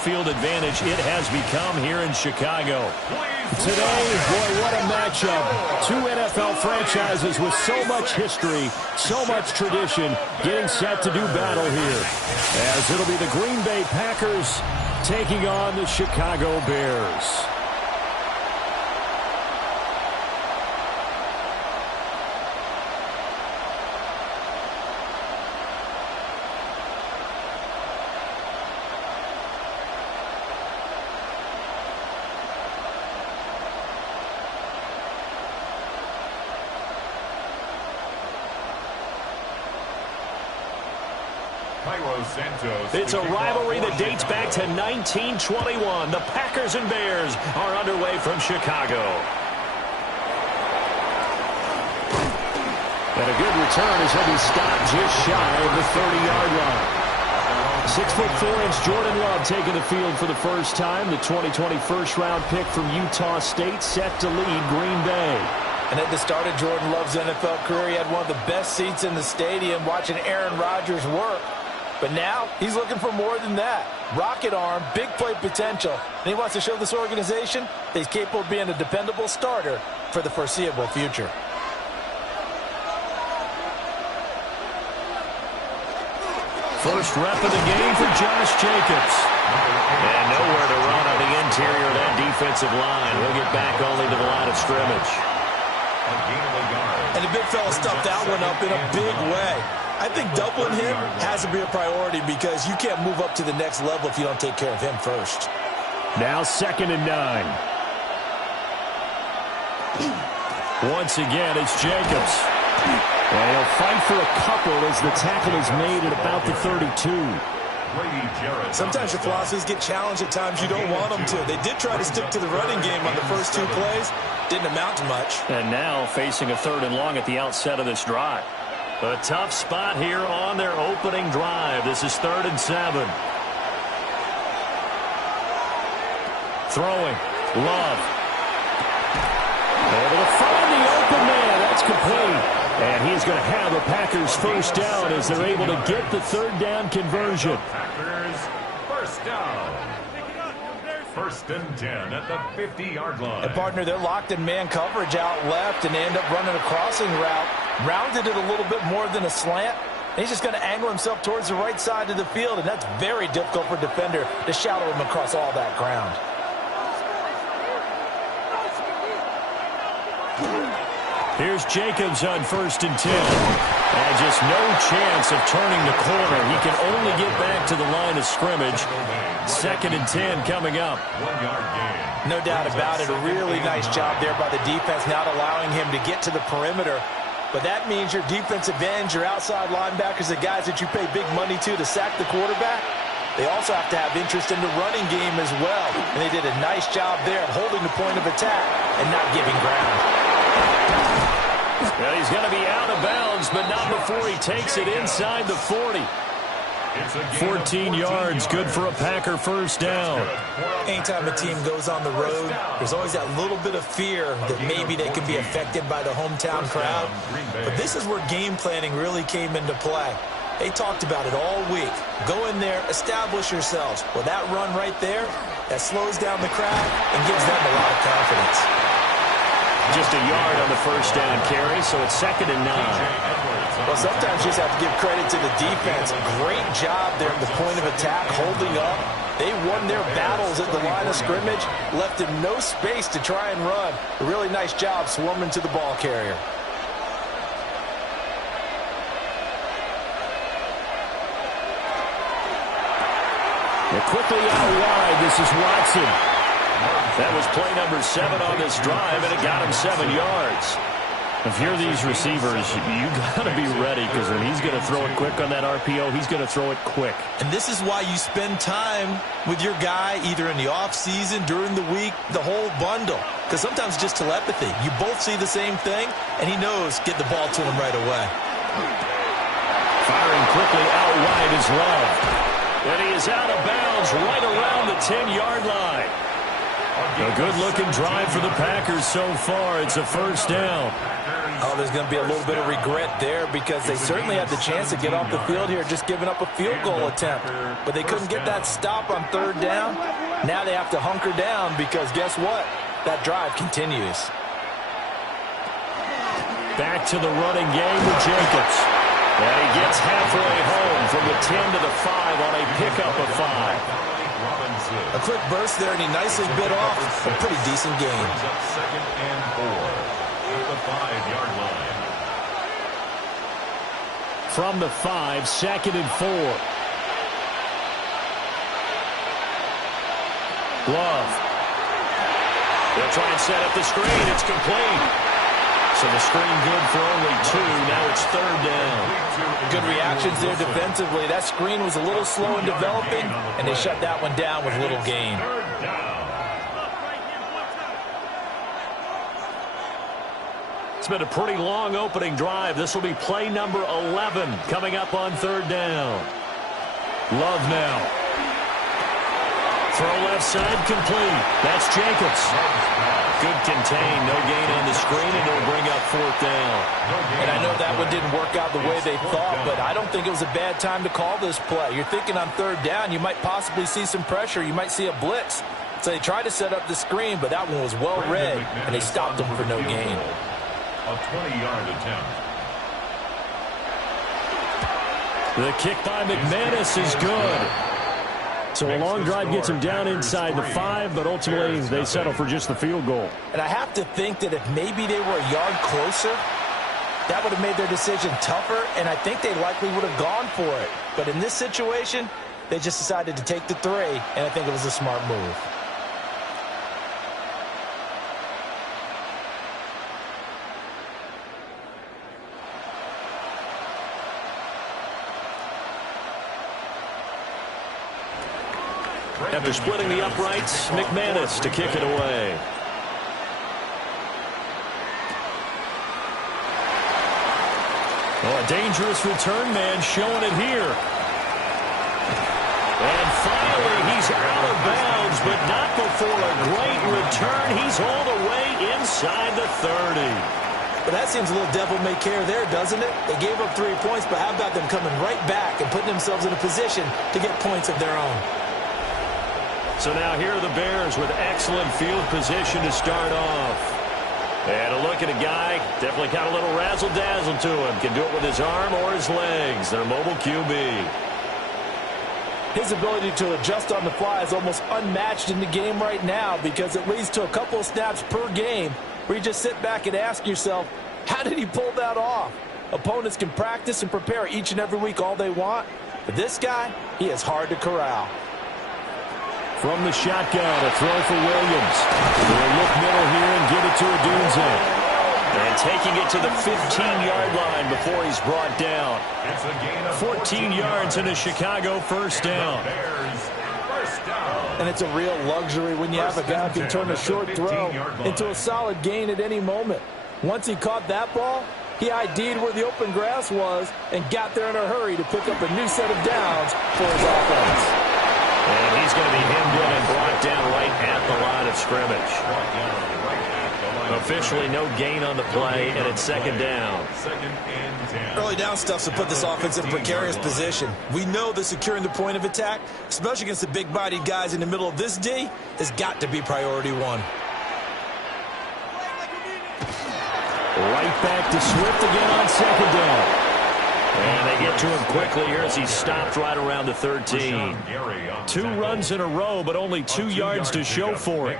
field advantage it has become here in Chicago. Today, boy, what a matchup. Two NFL franchises with so much history, so much tradition, getting set to do battle here. As it'll be the Green Bay Packers taking on the Chicago Bears. It's a rivalry that dates back to 1921. The Packers and Bears are underway from Chicago. And a good return as he'll be stopped just shy of the 30-yard line. 6'4" Jordan Love taking the field for the first time. The 2020 first-round pick from Utah State set to lead Green Bay. And at the start of Jordan Love's NFL career, he had one of the best seats in the stadium watching Aaron Rodgers work. But now he's looking for more than that. Rocket arm, big play potential. And he wants to show this organization that he's capable of being a dependable starter for the foreseeable future. First rep of the game for Josh Jacobs. And nowhere to run on the interior of that defensive line. He'll get back only to the line of scrimmage. And the big fella stuffed that one up in a big way. I think doubling him has to be a priority because you can't move up to the next level if you don't take care of him first. Now 2nd and 9. Once again, it's Jacobs. And he'll fight for a couple as the tackle is made at about the 32. Sometimes your philosophies get challenged at times you don't want them to. They did try to stick to the running game on the first 2 plays. Didn't amount to much. And now facing a 3rd and long at the outset of this drive. A tough spot here on their opening drive. This is 3rd and 7. Throwing. Love. Able to find the open man. That's complete. And he's going to have a Packers first down as they're able to get the 3rd down conversion. Packers first down. 1st and 10 at the 50-yard line. And partner, they're locked in man coverage out left, and they end up running a crossing route. Rounded it a little bit more than a slant. And he's just going to angle himself towards the right side of the field, and that's very difficult for a defender to shadow him across all that ground. Here's Jacobs on 1st and 10. And just no chance of turning the corner. He can only get back to the line of scrimmage. 2nd and 10 coming up. 1-yard gain. No doubt about it. A really nice job there by the defense, not allowing him to get to the perimeter. But that means your defensive ends, your outside linebackers, the guys that you pay big money to sack the quarterback, they also have to have interest in the running game as well. And they did a nice job there of holding the point of attack and not giving ground. Well, he's going to be out of bounds, but not before he takes it inside the 40. 14 yards, good for a Packer first down. Anytime a team goes on the road, there's always that little bit of fear that maybe they could be affected by the hometown crowd. But this is where game planning really came into play. They talked about it all week. Go in there, establish yourselves. Well, that run right there, that slows down the crowd and gives them a lot of confidence. Just a yard on the first down carry, so it's 2nd and 9. Well, sometimes you just have to give credit to the defense. Great job there at the point of attack, holding up. They won their battles at the line of scrimmage, left him no space to try and run. A really nice job swarming to the ball carrier. They're quickly out wide. This is Watson. That was play number 7 on this drive, and it got him 7 yards. If you're these receivers, you got to be ready, because when he's going to throw it quick on that RPO, he's going to throw it quick. And this is why you spend time with your guy either in the offseason, during the week, the whole bundle. Because sometimes just telepathy. You both see the same thing, and he knows get the ball to him right away. Firing quickly out wide is Love. And he is out of bounds right around the 10-yard line. A good-looking drive for the Packers so far. It's a first down. Oh, there's going to be a little bit of regret there because they certainly had the chance to get off the field here just giving up a field goal attempt. But they couldn't get that stop on third down. Now they have to hunker down because guess what? That drive continues. Back to the running game with Jacobs. And he gets halfway home from the 10 to the 5 on a pickup of 5. A quick burst there, and he nicely bit off a pretty decent gain. Second and 4 at the 5-yard line. From the 5, 2nd and 4. Love. They'll try and set up the screen. It's complete. So the screen good for only 2. Now it's third down. Good reactions there defensively. That screen was a little slow in developing, and they shut that one down with little gain. It's been a pretty long opening drive. This will be play number 11 coming up on third down. Love now. Throw left side complete. That's Jacobs. Good contain, no gain on the screen, and it'll bring up fourth down. And I know that one didn't work out the way they thought, but I don't think it was a bad time to call this play. You're thinking on third down, you might possibly see some pressure. You might see a blitz. So they tried to set up the screen, but that one was well read, and they stopped them for no gain. A 20-yard attempt. The kick by McManus is good. So a long drive gets him down inside the 5, but ultimately they settle for just the field goal. And I have to think that if maybe they were a yard closer, that would have made their decision tougher, and I think they likely would have gone for it. But in this situation, they just decided to take the 3, and I think it was a smart move. After splitting the uprights, McManus to kick it away. Oh, a dangerous return man showing it here. And finally, he's out of bounds, but not before a great return. He's all the way inside the 30. But that seems a little devil-may-care there, doesn't it? They gave up 3 points, but how about them coming right back and putting themselves in a position to get points of their own? So now here are the Bears with excellent field position to start off. And a look at a guy, definitely got a little razzle-dazzle to him. Can do it with his arm or his legs. Their mobile QB. His ability to adjust on the fly is almost unmatched in the game right now because it leads to a couple of snaps per game where you just sit back and ask yourself, how did he pull that off? Opponents can practice and prepare each and every week all they want, but this guy, he is hard to corral. From the shotgun, a throw for Williams. They'll look middle here and give it to Odunze. And taking it to the 15-yard line before he's brought down. 14 yards and a Chicago first down. And it's a real luxury when you have a guy who can turn a short throw into a solid gain at any moment. Once he caught that ball, he ID'd where the open grass was and got there in a hurry to pick up a new set of downs for his offense. And he's going to be hemmed in and brought down right at the line of scrimmage. Officially no gain on the play, and it's second down. Early down stuff to put this offense in a precarious position. We know that securing the point of attack, especially against the big-bodied guys in the middle of this D, has got to be priority 1. Right back to Swift again on second down. And they get to him quickly here as he stopped right around the 13. 2 runs in a row, but only 2 yards to show for it.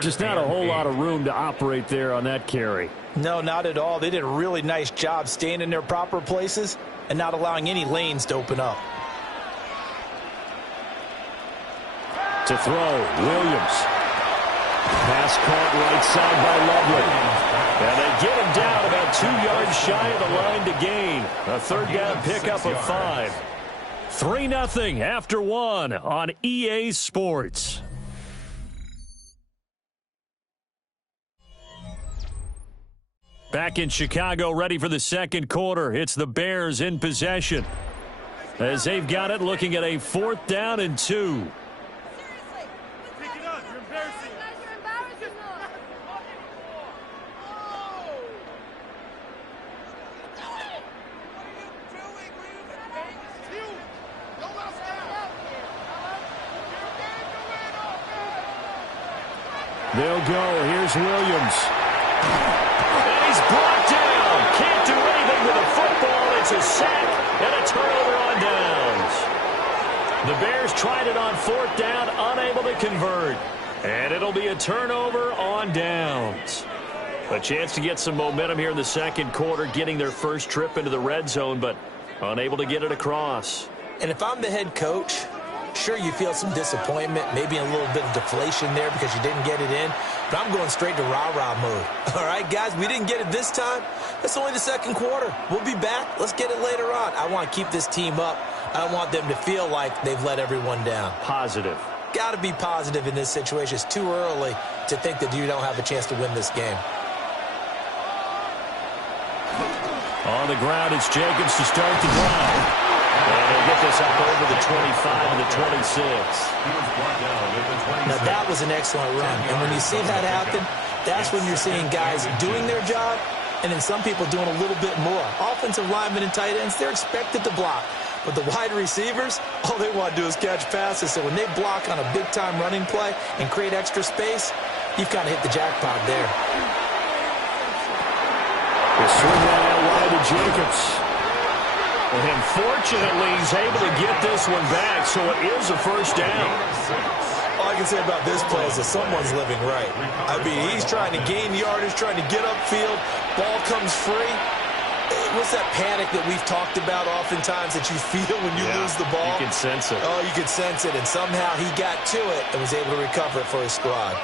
Just not a whole lot of room to operate there on that carry. No, not at all. They did a really nice job staying in their proper places and not allowing any lanes to open up. To throw, Williams. Pass caught right side by Lovely. And they get him down about 2 yards shy of the line to gain. A third down pickup of 5. 3-0 after 1 on EA Sports. Back in Chicago, ready for the second quarter. It's the Bears in possession as they've got it, looking at a 4th down and 2. They'll go. Here's Williams. And he's brought down. Can't do anything with a football. It's a sack and a turnover on downs. The Bears tried it on 4th down, unable to convert. And it'll be a turnover on downs. A chance to get some momentum here in the second quarter, getting their first trip into the red zone, but unable to get it across. And if I'm the head coach, sure, you feel some disappointment, maybe a little bit of deflation there because you didn't get it in, but I'm going straight to rah-rah mode. All right, guys, we didn't get it this time. It's only the second quarter. We'll be back. Let's get it later on. I want to keep this team up. I don't want them to feel like they've let everyone down. Positive. Got to be positive in this situation. It's too early to think that you don't have a chance to win this game. On the ground, it's Jacobs to start the drive. And he'll get this up over the 25 and the 26. Now, that was an excellent run. And when you see that happen, that's when you're seeing guys doing their job and then some people doing a little bit more. Offensive linemen and tight ends, they're expected to block. But the wide receivers, all they want to do is catch passes. So when they block on a big-time running play and create extra space, you've kind of hit the jackpot there. They swing that out wide to Jacobs. And fortunately, he's able to get this one back, so it is a first down. All I can say about this play is that someone's living right. I mean, he's trying to gain yardage, trying to get upfield. Ball comes free. What's that panic that we've talked about oftentimes that you feel when you lose the ball? You can sense it. Oh, you can sense it, and somehow he got to it and was able to recover it for his squad.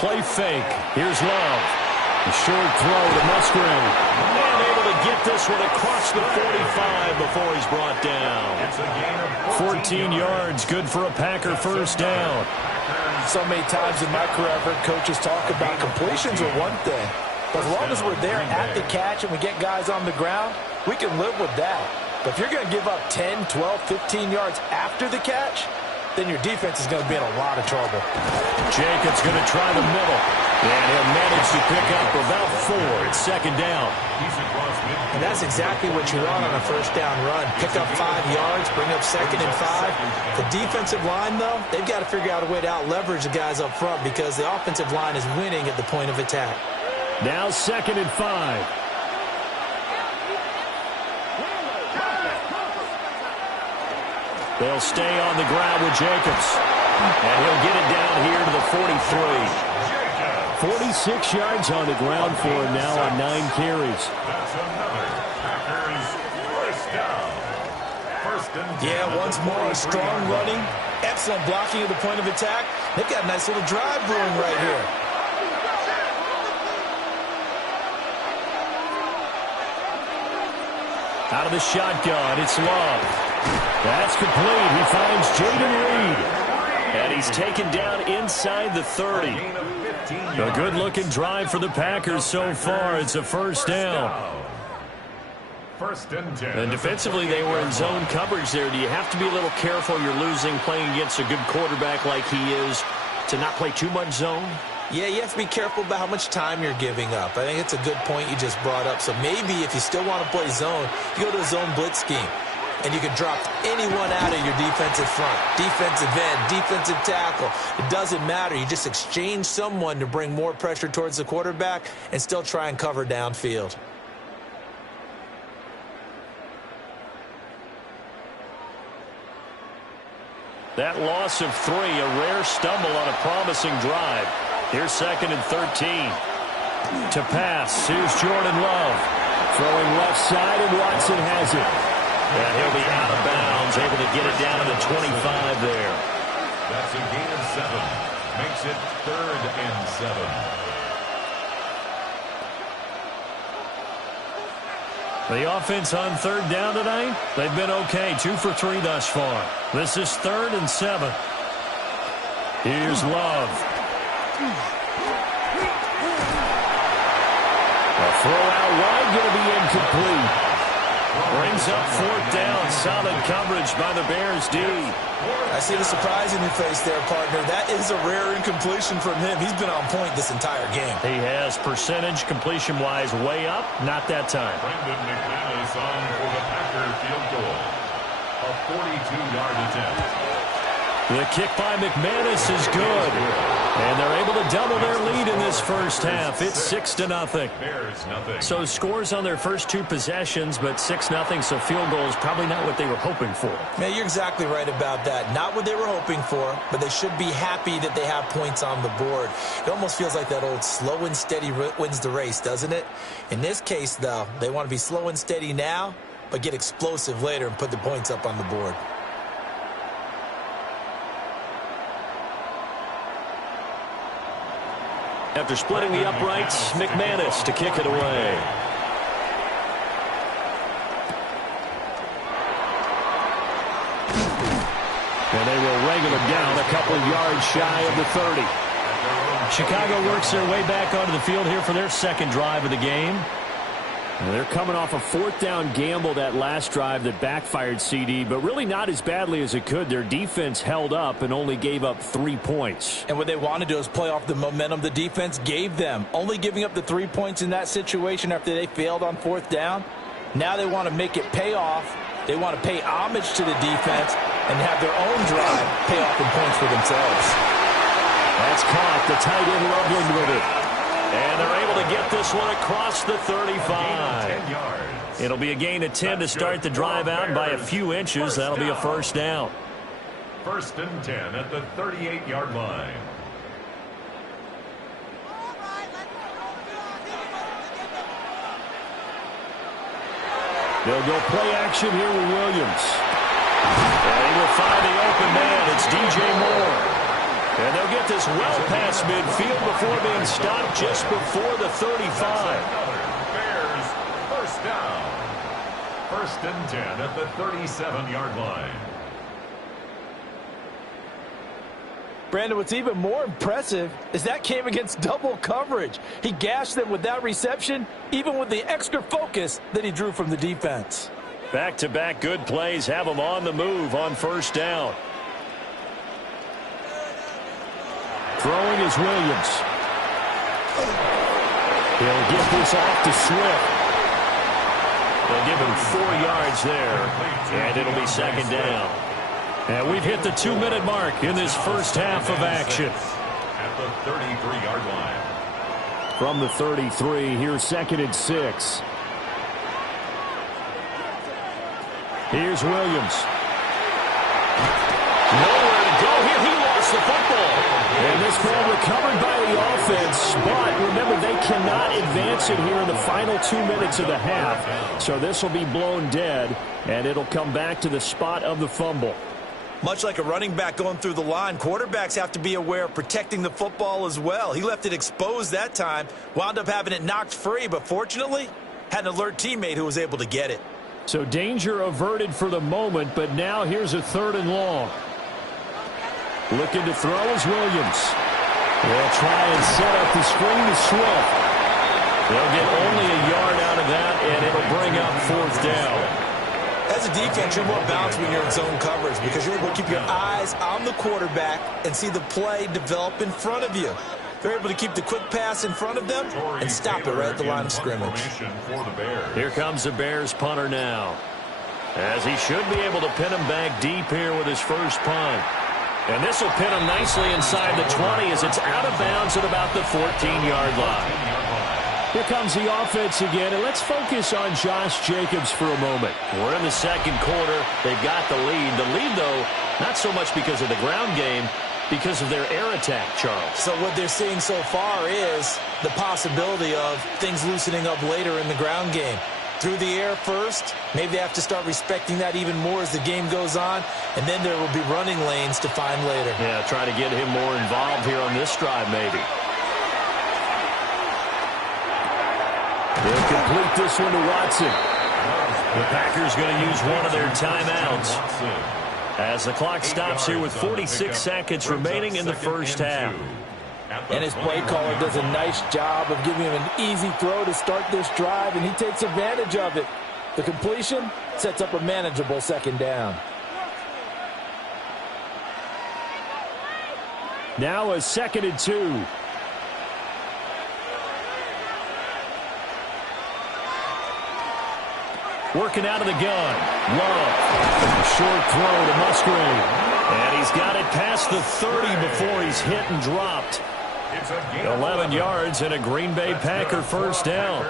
Play fake. Here's Love. A short throw to Musgrave. And able to get this one across the 45 before he's brought down. 14 yards, good for a Packer first down. So many times in my career, I've heard coaches talk about completions are one thing. But as long as we're there at the catch and we get guys on the ground, we can live with that. But if you're going to give up 10, 12, 15 yards after the catch, then your defense is going to be in a lot of trouble. Jacobs going to try the middle. And he'll manage to pick up about 4. It's second down. And that's exactly what you want on a first down run. Pick up 5 yards, bring up 2nd and 5. The defensive line, though, they've got to figure out a way to out-leverage the guys up front because the offensive line is winning at the point of attack. Now 2nd and 5. They'll stay on the ground with Jacobs. And he'll get it down here to the 43. 46 yards on the ground for him now on 9 carries. Yeah, once more, strong running, excellent blocking at the point of attack. They've got a nice little drive brewing right here. Out of the shotgun, it's Love. That's complete. He finds Jaden Reed. And he's taken down inside the 30. A good-looking drive for the Packers so far. It's a first down. First and 10. And defensively, they were in zone coverage there. Do you have to be a little careful? You're losing, playing against a good quarterback like he is, to not play too much zone? Yeah, you have to be careful about how much time you're giving up. I think it's a good point you just brought up. So maybe if you still want to play zone, you go to a zone blitz scheme. And you can drop anyone out of your defensive front, defensive end, defensive tackle. It doesn't matter. You just exchange someone to bring more pressure towards the quarterback and still try and cover downfield. That loss of 3, a rare stumble on a promising drive. Here's 2nd and 13. To pass, here's Jordan Love. Throwing left side, and Watson has it. And he'll be out of bounds, able to get it down to the 25 there. That's a gain of 7. Makes it 3rd and 7. The offense on 3rd down tonight, they've been okay. 2 for 3 thus far. This is 3rd and 7. Here's Love. A throw out wide, going to be incomplete. Brings up 4th down. Solid coverage by the Bears D. I see the surprise in your face there, partner. That is a rare incompletion from him. He's been on point this entire game. He has percentage completion-wise way up. Not that time. Brendan McManus on for the Packer field goal. A 42-yard attempt. The kick by McManus is good. And they're able to double their lead in this first half. It's 6-0. So scores on their first two possessions, but 6-0, so field goal is probably not what they were hoping for. Man, you're exactly right about that. Not what they were hoping for, but they should be happy that they have points on the board. It almost feels like that old slow and steady wins the race, doesn't it? In this case, though, they want to be slow and steady now, but get explosive later and put the points up on the board. After splitting the uprights, McManus to kick it away. And they will wrangle him down a couple yards shy of the 30. Chicago works their way back onto the field here for their second drive of the game. And they're coming off a fourth down gamble that last drive that backfired, CD, but really not as badly as it could. Their defense held up and only gave up 3 points. And what they want to do is play off the momentum the defense gave them. Only giving up the 3 points in that situation after they failed on fourth down. Now they want to make it pay off. They want to pay homage to the defense and have their own drive pay off in points for themselves. That's caught. The tight end rumbling with it. And they're able to get this one across the 35. It'll be a gain of 10 to start the drive out, and by a few inches, that'll be a first down. 1st and 10 at the 38-yard line. They'll go play action here with Williams. And they will find the open man. It's DJ Moore. And they'll get this well past midfield before being stopped just before the 35. Bears, first down. 1st and 10 at the 37-yard line. Brandon, what's even more impressive is that came against double coverage. He gashed them with that reception, even with the extra focus that he drew from the defense. Back-to-back good plays have them on the move on first down. Throwing is Williams. He'll get this off to Swift. They'll give him 4 yards there, and it'll be second down. And we've hit the 2-minute mark in this first half of action. At the 33-yard line. From the 33, here's 2nd and 6. Here's Williams. Nowhere to go here. He lost the football. And this ball recovered by the offense, but remember, they cannot advance it here in the final 2 minutes of the half. So this will be blown dead, and it'll come back to the spot of the fumble. Much like a running back going through the line, quarterbacks have to be aware of protecting the football as well. He left it exposed that time, wound up having it knocked free, but fortunately, had an alert teammate who was able to get it. So danger averted for the moment, but now here's a 3rd and long. Looking to throw is Williams. They'll try and set up the screen to Swift. They'll get only a yard out of that, and it'll bring up 4th down. As a defense, you're more balanced when you're in zone coverage because you're able to keep your eyes on the quarterback and see the play develop in front of you. They're able to keep the quick pass in front of them and stop it right at the line of scrimmage. Here comes the Bears punter now, as he should be able to pin him back deep here with his first punt. And this will pin him nicely inside the 20 as it's out of bounds at about the 14-yard line. Here comes the offense again, and let's focus on Josh Jacobs for a moment. We're in the second quarter. They've got the lead. The lead, though, not so much because of the ground game, because of their air attack, Charles. So what they're seeing so far is the possibility of things loosening up later in the ground game. Through the air first, maybe they have to start respecting that even more as the game goes on, and then there will be running lanes to find later. Yeah, try to get him more involved here on this drive, maybe. They'll complete this one to Watson. The Packers going to use one of their timeouts as the clock stops here with 46 seconds remaining in the first half. And his play caller does a nice job of giving him an easy throw to start this drive, and he takes advantage of it. The completion sets up a manageable second down. Now a 2nd and 2. Working out of the gun. Love. Short throw to Musgrave. And He's got it past the 30 before he's hit and dropped. 11 yards and a Green Bay Packer first down.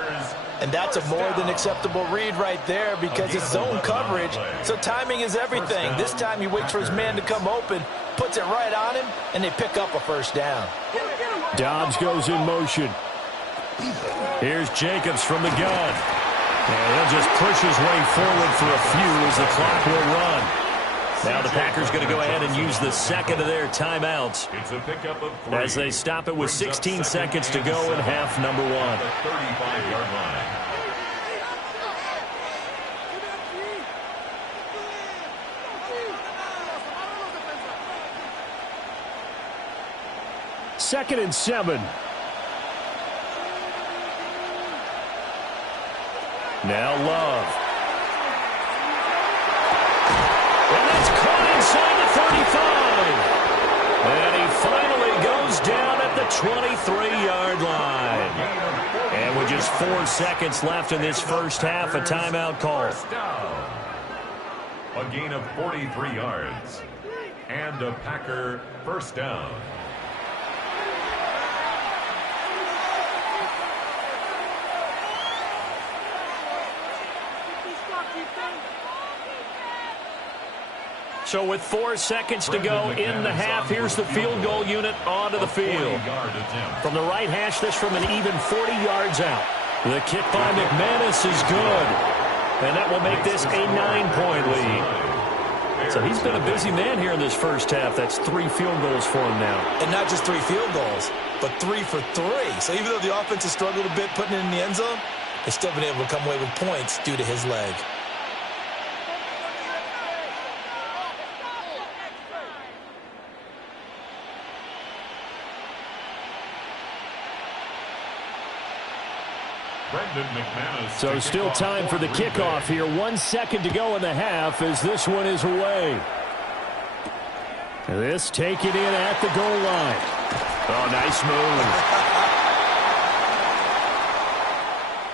And that's a more than acceptable read right there because it's zone coverage, so timing is everything. This time he waits for his man to come open, puts it right on him, and they pick up a first down. Dobbs goes in motion. Here's Jacobs from the gun. And he'll just push his way forward for a few as the clock will run. Now the Packers going to go ahead and use the second of their timeouts as they stop it with 16 seconds to go in half number 1. 35-yard line. Second and 7. Now Love. And that's caught inside the 35. And he finally goes down at the 23-yard line. And with just 4 seconds left in this first half, a timeout call. A gain of 43 yards. And a Packer first down. So with 4 seconds to go in the half, here's the field goal unit onto the field. From the right hash, this from an even 40 yards out. The kick by McManus is good. And that will make this a 9-point lead. So he's been a busy man here in this first half. That's 3 field goals for him now. And not just 3 field goals, but 3 for 3. So even though the offense has struggled a bit putting it in the end zone, they've still been able to come away with points due to his leg. So still time for the kickoff here. 1 second to go in the half as this one is away. This taken in at the goal line. Oh, nice move.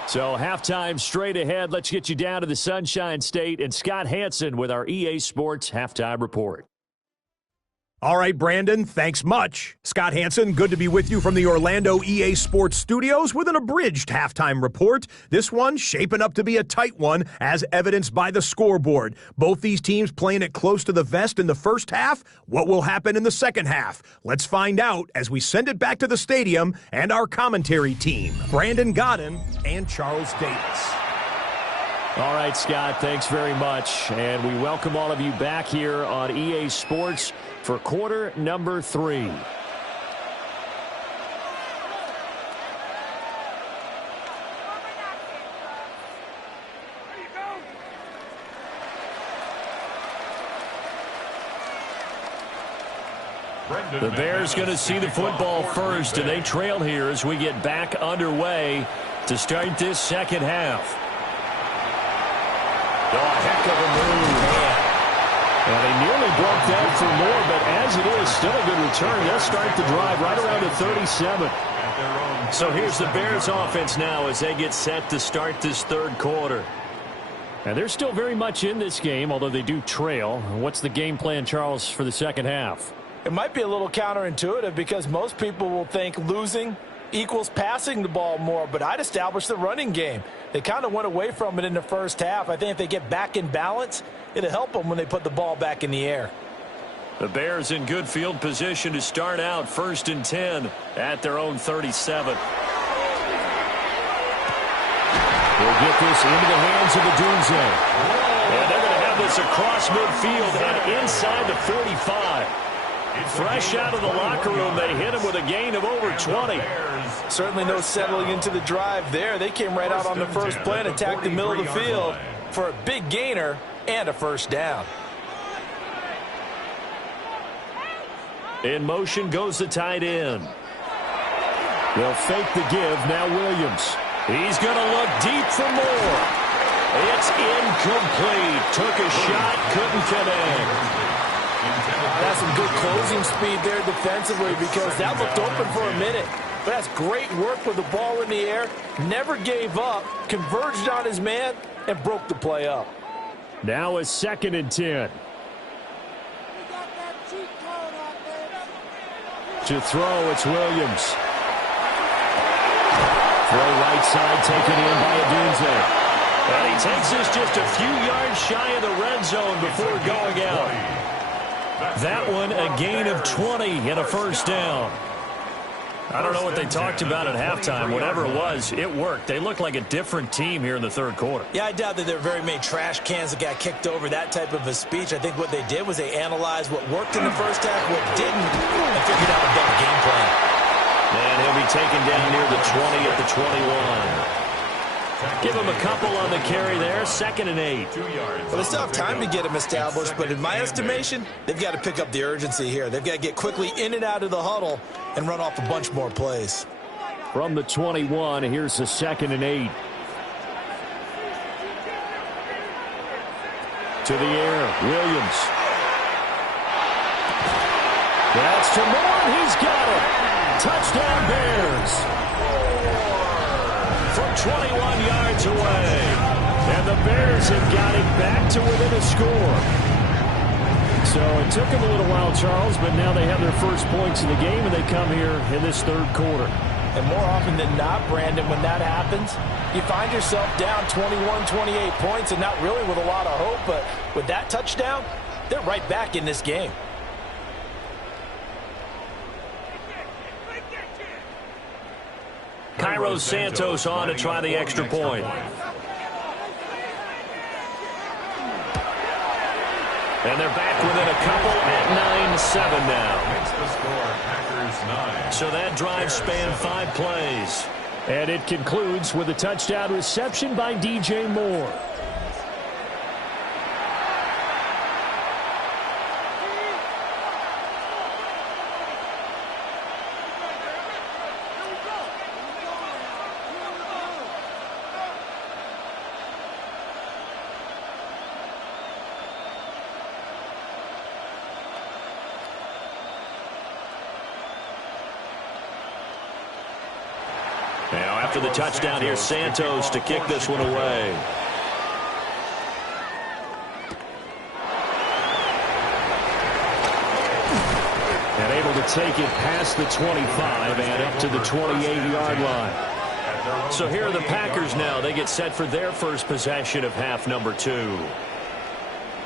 So halftime straight ahead. Let's get you down to the Sunshine State and Scott Hansen with our EA Sports Halftime Report. All right, Brandon, thanks much. Scott Hansen, good to be with you from the Orlando EA Sports Studios with an abridged halftime report. This one shaping up to be a tight one, as evidenced by the scoreboard. Both these teams playing it close to the vest in the first half. What will happen in the second half? Let's find out as we send it back to the stadium and our commentary team, Brandon Godden and Charles Davis. All right, Scott, thanks very much. And we welcome all of you back here on EA Sports for quarter number 3. The Bears going to see the football first, and they trail here as we get back underway to start this second half. Oh, heck of a move. And they nearly broke that for more, but as it is, still a good return. They'll start the drive right around the 37. So here's the Bears offense now as they get set to start this third quarter. And they're still very much in this game, although they do trail. What's the game plan, Charles, for the second half? It might be a little counterintuitive because most people will think losing equals passing the ball more, but I'd establish the running game. They kind of went away from it in the first half. I think if they get back in balance, it'll help them when they put the ball back in the air. The Bears in good field position to start out 1st and 10 at their own 37. They'll get this into the hands of the Doomsday. And they're going to have this across midfield and inside the 45. Fresh out of the locker room, they hit him with a gain of over 20. Certainly no settling into the drive there. They came right out on the first play and attacked the middle of the field for a big gainer and a first down. In motion goes the tight end. They'll fake the give. Now Williams. He's going to look deep for more. It's incomplete. Took a shot, couldn't connect. That's some good closing speed there defensively because that looked open for a minute. But that's great work with the ball in the air. Never gave up, converged on his man, and broke the play up. Now a 2nd and 10. To throw, it's Williams. Throw right side, taken in by Adunze. And he takes this just a few yards shy of the red zone before going out. That one, a gain of 20 and a first down. I don't know what they talked about at halftime. Whatever it was, it worked. They looked like a different team here in the third quarter. Yeah, I doubt that there were very many trash cans that got kicked over, that type of a speech. I think what they did was they analyzed what worked in the first half, what didn't, and figured out a better game plan. And he'll be taken down near the 20 at the 21. Give him a couple on the carry there, 2nd and 8. Well, they still have time to get him established, but in my estimation, they've got to pick up the urgency here. They've got to get quickly in and out of the huddle and run off a bunch more plays. From the 21, here's the 2nd and 8. To the air, Williams. That's to Moore, he's got it. Touchdown Bears. From 21 yards away. And the Bears have got it back to within a score. So it took them a little while, Charles, but now they have their first points in the game, and they come here in this third quarter. And more often than not, Brandon, when that happens, you find yourself down 21, 28 points, and not really with a lot of hope, but with that touchdown, they're right back in this game. Cairo Santos on to try the extra point. And they're back within a couple at 9-7 now. Makes the score Packers 9. So that drive spanned 5 plays. And it concludes with a touchdown reception by DJ Moore. Now after the touchdown, here's Santos to kick this one away. And able to take it past the 25 and up to the 28-yard line. So here are the Packers now. They get set for their first possession of half number 2.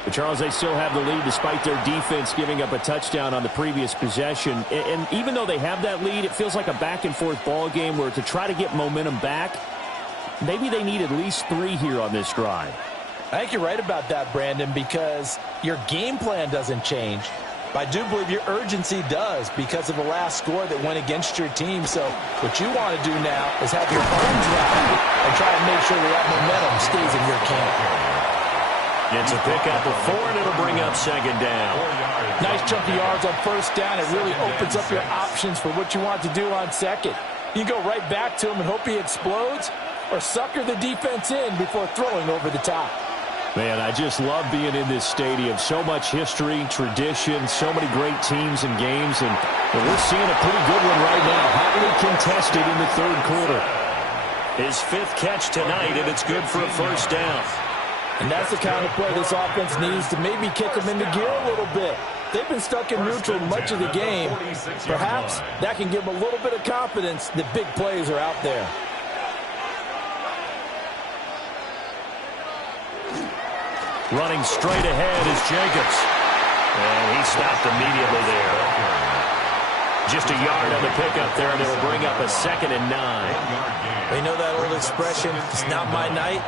But Charles, they still have the lead despite their defense giving up a touchdown on the previous possession. And even though they have that lead, it feels like a back-and-forth ball game where to try to get momentum back, maybe they need at least 3 here on this drive. I think you're right about that, Brandon, because your game plan doesn't change. But I do believe your urgency does because of the last score that went against your team. So what you want to do now is have your own drive and try to make sure that momentum stays in your camp. It's a pickup of 4, and it'll bring up 2nd down. Nice chunk of yards on first down. It really opens up your options for what you want to do on 2nd. You go right back to him and hope he explodes, or sucker the defense in before throwing over the top. Man, I just love being in this stadium. So much history, tradition, so many great teams and games, and we're seeing a pretty good one right now. Hotly contested in the third quarter. His 5th catch tonight, and it's good for a first down. And that's the kind of play this offense needs to maybe kick them into gear a little bit. They've been stuck in neutral much of the game. Perhaps that can give them a little bit of confidence that big plays are out there. Running straight ahead is Jacobs. And he stopped immediately there. Just a yard on the pickup there, and it'll bring up a 2nd and 9. You know that old expression, it's not my night?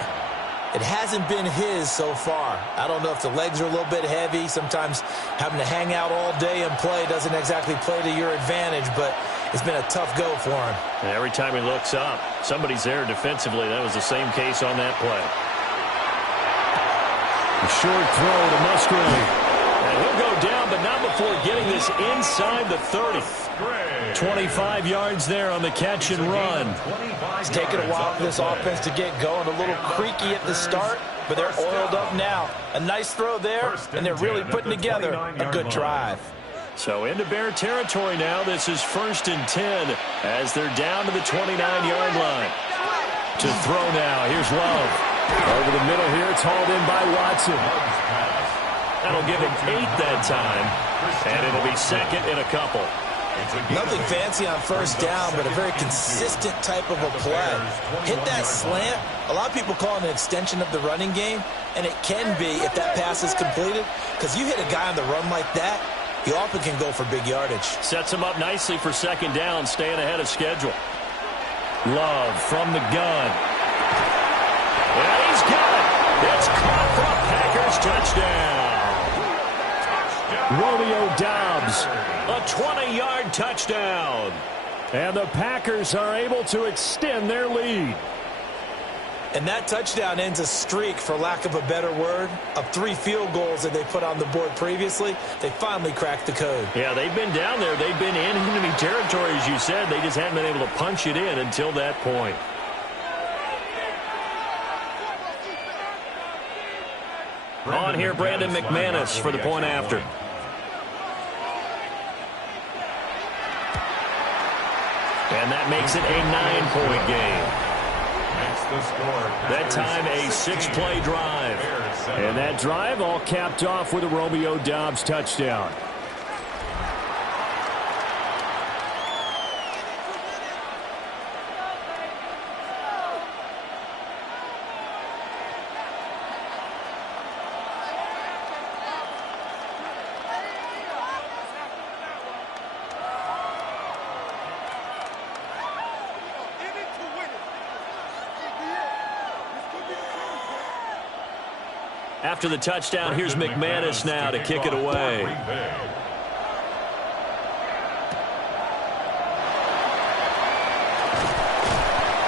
It hasn't been his so far. I don't know if the legs are a little bit heavy. Sometimes having to hang out all day and play doesn't exactly play to your advantage, but it's been a tough go for him. And every time he looks up, somebody's there defensively. That was the same case on that play. A short throw to Musgrave. And he'll go down, but not before getting this inside the 30. 25 yards there on the catch and run. It's taken a while for this offense to get going. A little creaky at the start, but they're oiled up now. A nice throw there, and they're really putting together a good drive. So into Bear territory now. This is 1st and 10 as they're down to the 29-yard line. To throw now. Here's Love. Over the middle here, it's hauled in by Watson. That'll give him 8 that time. And it'll be second and a couple. Nothing fancy on first down, but a very consistent type of a play. Hit that slant. A lot of people call it an extension of the running game, and it can be if that pass is completed, because you hit a guy on the run like that, he often can go for big yardage. Sets him up nicely for second down, staying ahead of schedule. Love from the gun. And he's got it. It's caught for a Packers touchdown. Romeo Doubs. A 20-yard touchdown. And the Packers are able to extend their lead. And that touchdown ends a streak, for lack of a better word, of 3 field goals that they put on the board previously. They finally cracked the code. Yeah, they've been down there. They've been in enemy territory, as you said. They just haven't been able to punch it in until that point. On here, Brandon McManus for the point after. And that makes it a 9-point game. That time a 6-play drive. And that drive all capped off with a Romeo Doubs touchdown. After the touchdown, here's McManus now to kick it away.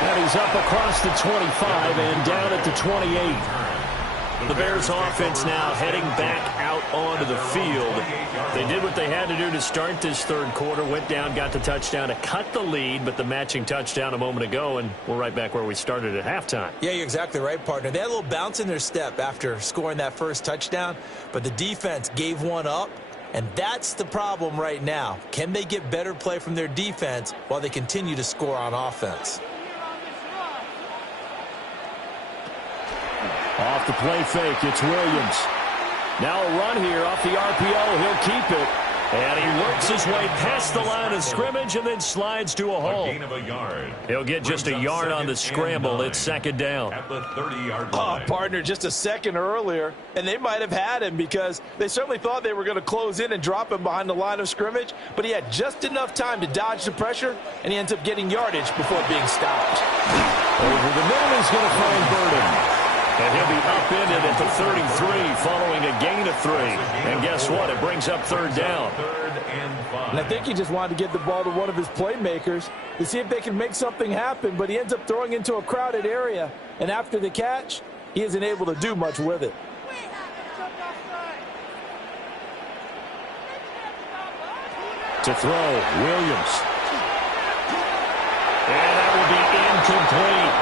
And he's up across the 25 and down at the 28. The Bears offense now heading back out onto the field. They did what they had to do to start this third quarter, went down, got the touchdown to cut the lead, but the matching touchdown a moment ago, and we're right back where we started at halftime. Yeah, you're exactly right, partner. They had a little bounce in their step after scoring that first touchdown, but the defense gave one up, and that's the problem right now. Can they get better play from their defense while they continue to score on offense? Off the play fake, it's Williams. Now a run here off the RPO. He'll keep it. And he works his way past the line of scrimmage and then slides to a hole. He'll get just a yard on the scramble. It's second down. At the 30-yard line. Oh, partner, just a second earlier, and they might have had him because they certainly thought they were going to close in and drop him behind the line of scrimmage, but he had just enough time to dodge the pressure, and he ends up getting yardage before being stopped. Over the middle, he's going to find Burden. And he'll be upended at the 33 following a gain of 3. And guess what? It brings up third down. And I think he just wanted to get the ball to one of his playmakers to see if they can make something happen, but he ends up throwing into a crowded area. And after the catch, he isn't able to do much with it. To throw, Williams. And that will be incomplete.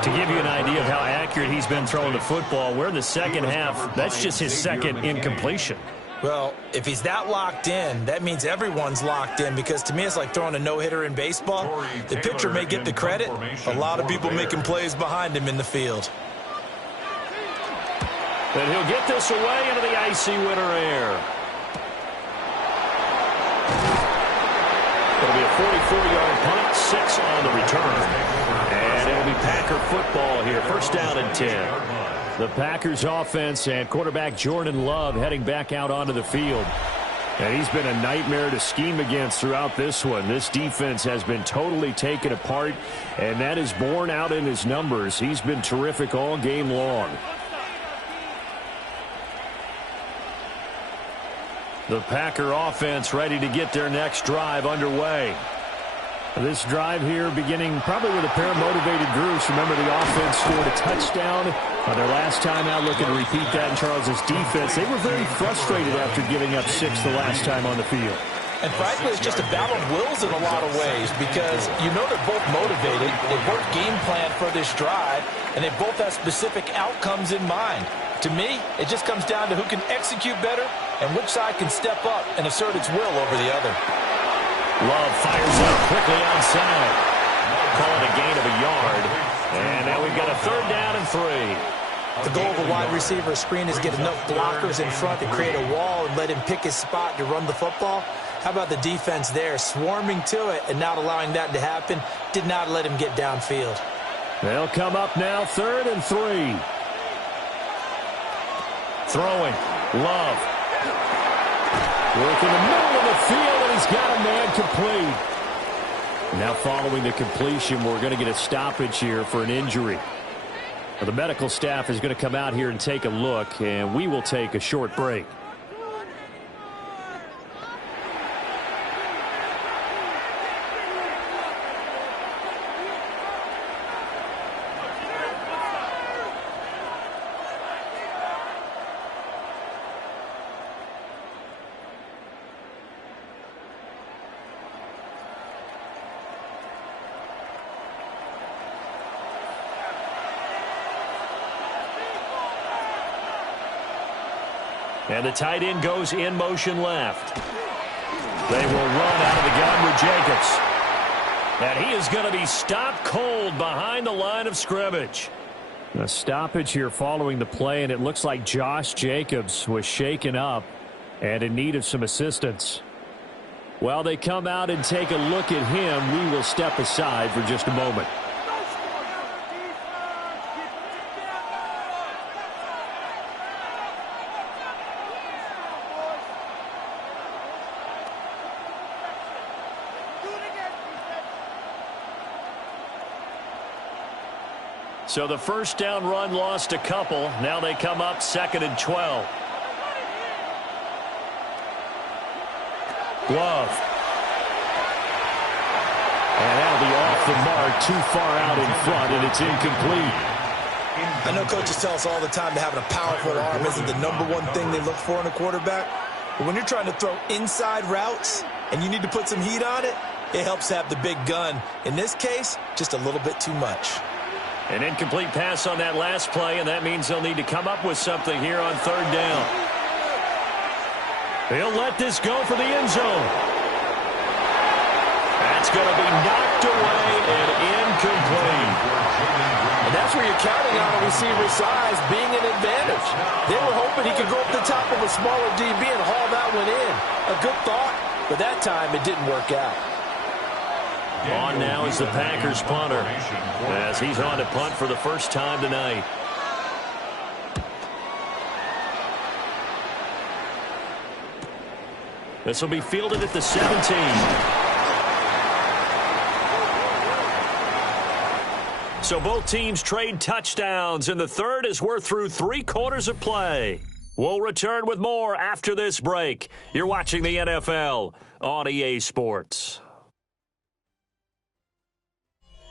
To give you an idea of how accurate he's been throwing the football, we're in the second half. That's just his second incompletion. Well, if he's that locked in, that means everyone's locked in, because to me it's like throwing a no-hitter in baseball. The pitcher may get the credit. A lot of people making plays behind him in the field. But he'll get this away into the icy winter air. It'll be a 44-yard punt, 6 on the return. And it'll be Packer football here. First down and 10. The Packers offense and quarterback Jordan Love heading back out onto the field. And he's been a nightmare to scheme against throughout this one. This defense has been totally taken apart, and that is borne out in his numbers. He's been terrific all game long. The Packer offense ready to get their next drive underway. This drive here beginning probably with a pair of motivated groups. Remember, the offense scored a touchdown on their last time out, looking to repeat that in Charles's defense. They were very frustrated after giving up 6 the last time on the field. And frankly, it's just a battle of wills in a lot of ways, because you know they're both motivated, they both game plan for this drive, and they both have specific outcomes in mind. To me, it just comes down to who can execute better and which side can step up and assert its will over the other. Love fires up quickly outside. Call it a gain of a yard. And now we've got a third down and 3. The goal of a wide receiver screen is get enough blockers in front to create a wall and let him pick his spot to run the football. How about the defense there, swarming to it and not allowing that to happen? Did not let him get downfield. They'll come up now, 3rd and 3. Throwing. Love. Work in the middle of the field, and he's got a man complete. Now following the completion, we're going to get a stoppage here for an injury. Well, the medical staff is going to come out here and take a look, and we will take a short break. And the tight end goes in motion left. They will run out of the gun with Jacobs. And he is going to be stopped cold behind the line of scrimmage. A stoppage here following the play, and it looks like Josh Jacobs was shaken up and in need of some assistance. While they come out and take a look at him, we will step aside for just a moment. So the first down run lost a couple. Now they come up 2nd and 12. Love. And that'll be off the mark, too far out in front, and it's incomplete. I know coaches tell us all the time that having a powerful arm isn't the #1 thing they look for in a quarterback. But when you're trying to throw inside routes and you need to put some heat on it, it helps have the big gun. In this case, just a little bit too much. An incomplete pass on that last play, and that means they'll need to come up with something here on 3rd down. He'll let this go for the end zone. That's going to be knocked away and incomplete. And that's where you're counting on a receiver's size being an advantage. They were hoping he could go up the top of a smaller DB and haul that one in. A good thought, but that time it didn't work out. On now is the Packers punter, as he's on to punt for the first time tonight. This will be fielded at the 17. So both teams trade touchdowns, and the third as we're through 3 quarters of play. We'll return with more after this break. You're watching the NFL on EA Sports.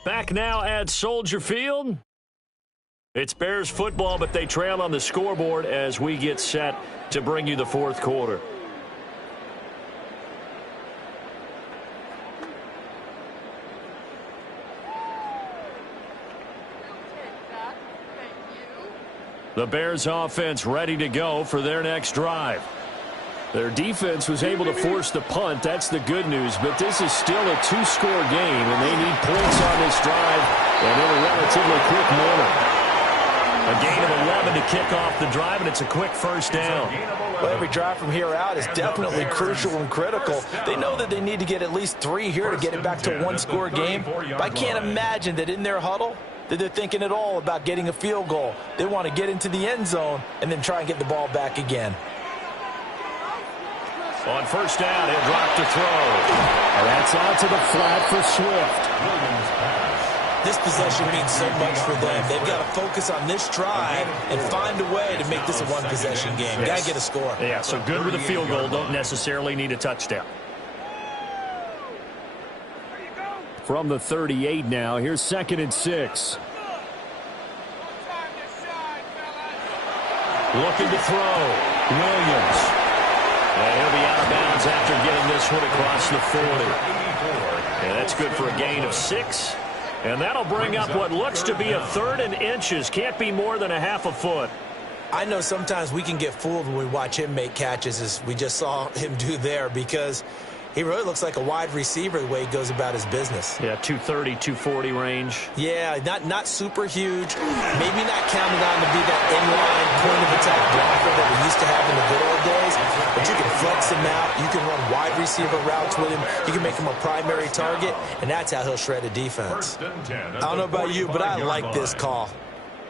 Back now at Soldier Field. It's Bears football, but they trail on the scoreboard as we get set to bring you the 4th quarter. The Bears offense ready to go for their next drive. Their defense was able to force the punt. That's the good news. But this is still a 2-score game, and they need points on this drive and in a relatively quick manner. A gain of 11 to kick off the drive, and it's a quick first down. Well, every drive from here out is definitely crucial and critical. They know that they need to get at least 3 here to get it back to a 1-score game. But I can't imagine that in their huddle that they're thinking at all about getting a field goal. They want to get into the end zone and then try and get the ball back again. On first down, he'll drop to throw. And that's out to the flat for Swift. This possession means so much for them. They've got to focus on this drive and find a way to make this a 1-possession game. Got to get a score. Yeah, so good with a field goal. Don't necessarily need a touchdown. From the 38 now, here's 2nd and 6. Looking to throw. Williams. And he'll be out of bounds after getting this one across the 40. And that's good for a gain of 6. And that'll bring up what looks to be a 3rd and inches. Can't be more than a half a foot. I know sometimes we can get fooled when we watch him make catches, as we just saw him do there, because He really looks like a wide receiver the way he goes about his business. Yeah, 230, 240 range. Yeah, not super huge. Maybe not counted on to be that inline point-of-attack blocker that we used to have in the good old days. But you can flex him out. You can run wide receiver routes with him. You can make him a primary target, and that's how he'll shred a defense. I don't know about you, but I like this call.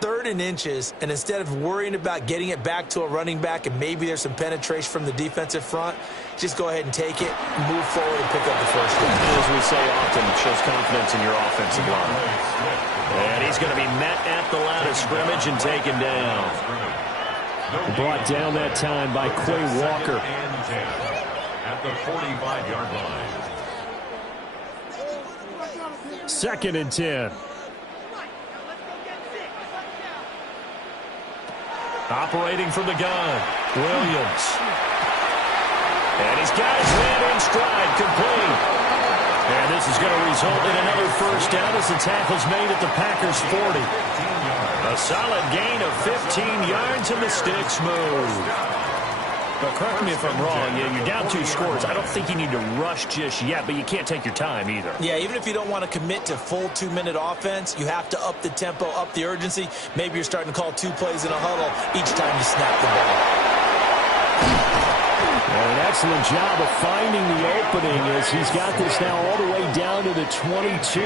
3rd and inches, and instead of worrying about getting it back to a running back and maybe there's some penetration from the defensive front, just go ahead and take it, move forward, and pick up the first down. As we say often, it shows confidence in your offensive line. And he's going to be met at the line of scrimmage and taken down. Brought down that time by Quay Walker. At the 45-yard line. 2nd and 10. Operating from the gun, Williams. And he's got his man in stride, complete. And this is going to result in another first down as the tackle's made at the Packers' 40. A solid gain of 15 yards and the sticks move. But correct me if I'm wrong, you're down 2 scores. I don't think you need to rush just yet, but you can't take your time either. Yeah, even if you don't want to commit to full 2-minute offense, you have to up the tempo, up the urgency. Maybe you're starting to call 2 plays in a huddle each time you snap the ball. An excellent job of finding the opening as he's got this now all the way down to the 22.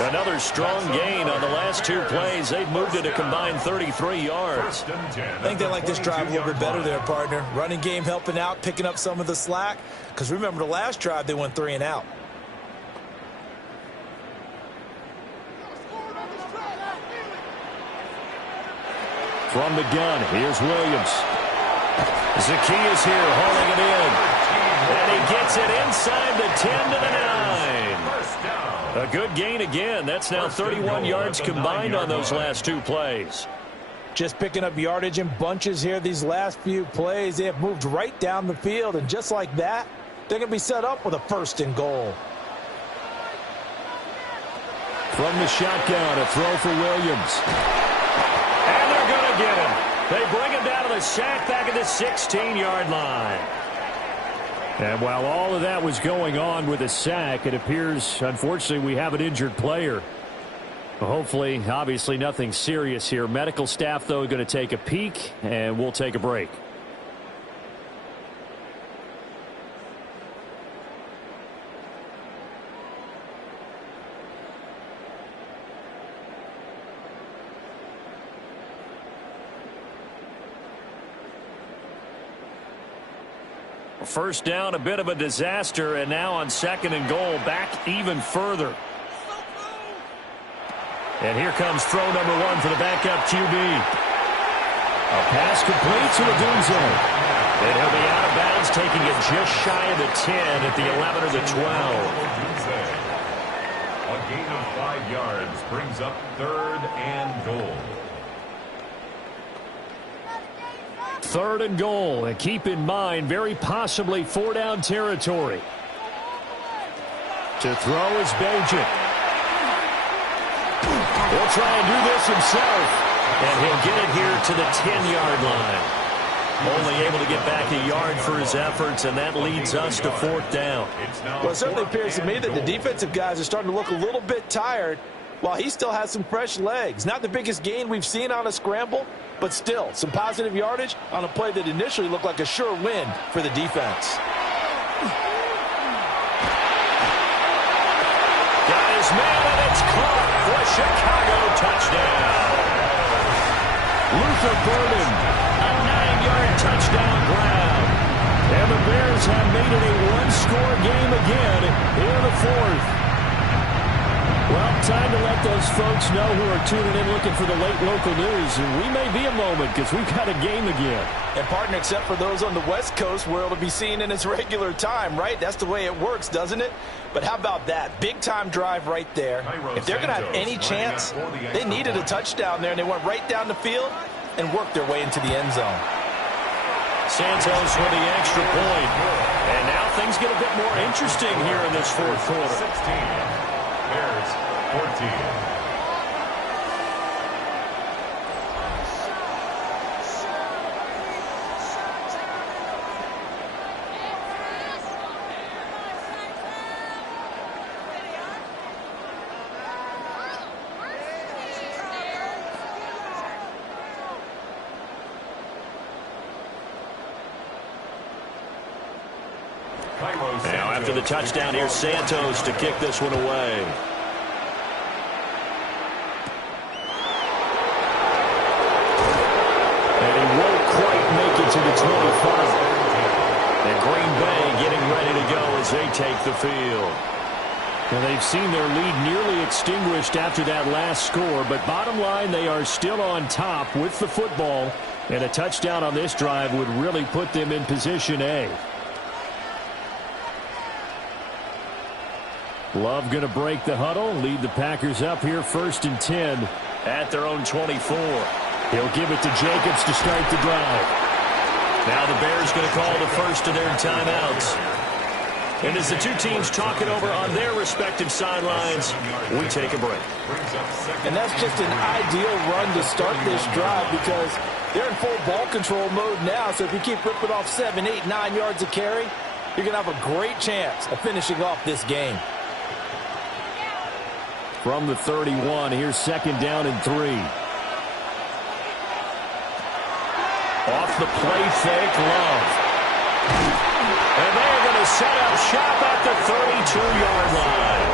Another strong gain on the last 2 plays. They've moved it a combined 33 yards. I think they like this drive a little bit better there, partner. Running game helping out, picking up some of the slack. Because remember, the last drive, they went 3 and out. From the gun, here's Williams. Zacchaeus here hauling it in. And he gets it inside the 10 to the 9. A good gain again. That's now 31 yards combined on those last 2 plays. Just picking up yardage in bunches here these last few plays. They have moved right down the field, and just like that, they're going to be set up with a 1st and goal. From the shotgun, a throw for Williams. And they're going to get him. They bring him down to the sack back at the 16-yard line. And while all of that was going on with a sack, it appears, unfortunately, we have an injured player. Hopefully, obviously, nothing serious here. Medical staff, though, going to take a peek, and we'll take a break. First down, a bit of a disaster, and now on 2nd and goal, back even further. And here comes throw number 1 for the backup QB. A pass complete to Odunze. And he'll be out of bounds, taking it just shy of the 10 at the 11 or the 12. A gain of 5 yards brings up 3rd and goal. 3rd and goal, and keep in mind, very possibly 4-down territory. To throw is Bagent. He'll try and do this himself, and he'll get it here to the 10-yard line. Only able to get back a yard for his efforts, and that leads us to 4th down. Well, it certainly appears to me that the defensive guys are starting to look a little bit tired, while he still has some fresh legs. Not the biggest gain we've seen on a scramble, but still, some positive yardage on a play that initially looked like a sure win for the defense. Got his man, and it's caught for a Chicago touchdown. Luther Burden, A 9-yard touchdown grab. and the Bears have made it a 1-score game again in the 4th. Well, time to let those folks know who are tuning in looking for the late local news. And we may be a moment because we've got a game again. And, partner, except for those on the West Coast where it'll be seen in its regular time, right? That's the way it works, doesn't it? But how about that? Big-time drive right there. If they're going to have any chance, they needed a touchdown there, and they went right down the field and worked their way into the end zone. Santos with the extra point. And now things get a bit more interesting here in this 4th quarter. 16. Bears 14. Now after the touchdown, here's Santos to kick this one away. And he won't quite make it to the 25. And Green Bay getting ready to go as they take the field. Well, they've seen their lead nearly extinguished after that last score, but bottom line, they are still on top with the football, and a touchdown on this drive would really put them in position A. Love going to break the huddle, lead the Packers up here 1st and 10 at their own 24. He'll give it to Jacobs to start the drive. Now the Bears going to call the first of their timeouts. And as the two teams talk it over on their respective sidelines, we take a break. And that's just an ideal run to start this drive because they're in full ball control mode now. So if you keep ripping off 7, 8, 9 yards of carry, you're going to have a great chance of finishing off this game. From the 31, here's 2nd down and 3. Off the play fake, Love. And they're going to set up shop at the 32-yard line.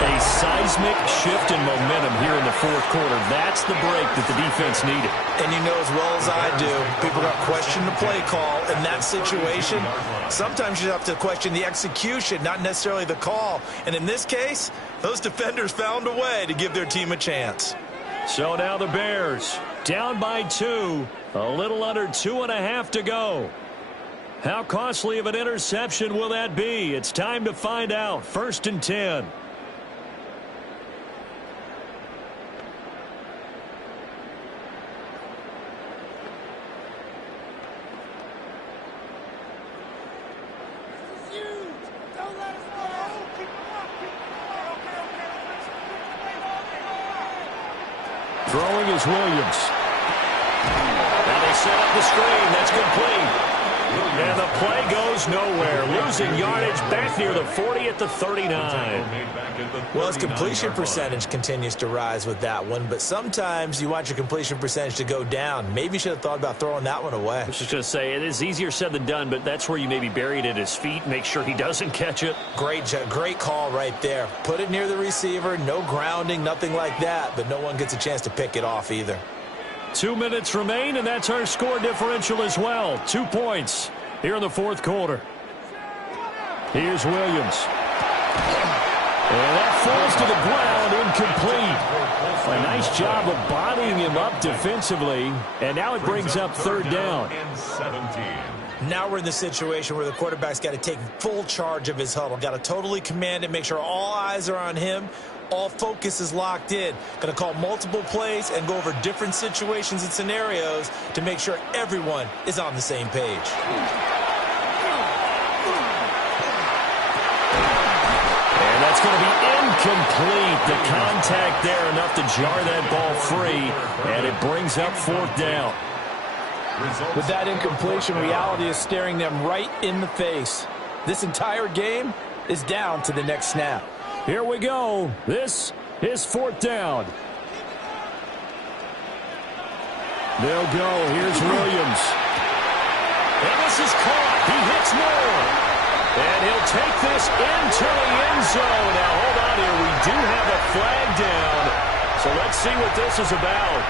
A seismic shift in momentum here in the 4th quarter. That's the break that the defense needed. And you know as well as I do, people got to question the play call in that situation. Sometimes you have to question the execution, not necessarily the call. And in this case, those defenders found a way to give their team a chance. So now the Bears down by 2, a little under 2.5 to go. How costly of an interception will that be? It's time to find out. 1st and 10. Throwing is Williams. Now they set up the screen. That's complete. And the play goes nowhere. Losing yardage back near the 40 at the 39. Well, his completion percentage continues to rise with that one, but sometimes you want your completion percentage to go down. Maybe you should have thought about throwing that one away. I was just going to say, it is easier said than done, but that's where you maybe bury it at his feet, make sure he doesn't catch it. Great call right there. Put it near the receiver, no grounding, nothing like that, but no one gets a chance to pick it off either. 2 minutes remain, and that's our score differential as well. 2 points here in the 4th quarter. Here's Williams. And that falls to the ground, incomplete. A nice job of bodying him up defensively, and now it brings up 3rd down. Now we're in the situation where the quarterback's got to take full charge of his huddle. Got to totally command it, make sure all eyes are on him. All focus is locked in. Going to call multiple plays and go over different situations and scenarios to make sure everyone is on the same page. And that's going to be incomplete. The contact there enough to jar that ball free, and it brings up 4th down. With that incompletion, reality is staring them right in the face. This entire game is down to the next snap. Here we go. This is 4th down. They'll go. Here's Williams. And this is caught. He hits more. And he'll take this into the end zone. Now, hold on here. We do have a flag down. So let's see what this is about.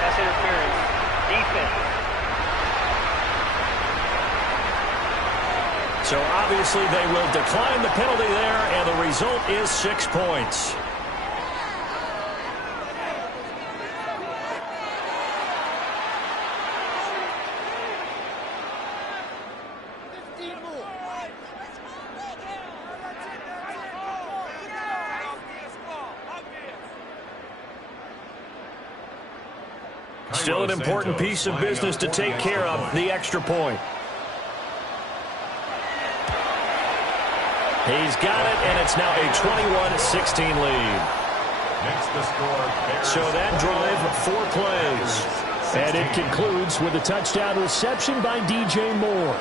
Pass interference. Defense. So obviously they will decline the penalty there, and the result is 6 points. Still an important piece of business to take care of, the extra point. He's got it, and it's now a 21-16 lead. So that drive, 4 plays. And it concludes with a touchdown reception by DJ Moore.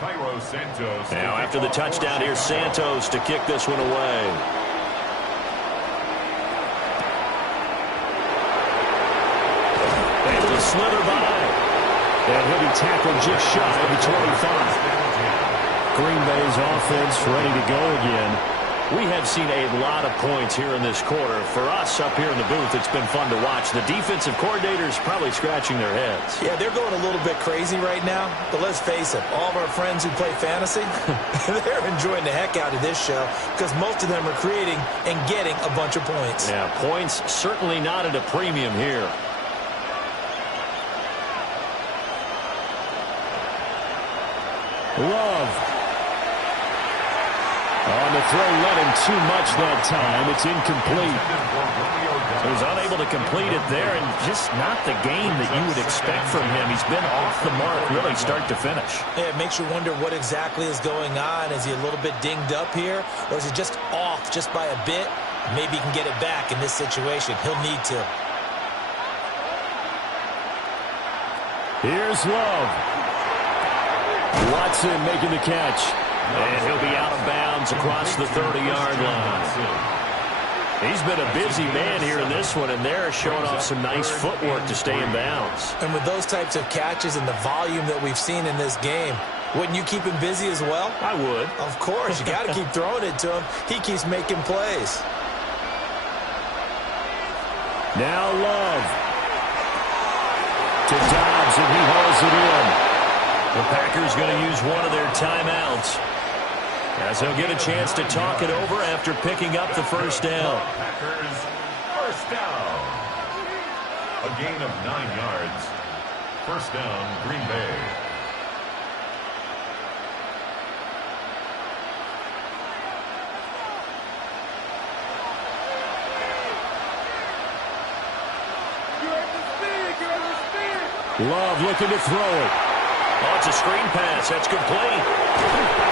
Now after the touchdown, here's Santos to kick this one away. Able to slither by. And he'll be tackled just shy of the 25. Green Bay's offense ready to go again. We have seen a lot of points here in this quarter. For us up here in the booth, it's been fun to watch. The defensive coordinators probably scratching their heads. Yeah, they're going a little bit crazy right now. But let's face it, all of our friends who play fantasy, they're enjoying the heck out of this show because most of them are creating and getting a bunch of points. Yeah, points certainly not at a premium here. Love. On the throw, led him too much that time. It's incomplete. He was unable to complete it there, and just not the game that you would expect from him. He's been off the mark really start to finish. Yeah, it makes you wonder what exactly is going on. Is he a little bit dinged up here, or is he just off just by a bit? Maybe he can get it back in this situation. He'll need to. Here's Love. Watson making the catch. And he'll be out of bounds across the 30-yard line. He's been a busy man here in this one, and they're showing off some nice footwork to stay in bounds. And with those types of catches and the volume that we've seen in this game, wouldn't you keep him busy as well? I would. Of course. You got to keep throwing it to him. He keeps making plays. Now Love. To Dobbs, and he hauls it in. The Packers going to use one of their timeouts, as he'll get a chance to talk it over after picking up the first down. Packers, first down. A gain of 9 yards. First down, Green Bay. Love looking to throw it. Oh, it's a screen pass. That's complete.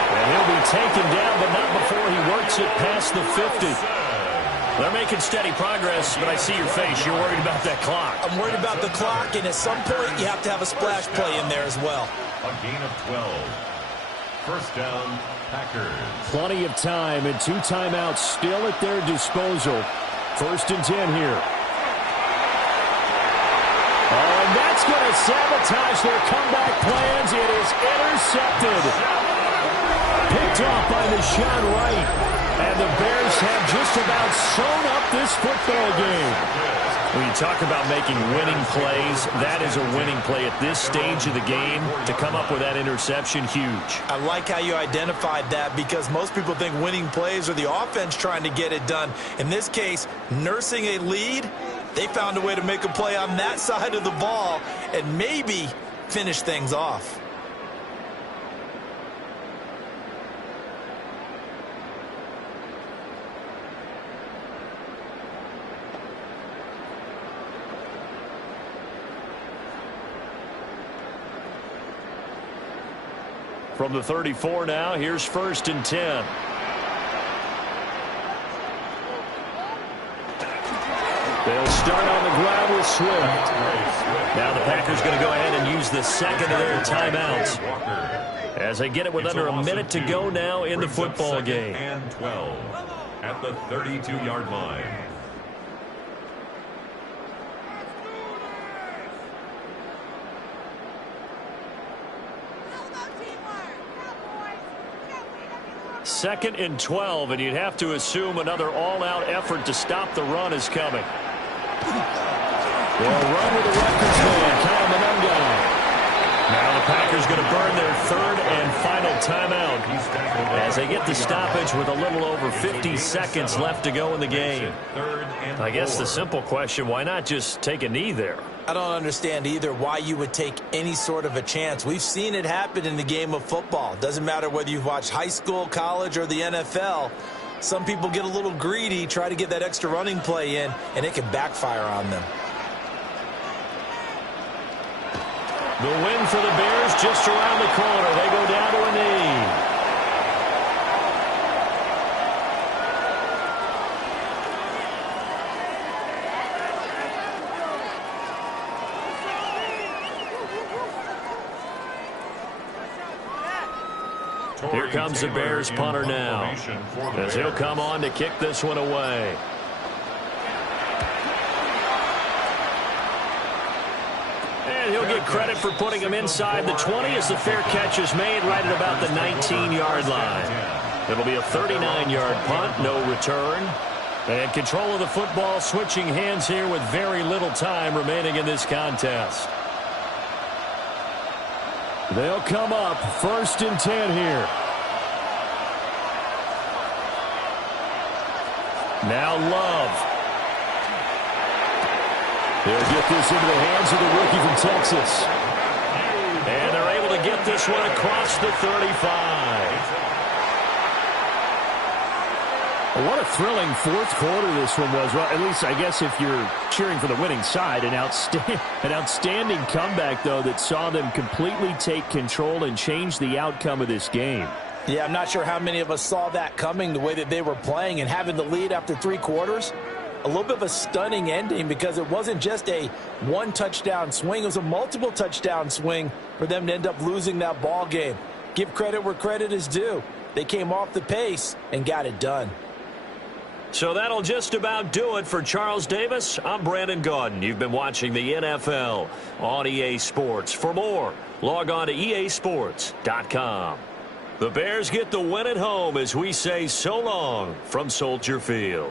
And he'll be taken down, but not before he works it past the 50. They're making steady progress, but I see your face. You're worried about that clock. I'm worried about the clock, and at some point you have to have a splash play in there as well. A gain of 12. First down, Packers. Plenty of time and 2 timeouts still at their disposal. First and 10 here. Oh, and that's going to sabotage their comeback plans. It is intercepted. Picked off by Deshaun Wright. And the Bears have just about sewn up this football game. When you talk about making winning plays, that is a winning play at this stage of the game. To come up with that interception, huge. I like how you identified that because most people think winning plays are the offense trying to get it done. In this case, nursing a lead, they found a way to make a play on that side of the ball and maybe finish things off. From the 34 now, here's first and 10. They'll start on the ground with Swift. Now the Packers going to go ahead and use the second of their timeouts as they get it with under a minute to go now in the football game. And 12 at the 32-yard line. Second and 12, and you'd have to assume another all-out effort to stop the run is coming. They'll run with the records man, Kyle Monunga. Now the Packers going to burn their third and final timeout as they get the stoppage with a little over 50 seconds left to go in the game. I guess the simple question, why not just take a knee there? I don't understand either why you would take any sort of a chance. We've seen it happen in the game of football. Doesn't matter whether you've watched high school, college, or the NFL. Some people get a little greedy, try to get that extra running play in, and it can backfire on them. The win for the Bears just around the corner. They go down to a knee. Here comes the Bears punter now, as he'll come on to kick this one away. And he'll get credit for putting him inside the 20 as the fair catch is made right at about the 19-yard line. It'll be a 39-yard punt, no return. And control of the football switching hands here with very little time remaining in this contest. They'll come up 1st and 10 here. Now Love. They'll get this into the hands of the rookie from Texas. And they're able to get this one across the 35. What a thrilling fourth quarter this one was. Well, at least I guess if you're cheering for the winning side, an outstanding comeback, though, that saw them completely take control and change the outcome of this game. Yeah, I'm not sure how many of us saw that coming, the way that they were playing and having the lead after 3 quarters. A little bit of a stunning ending because it wasn't just a one-touchdown swing. It was a multiple touchdown swing for them to end up losing that ball game. Give credit where credit is due. They came off the pace and got it done. So that'll just about do it for Charles Davis. I'm Brandon Gaudin. You've been watching the NFL on EA Sports. For more, log on to easports.com. The Bears get the win at home as we say so long from Soldier Field.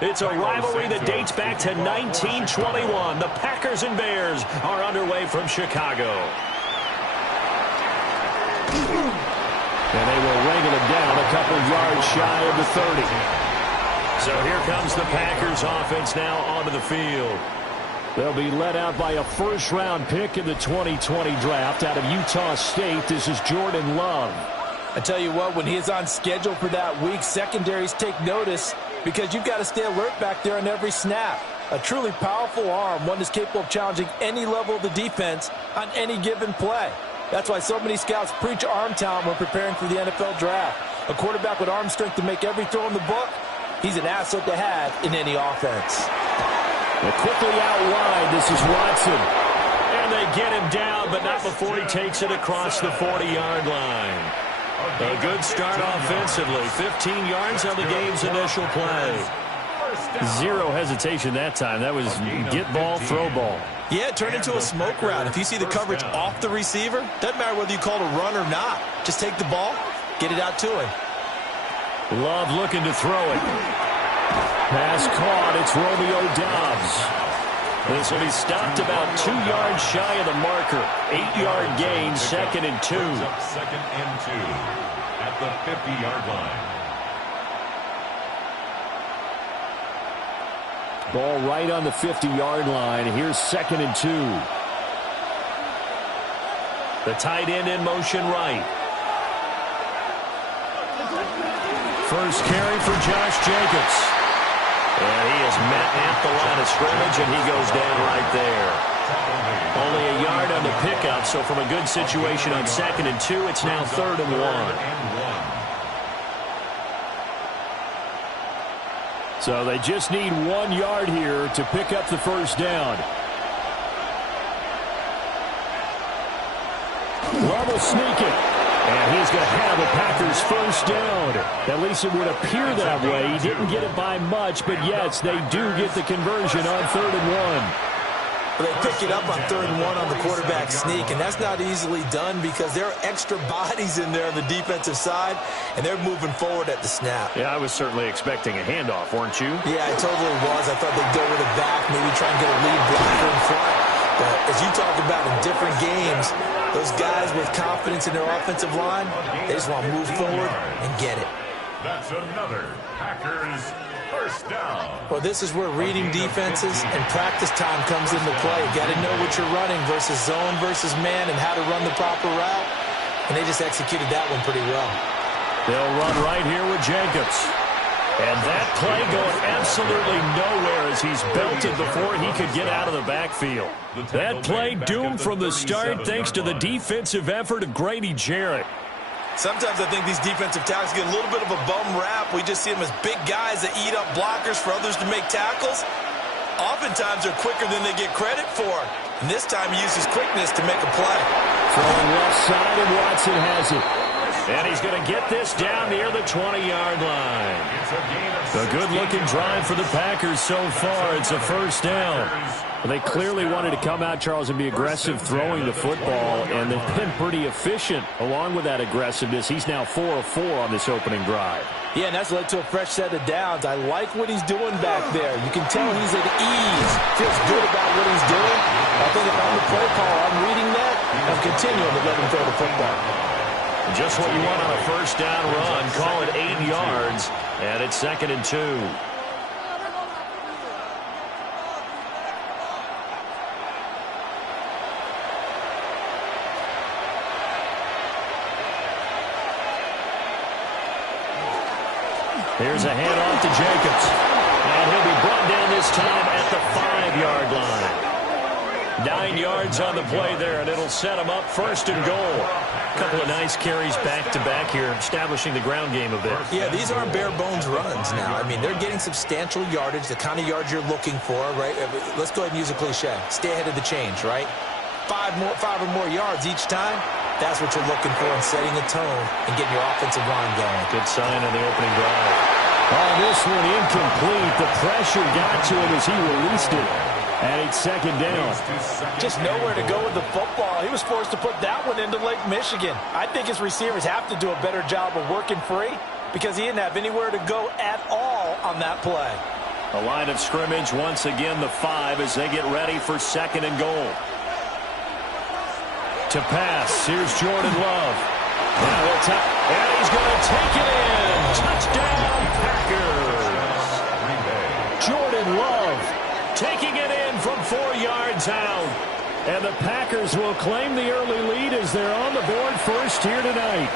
It's a rivalry that dates back to 1921. The Packers and Bears are underway from Chicago. And they will wrangle him down a couple yards shy of the 30. So here comes the Packers offense now onto the field. They'll be led out by a first-round pick in the 2020 draft out of Utah State. This is Jordan Love. I tell you what, when he is on schedule for that week, secondaries take notice because you've got to stay alert back there on every snap. A truly powerful arm, one that's capable of challenging any level of the defense on any given play. That's why so many scouts preach arm talent when preparing for the NFL draft. A quarterback with arm strength to make every throw in the book, he's an asset to have in any offense. And quickly out wide, this is Watson. And they get him down, but not before he takes it across the 40-yard line. A good start offensively. 15 yards on the game's initial play. Zero hesitation that time. That was get ball, throw ball. Yeah, it turned into a smoke route. If you see the coverage off the receiver, doesn't matter whether you call it a run or not. Just take the ball, get it out to him. Love looking to throw it. Pass caught. It's Romeo Doubs. This will be stopped about 2 yards shy of the marker. 8-yard gain, 2nd and 2. 2nd and 2 at the 50-yard line. Ball right on the 50-yard line. Here's 2nd and 2. The tight end in motion right. First carry for Josh Jacobs. And he is met at the line of scrimmage, and he goes down right there. Only a yard on the pickup, so from a good situation on 2nd and 2, it's now 3rd and 1. So they just need 1 yard here to pick up the first down. Love will sneak it. And he's going to have the Packers first down. At least it would appear that way. He didn't get it by much, but yes, they do get the conversion on 3rd and 1. They pick it up on 3rd and 1 on the quarterback sneak, and that's not easily done because there are extra bodies in there on the defensive side, and they're moving forward at the snap. Yeah, I was certainly expecting a handoff, weren't you? Yeah, I totally was. I thought they'd go with it back, maybe try and get a lead blocker in front. But as you talk about in different games, those guys with confidence in their offensive line, they just want to move forward and get it. That's another Packers first down. Well, this is where reading defenses and practice time comes into play. You got to know what you're running versus zone versus man and how to run the proper route. And they just executed that one pretty well. They'll run right here with Jacobs. And that play going absolutely nowhere as he's belted before he could get out of the backfield. That play doomed from the start thanks to the defensive effort of Grady Jarrett. Sometimes I think these defensive tackles get a little bit of a bum rap. We just see them as big guys that eat up blockers for others to make tackles. Oftentimes they're quicker than they get credit for. And this time he uses quickness to make a play. Throwing left side, and Watson has it. And he's going to get this down near the 20-yard line. A good-looking drive for the Packers so far. It's a first down. Well, they clearly wanted to come out, Charles, and be aggressive throwing the football, and they've been pretty efficient along with that aggressiveness. He's now 4 of 4 on this opening drive. Yeah, and that's led to a fresh set of downs. I like what he's doing back there. You can tell he's at ease. Feels good about what he's doing. I think if I'm the play caller, I'm reading that. I'm continuing to let him throw the football. Just what you want on a first down run. Call it 8 yards, and it's 2nd and 2. Here's a handoff to Jacobs. And he'll be brought down this time at the 5-yard line. 9 yards on the play there, and it'll set him up 1st and goal. A couple of nice carries back-to-back here, establishing the ground game a bit. Yeah, these aren't bare-bones runs now. I mean, they're getting substantial yardage, the kind of yards you're looking for, right? Let's go ahead and use a cliche. Stay ahead of the change, right? 5 or more yards each time. That's what you're looking for in setting a tone and getting your offensive line going. Good sign on the opening drive. Oh, this one incomplete. The pressure got to him as he released it. And it's 2nd down. Just nowhere to go with the football. He was forced to put that one into Lake Michigan. I think his receivers have to do a better job of working free because he didn't have anywhere to go at all on that play. A line of scrimmage once again, the 5 as they get ready for 2nd and goal. To pass, here's Jordan Love. Now and he's going to take it in. Touchdown, Packers. Jordan Love taking it in from 4 yards out. And the Packers will claim the early lead as they're on the board first here tonight.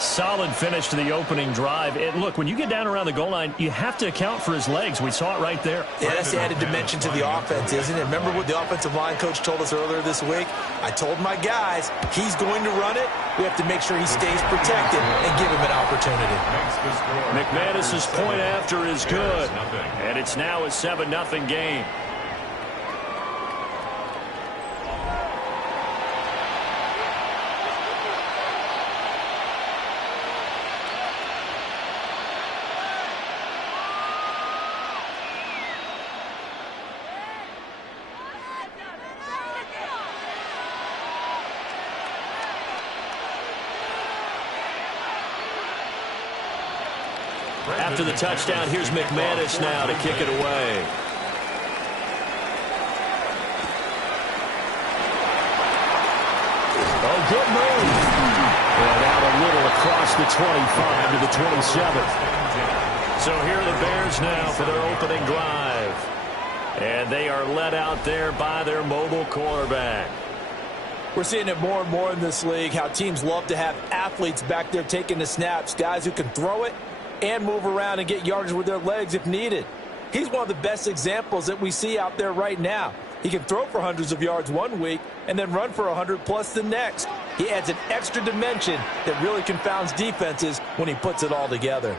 Solid finish to the opening drive. And look, when you get down around the goal line, you have to account for his legs. We saw it right there. Yeah, that's the added dimension to the offense, isn't it? Remember what the offensive line coach told us earlier this week? I told my guys, he's going to run it. We have to make sure he stays protected and give him an opportunity. McManus's point after is good. And it's now a 7-0 game. After the touchdown, here's McManus now to kick it away. Oh, good move. And out a little across the 25 to the 27. So here are the Bears now for their opening drive. And they are led out there by their mobile quarterback. We're seeing it more and more in this league, how teams love to have athletes back there taking the snaps, guys who can throw it and move around and get yardage with their legs if needed. He's one of the best examples that we see out there right now. He can throw for hundreds of yards one week and then run for 100+ the next. He adds an extra dimension that really confounds defenses when he puts it all together.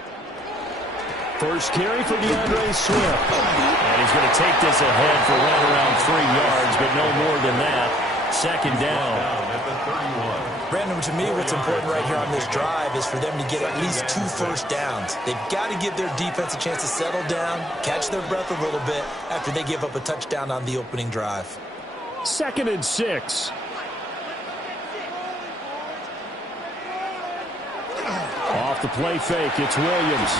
First carry for DeAndre Swift. And he's going to take this ahead for right around 3 yards, but no more than that. 2nd down. Brandon, to me, what's important right here on this drive is for them to get at least 2 first downs. They've got to give their defense a chance to settle down, catch their breath a little bit after they give up a touchdown on the opening drive. 2nd and 6. Off the play fake, it's Williams.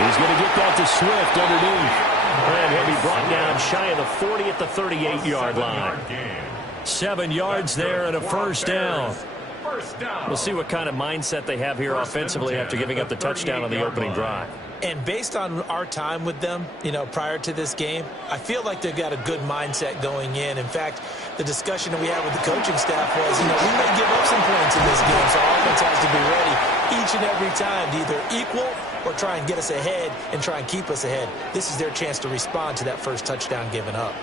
He's going to get that to Swift underneath. And he'll be brought down shy of the 40 at the 38-yard line. 7 yards there and a first down. First down. We'll see what kind of mindset they have here offensively after giving up the touchdown on the opening drive. And based on our time with them, prior to this game, I feel like they've got a good mindset going in. In fact, the discussion that we had with the coaching staff was, we may give up some points in this game, so our offense has to be ready each and every time to either equal or try and get us ahead and try and keep us ahead. This is their chance to respond to that first touchdown given up.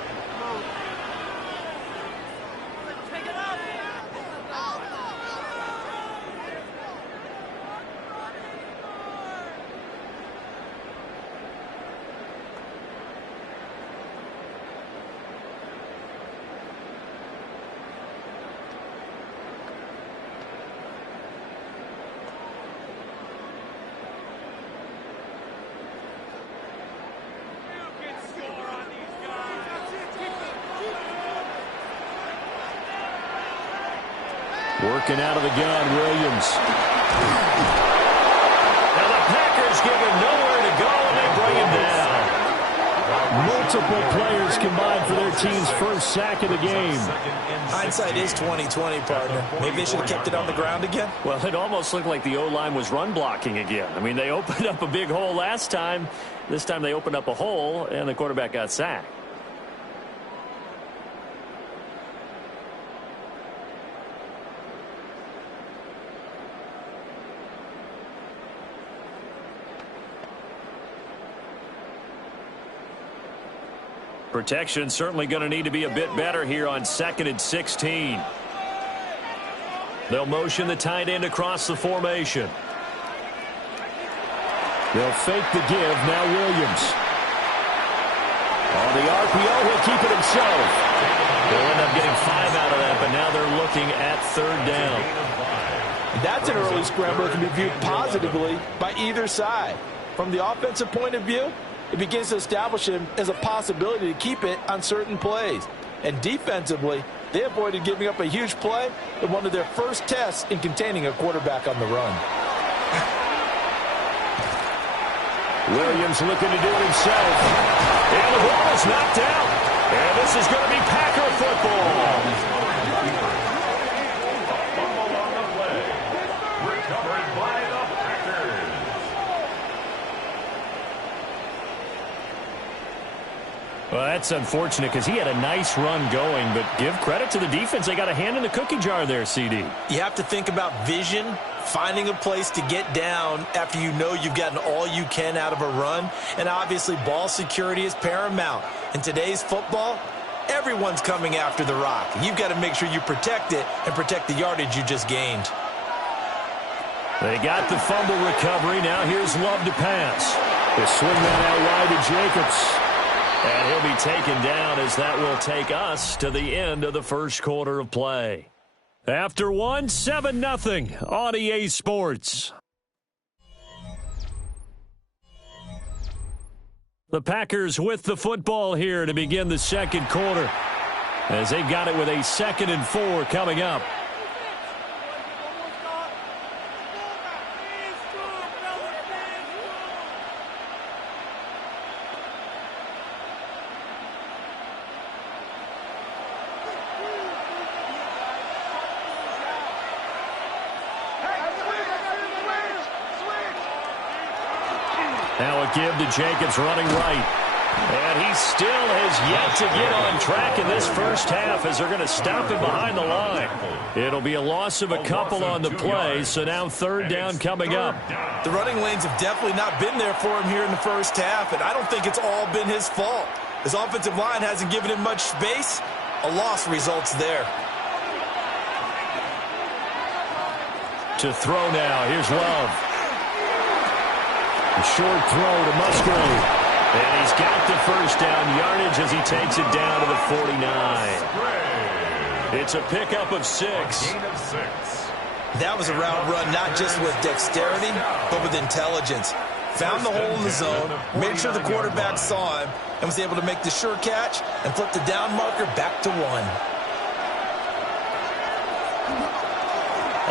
Working out of the gun, Williams. Now the Packers give him nowhere to go, and they bring him down. Multiple players combined for their team's first sack of the game. Hindsight is 20/20, partner. Maybe they should have kept it on the ground again. Well, it almost looked like the O-line was run blocking again. I mean, they opened up a big hole last time. This time they opened up a hole, and the quarterback got sacked. Protection certainly going to need to be a bit better here on 2nd and 16. They'll motion the tight end across the formation. They'll fake the give. Now Williams. On the RPO, he'll keep it himself. They'll end up getting 5 out of that, but now they're looking at 3rd down. That's an early scramble that can be viewed positively by either side. From the offensive point of view, it begins to establish him as a possibility to keep it on certain plays. And defensively, they avoided giving up a huge play in one of their first tests in containing a quarterback on the run. Williams looking to do it himself. And the ball is knocked out. And this is going to be Packer football. Recovered by the Packers. Well, that's unfortunate because he had a nice run going, but give credit to the defense. They got a hand in the cookie jar there, CD. You have to think about vision, finding a place to get down after you know you've gotten all you can out of a run, and obviously ball security is paramount. In today's football, everyone's coming after the rock. You've got to make sure you protect it and protect the yardage you just gained. They got the fumble recovery. Now here's Love to pass. They swing that out wide to Jacobs. And he'll be taken down as that will take us to the end of the first quarter of play. After 1, 7-0 on EA Sports. The Packers with the football here to begin the second quarter, as they've got it with a 2nd and 4 coming up. Now a give to Jacobs running right. And he still has yet to get on track in this first half as they're going to stop him behind the line. It'll be a loss of a couple on the play, so now 3rd down coming up. The running lanes have definitely not been there for him here in the first half, and I don't think it's all been his fault. His offensive line hasn't given him much space. A loss results there. To throw now, here's Love. A short throw to Musgrave. And he's got the first down yardage as he takes it down to the 49. It's a pickup of 6. That was a route run not just with dexterity, but with intelligence. Found the hole in the zone, made sure the quarterback saw him, and was able to make the sure catch and flip the down marker back to 1.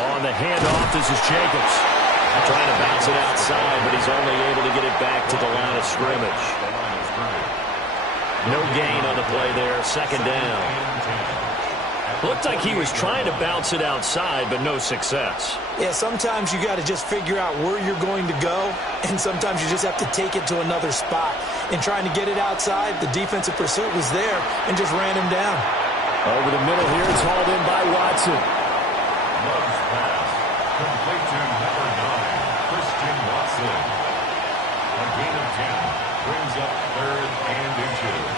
On the handoff, this is Jacobs. Trying to bounce it outside, but he's only able to get it back to the line of scrimmage. No gain on the play there, 2nd down. Looked like he was trying to bounce it outside, but no success. Yeah, sometimes you got to just figure out where you're going to go, and sometimes you just have to take it to another spot. In trying to get it outside, the defensive pursuit was there and just ran him down. Over the middle here, it's hauled in by Watson. Love's pass. Complete to number 9, Christian Watson. A gain of 10 brings up 3rd and inches.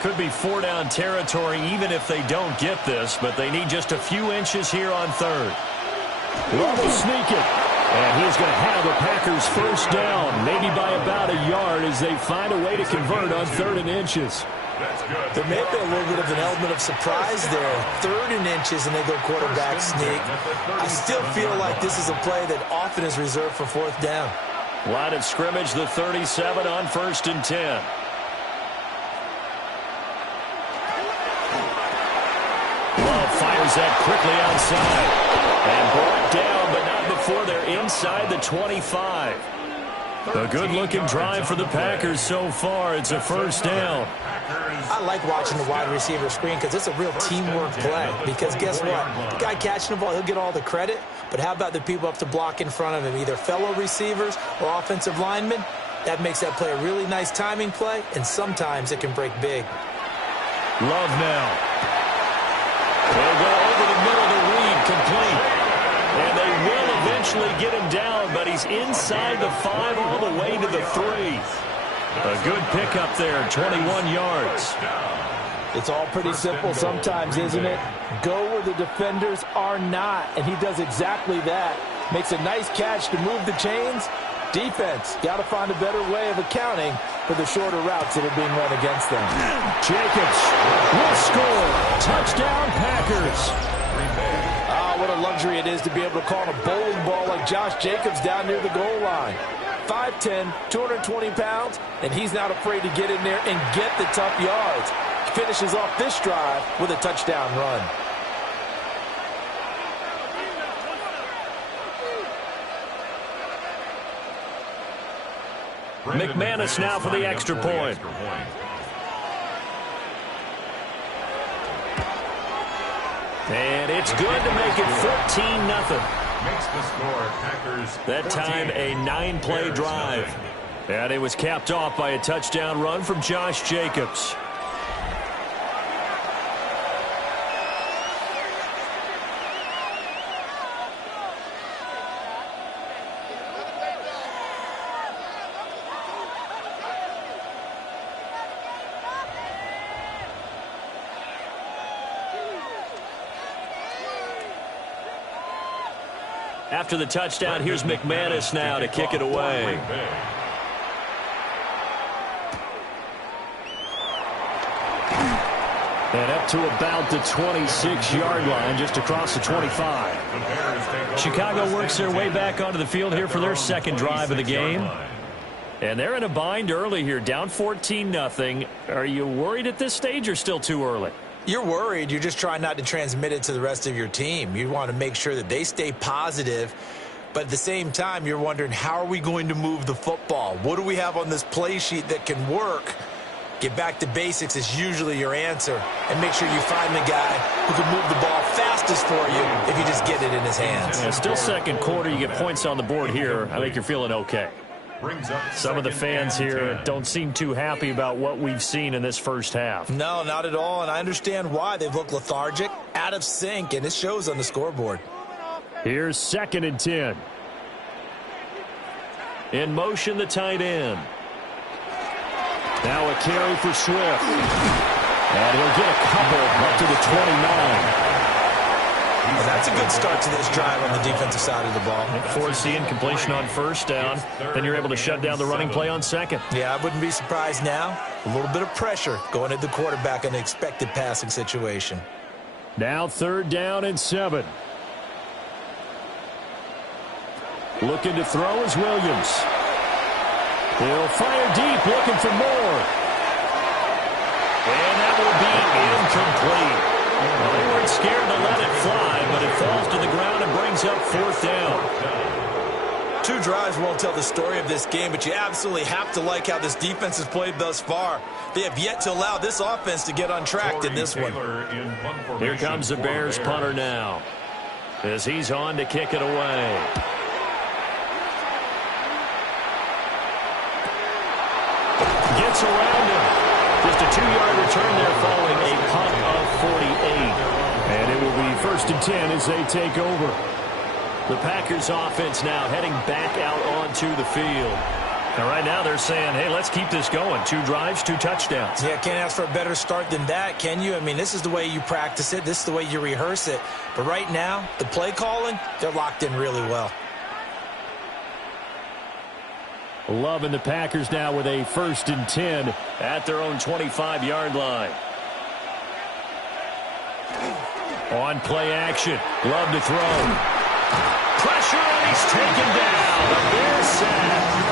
Could be 4-down territory even if they don't get this, but they need just a few inches here on 3rd. Love will sneak it. And he's going to have the Packers first down, maybe by about a yard as they find a way to convert on 3rd and inches. There may be a little bit of an element of surprise there. 3rd and inches, and they go quarterback sneak. I still feel like this is a play that often is reserved for 4th down. Line of scrimmage, the 37 on 1st and 10. Love fires that quickly outside. And brought down, but not before they're inside the 25. A good-looking drive for the Packers so far. It's a 1st down. I like watching the wide receiver screen because it's a real teamwork play. Because guess what? The guy catching the ball, he'll get all the credit. But how about the people up to block in front of him, either fellow receivers or offensive linemen? That makes that play a really nice timing play, and sometimes it can break big. Love now. They'll go over the middle to Reed, complete. And they will eventually get him down, but he's inside the 5 all the way to the 3. A good pickup there, 21 yards. It's all pretty simple sometimes, isn't it? Go where the defenders are not, and he does exactly that. Makes a nice catch to move the chains. Defense, got to find a better way of accounting for the shorter routes that are being run against them. Jacobs will score. Touchdown, Packers. What a luxury it is to be able to call a bowling ball like Josh Jacobs down near the goal line. 5'10", 220 pounds, and he's not afraid to get in there and get the tough yards. Finishes off this drive with a touchdown run. McManus now for the extra point. And it's good to make it 14-0. Makes the score Packers. That time a 9-play drive. And it was capped off by a touchdown run from Josh Jacobs. After the touchdown, here's McManus now to kick it away. And up to about the 26-yard line, just across the 25. Chicago works their way back onto the field here for their second drive of the game. And they're in a bind early here, down 14-0. Are you worried at this stage or still too early? You're worried. You're just trying not to transmit it to the rest of your team. You want to make sure that they stay positive. But at the same time, you're wondering, how are we going to move the football? What do we have on this play sheet that can work? Get back to basics is usually your answer. And make sure you find the guy who can move the ball fastest for you if you just get it in his hands. Yeah, still second quarter. You get points on the board here. I think you're feeling okay. Some of the fans here don't seem too happy about what we've seen in this first half. No, not at all, and I understand why. They've looked lethargic, out of sync, and it shows on the scoreboard. Here's 2nd and 10. In motion, the tight end. Now a carry for Swift. And he'll get a couple up to the 29. Well, that's a good start to this drive on the defensive side of the ball. Forcing completion on first down. Then you're able to shut down the running play on second. Yeah, I wouldn't be surprised now. A little bit of pressure going at the quarterback in an expected passing situation. Now 3rd down and 7. Looking to throw is Williams. He'll fire deep, looking for more. And that will be incomplete. Well, they weren't scared to let it fly, but it falls to the ground and brings up 4th down. 2 drives won't tell the story of this game, but you absolutely have to like how this defense has played thus far. They have yet to allow this offense to get untracked in this one. Here comes the Bears punter now, as he's on to kick it away. Gets around him. Just a 2-yard return there following a punt of 48. And it will be 1st and 10 as they take over. The Packers offense now heading back out onto the field. And right now they're saying, hey, let's keep this going. 2 drives, 2 touchdowns. Yeah, can't ask for a better start than that, can you? I mean, this is the way you practice it. This is the way you rehearse it. But right now, the play calling, they're locked in really well. Loving the Packers now with a 1st and 10 at their own 25-yard line. On play action. Love to throw. Pressure, and he's taken down. A Bears sack.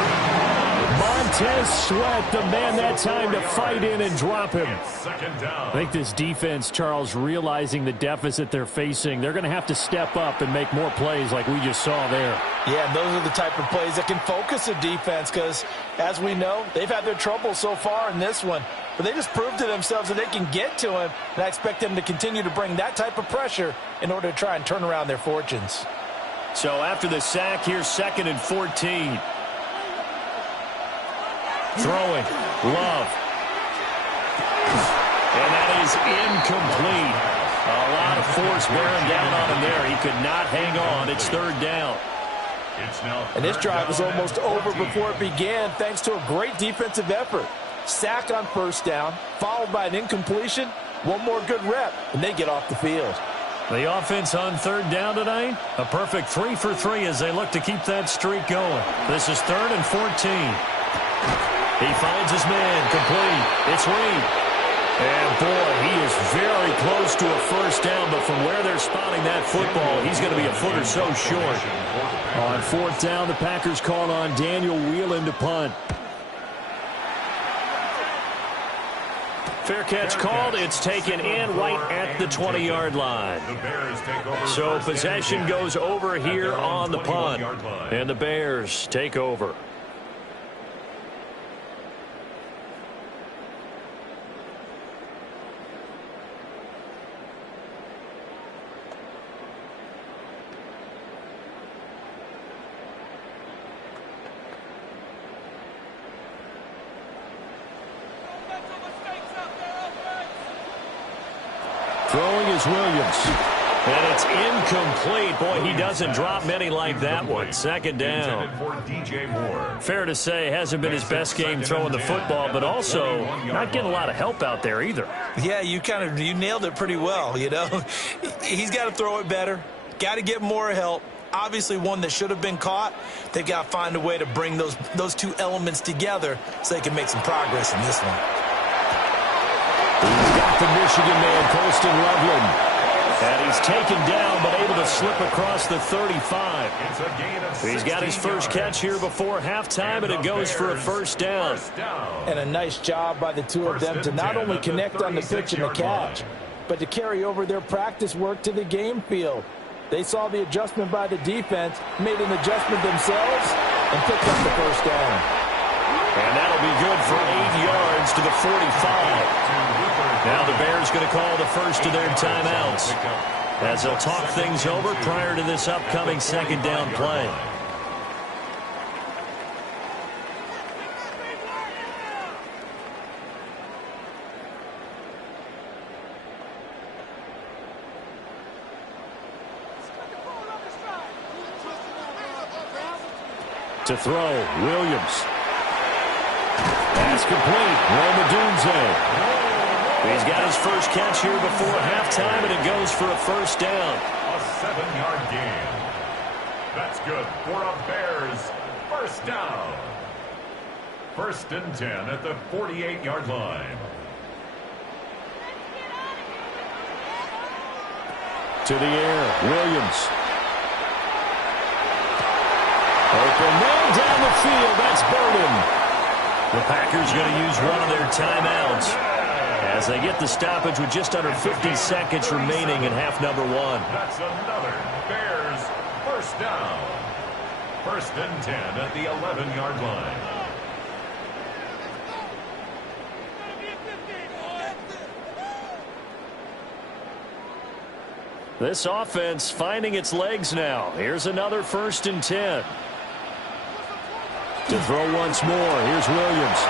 Montez Sweat, the man that time to fight in and drop him. I think this defense, Charles, realizing the deficit they're facing, they're going to have to step up and make more plays like we just saw there. Yeah, those are the type of plays that can focus a defense because, as we know, they've had their trouble so far in this one. But they just proved to themselves that they can get to him, and I expect them to continue to bring that type of pressure in order to try and turn around their fortunes. So after the sack, here's 2nd and 14. Throwing. Love. And that is incomplete. A lot of force bearing down on him there. He could not hang on. It's 3rd down. And this drive was almost over before it began thanks to a great defensive effort. Sack on 1st down, followed by an incompletion. One more good rep, and they get off the field. The offense on 3rd down tonight, a perfect 3 for 3 as they look to keep that streak going. This is 3rd and 14. He finds his man, complete. It's Reed. And, boy, he is very close to a 1st down, but from where they're spotting that football, he's going to be a foot or so short. On 4th down, the Packers called on Daniel Whelan to punt. Fair catch called. It's taken in right at the 20-yard line. So possession goes over here on the punt. And the Bears take over. Throwing is Williams. And it's incomplete. Boy, he doesn't drop many like that one. 2nd down. Fair to say, hasn't been his best game throwing the football, but also not getting a lot of help out there either. Yeah, you nailed it pretty well, you know. He's got to throw it better. Got to get more help. Obviously one that should have been caught. They've got to find a way to bring those 2 elements together so they can make some progress in this one. He's got the Michigan man, Colston Loveland. And he's taken down, but able to slip across the 35. He's got his first catch here before halftime, and it goes for a 1st down. And a nice job by the 2 of them to not only connect on the pitch and the catch, but to carry over their practice work to the game field. They saw the adjustment by the defense, made an adjustment themselves, and picked up the 1st down. And that'll be good for 8 yards to the 45. Now the Bears going to call the first of their timeouts as they'll talk things over prior to this upcoming 2nd down play. To throw, Williams. Pass complete. Romadunze. He's got his first catch here before halftime, and it goes for a 1st down. A 7-yard gain. That's good for a Bears 1st down. 1st and 10 at the 48-yard line. To the air, Williams. Open man down the field. That's Burden. The Packers going to use one of their timeouts as they get the stoppage with just under 50 seconds remaining in half number 1. That's another Bears 1st down. First and 10 at the 11-yard line. This offense finding its legs now. Here's another first and 10. To throw once more, here's Williams.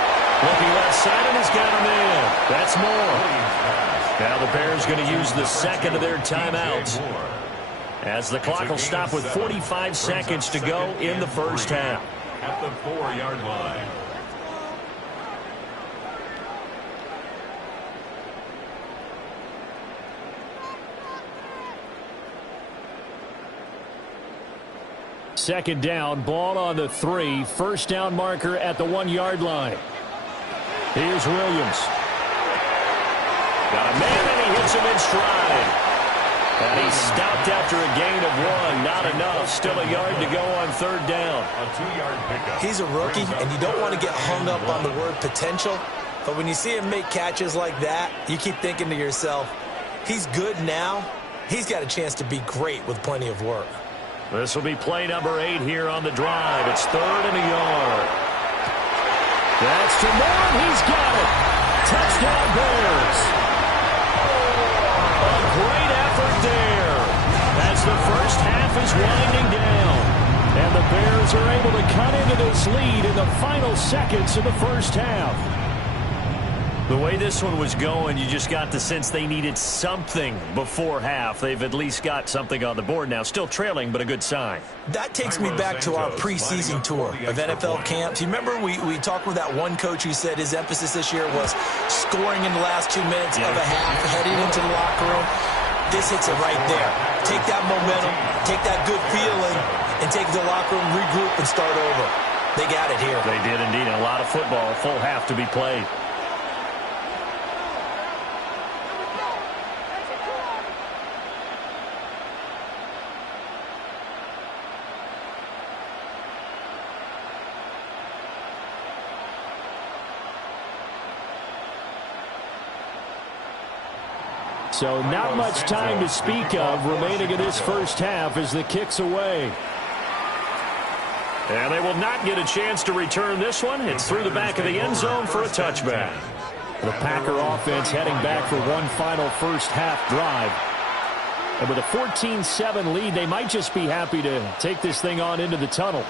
Looking left side, and he's got him in. That's Moore. Now the Bears going to use the second of their timeouts, as the clock will stop with 45 seconds to go in the first half. At the 4-yard line. Second down, ball on the 3. First down marker at the 1-yard line. Here's Williams. Got a man, and he hits him in stride. And he's stopped after a gain of 1. Not enough. Still a yard to go on third down. A 2-yard pickup. He's a rookie, and you don't want to get hung up on the word potential. But when you see him make catches like that, you keep thinking to yourself, he's good now. He's got a chance to be great with plenty of work. This will be play number 8 here on the drive. It's third and a yard. That's to Moore, and he's got it. Touchdown, Bears. A great effort there as the first half is winding down. And the Bears are able to cut into this lead in the final seconds of the first half. The way this one was going, you just got the sense they needed something before half. They've at least got something on the board now. Still trailing, but a good sign. That takes me back to our preseason tour of NFL camps. You remember we talked with that one coach who said his emphasis this year was scoring in the last 2 minutes of a half, heading into the locker room. This hits it right there. Take that momentum, take that good feeling, and take it to the locker room, regroup, and start over. They got it here. They did indeed. A lot of football, full half to be played. So not much time to speak of remaining in this first half as the kick's away. And they will not get a chance to return this one. It's through the back of the end zone for a touchback. The Packer offense heading back for one final first half drive. And with a 14-7 lead, they might just be happy to take this thing on into the tunnel.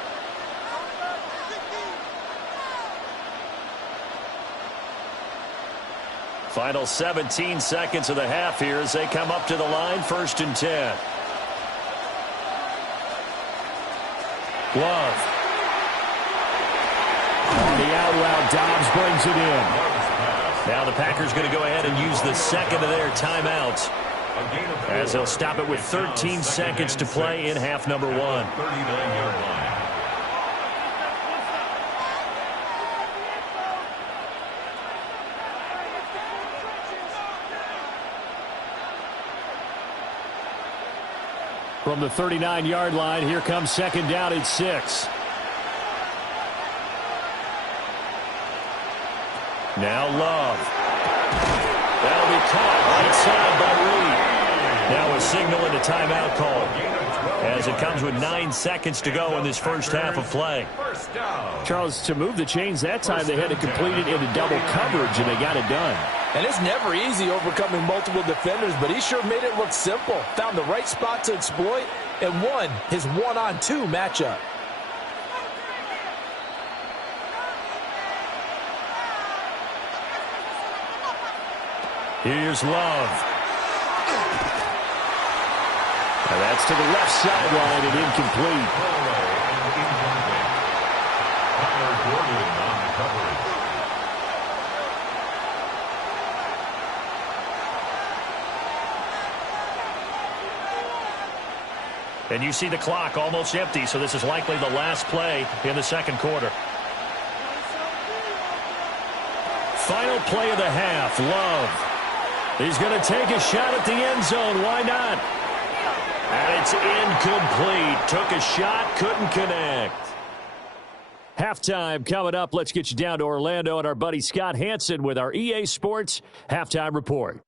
Final 17 seconds of the half here as they come up to the line, first and 10. Love. On the out route, Dobbs brings it in. Now the Packers going to go ahead and use the second of their timeouts, as they'll stop it with 13 seconds to play in half number 1. 39-yard line. From the 39-yard line, here comes second down at 6. Now Love. That'll be caught right side by Reed. Now a signal and a timeout call, as it comes with 9 seconds to go in this first half of play. Charles, to move the chains that time, they had to complete it into double coverage, and they got it done. And it's never easy overcoming multiple defenders, but he sure made it look simple. Found the right spot to exploit and won his one-on-two matchup. Here's Love. And that's to the left sideline and incomplete. And you see the clock almost empty, so this is likely the last play in the second quarter. Final play of the half, Love. He's going to take a shot at the end zone. Why not? And it's incomplete. Took a shot, couldn't connect. Halftime coming up. Let's get you down to Orlando and our buddy Scott Hansen with our EA Sports Halftime Report.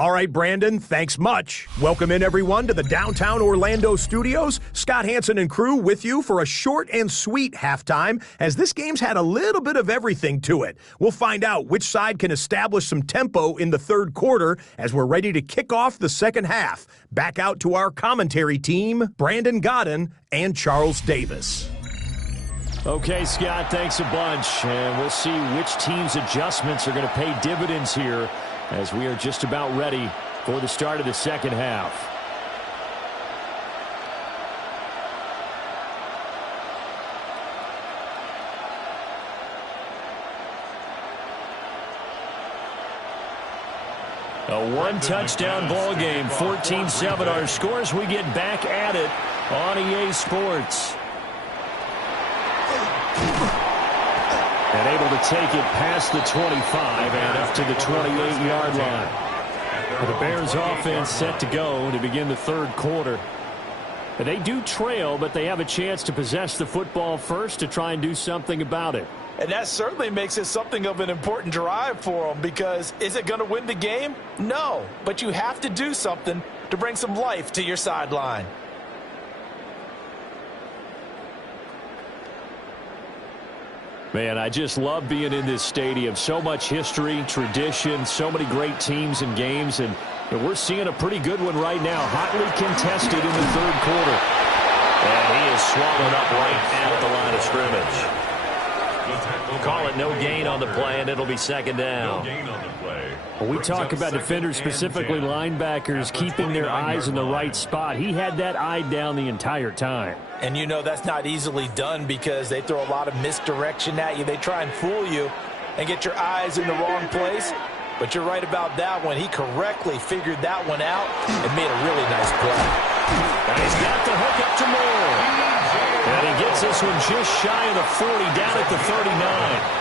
All right, Brandon, thanks much. Welcome in, everyone, to the downtown Orlando studios. Scott Hansen and crew with you for a short and sweet halftime, as this game's had a little bit of everything to it. We'll find out which side can establish some tempo in the third quarter as we're ready to kick off the second half. Back out to our commentary team, Brandon Godden and Charles Davis. Okay, Scott, thanks a bunch. And we'll see which team's adjustments are going to pay dividends here, as we are just about ready for the start of the second half. A one-touchdown ball game, 14-7 our scores. We get back at it on EA Sports. And able to take it past the 25 and up to the 28-yard line. The Bears offense set to go to begin the third quarter. And they do trail, but they have a chance to possess the football first to try and do something about it. And that certainly makes it something of an important drive for them, because is it going to win the game? No, but you have to do something to bring some life to your sideline. Man, I just love being in this stadium. So much history, tradition, so many great teams and games, and we're seeing a pretty good one right now. Hotly contested in the third quarter. And he is swallowed up right at the line of scrimmage. Call it no gain on the play, and it'll be second down. When we talk about defenders, specifically linebackers, keeping their eyes in the right spot, he had that eye down the entire time. And you know that's not easily done, because they throw a lot of misdirection at you. They try and fool you and get your eyes in the wrong place. But you're right about that one. He correctly figured that one out and made a really nice play. And he's got the hook up to Moore. And he gets this one just shy of the 40, down at the 39.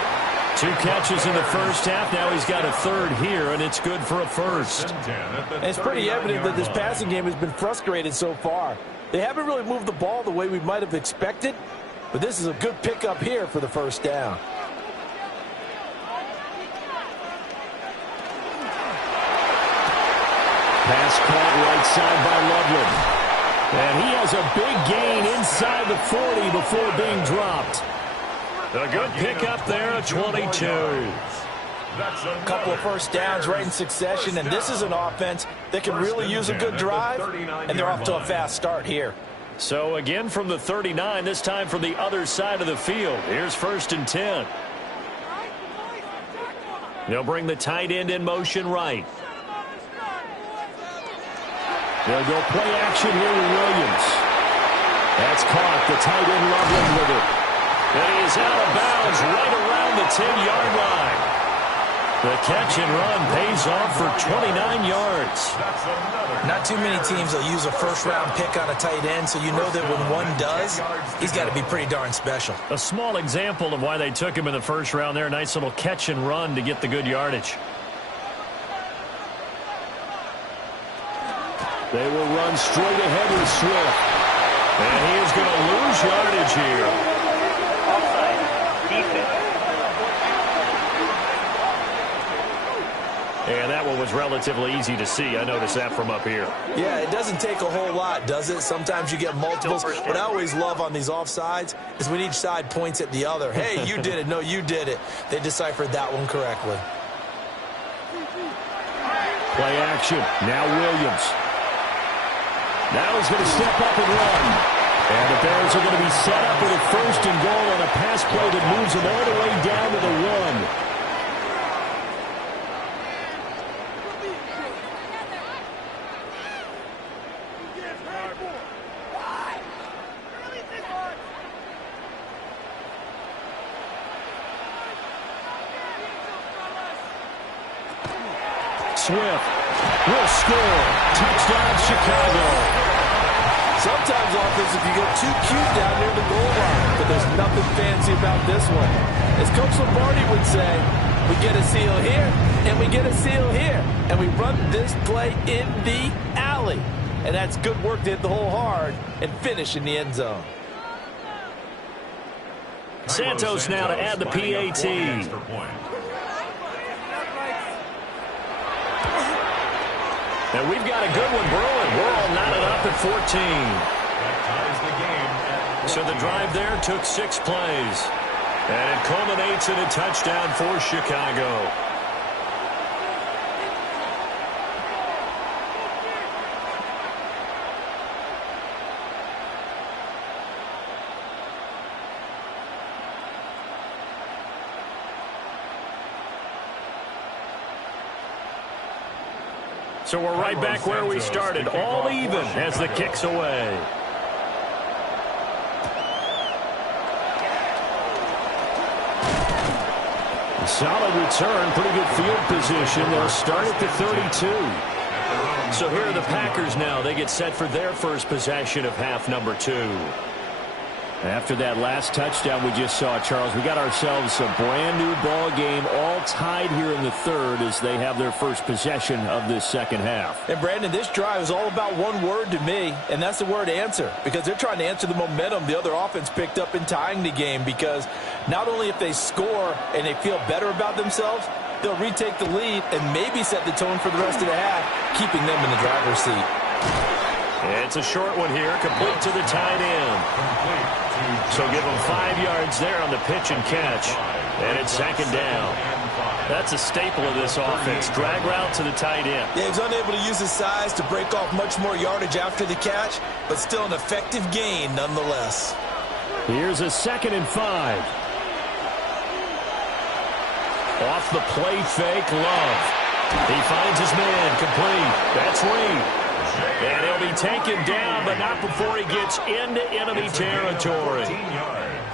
2 catches in the first half. Now he's got a third here, and it's good for a first. And it's pretty evident that this passing game has been frustrated so far. They haven't really moved the ball the way we might have expected, but this is a good pickup here for the first down. Pass caught right side by Loveland. And he has a big gain inside the 40 before being dropped. A good pickup there at 22. A couple of first downs right in succession, and this is an offense that can really use a good drive, and they're off to a fast start here. So again from the 39, this time from the other side of the field. Here's 1st and 10. They'll bring the tight end in motion right. They'll go play action here with Williams. That's caught. The tight end Loveland with it. And he's out of bounds right around the 10-yard line. The catch and run pays off for 29 yards. Not too many teams will use a first-round pick on a tight end, so you know that when one does, he's got to be pretty darn special. A small example of why they took him in the first round there. Nice little catch and run to get the good yardage. They will run straight ahead with Swift. And he is going to lose yardage here. Offside. Defense. And that one was relatively easy to see. I noticed that from up here. Yeah, it doesn't take a whole lot, does it? Sometimes you get multiples. What I always love on these offsides is when each side points at the other. Hey, you did it. No, you did it. They deciphered that one correctly. Play action. Now Williams. Now he's going to step up and run. And the Bears are going to be set up with a 1st and goal on a pass play that moves them all the way down to the 1. Swift will score. Touchdown, Chicago. Sometimes, offense, you get too cute down near the goal line, but there's nothing fancy about this one. As Coach Lombardi would say, we get a seal here, and we get a seal here, and we run this play in the alley. And that's good work to hit the hole hard and finish in the end zone. Santos now to add the PAT. And we've got a good one brewing. We're all knotted up at 14. That ties the game. So the drive there took 6 plays. And it culminates in a touchdown for Chicago. So we're right back where we started, all even as the kick's away. Solid return, pretty good field position. They'll start at the 32. So here are the Packers now. They get set for their first possession of half number 2. After that last touchdown we just saw, Charles, we got ourselves a brand-new ball game, all tied here in the third as they have their first possession of this second half. And, Brandon, this drive is all about one word to me, and that's the word answer, because they're trying to answer the momentum the other offense picked up in tying the game, because not only if they score and they feel better about themselves, they'll retake the lead and maybe set the tone for the rest of the half, keeping them in the driver's seat. It's a short one here, complete to the tight end. So give him 5 yards there on the pitch and catch. And it's second down. That's a staple of this offense. Drag route to the tight end. Yeah, he's unable to use his size to break off much more yardage after the catch, but still an effective gain nonetheless. Here's a 2nd and 5. Off the play fake, Love. He finds his man, complete. That's Reed. And he'll be taken down, but not before he gets into enemy territory.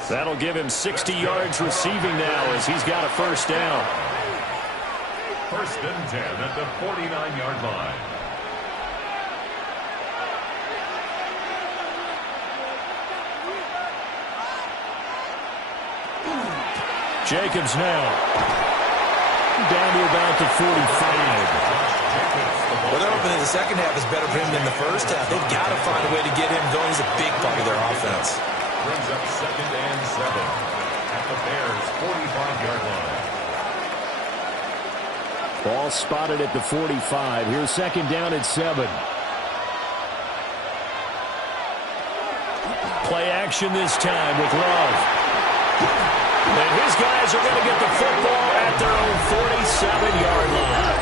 That'll give him 60 yards receiving now as he's got a first down. First and 10 at the 49-yard line. Jacobs now. Down to about the 45. Well, they're hoping that the second half is better for him than the first half. They've got to find a way to get him going. He's a big part of their offense. Brings up 2nd and 7 at the Bears' 45-yard line. Ball spotted at the 45. Here's second down at 7. Play action this time with Love. And his guys are going to get the football at their own 47-yard line.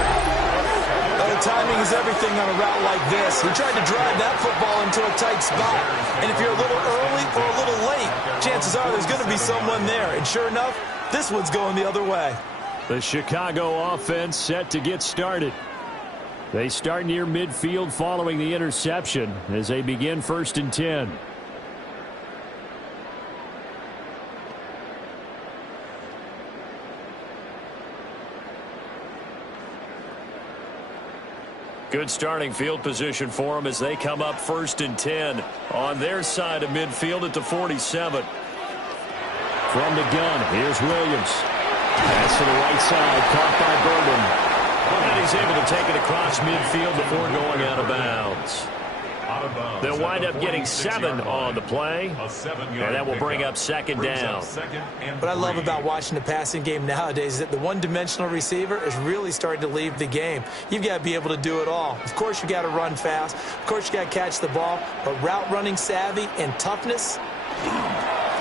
Timing is everything on a route like this. He tried to drive that football into a tight spot. And if you're a little early or a little late, chances are there's going to be someone there. And sure enough, this one's going the other way. The Chicago offense set to get started. They start near midfield following the interception as they begin 1st and 10. Good starting field position for them as they come up 1st and 10 on their side of midfield at the 47. From the gun, here's Williams. Pass to the right side, caught by Burden. And he's able to take it across midfield before going out of bounds. They'll wind up getting 7 on the play, and that will bring up second down. What I love about watching the passing game nowadays is that the one-dimensional receiver is really starting to leave the game. You've got to be able to do it all. Of course, you've got to run fast. Of course, you've got to catch the ball. But route running savvy and toughness,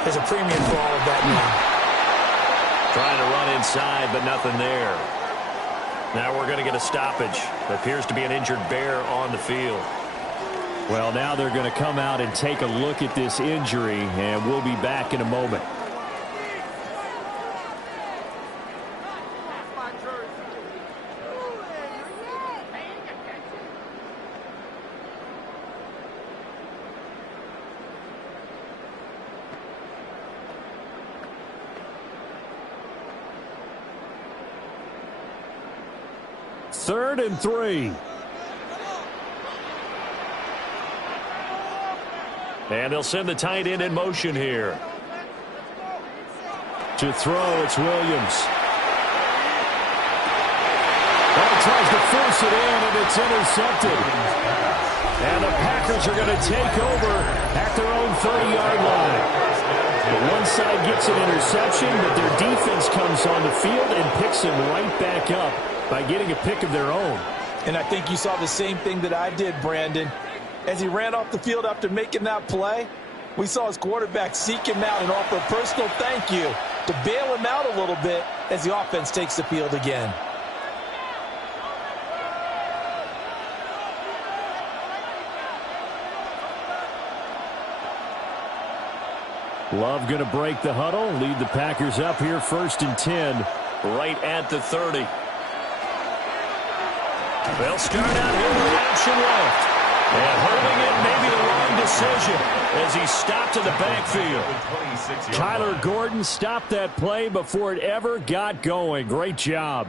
there's a premium for all of that now. Trying to run inside, but nothing there. Now we're going to get a stoppage. There appears to be an injured Bear on the field. Well, now they're going to come out and take a look at this injury, and we'll be back in a moment. Third and 3. And they'll send the tight end in motion here. To throw, it's Williams. That tries to force it in, and it's intercepted. And the Packers are going to take over at their own 30-yard line. The one side gets an interception, but their defense comes on the field and picks them right back up by getting a pick of their own. And I think you saw the same thing that I did, Brandon. As he ran off the field after making that play, we saw his quarterback seek him out and offer a personal thank you to bail him out a little bit as the offense takes the field again. Love going to break the huddle, lead the Packers up here 1st and 10. Right at the 30. They'll start out here with option left. And holding it, maybe the wrong decision as he stopped in the backfield. Kyler Gordon stopped that play before it ever got going. Great job.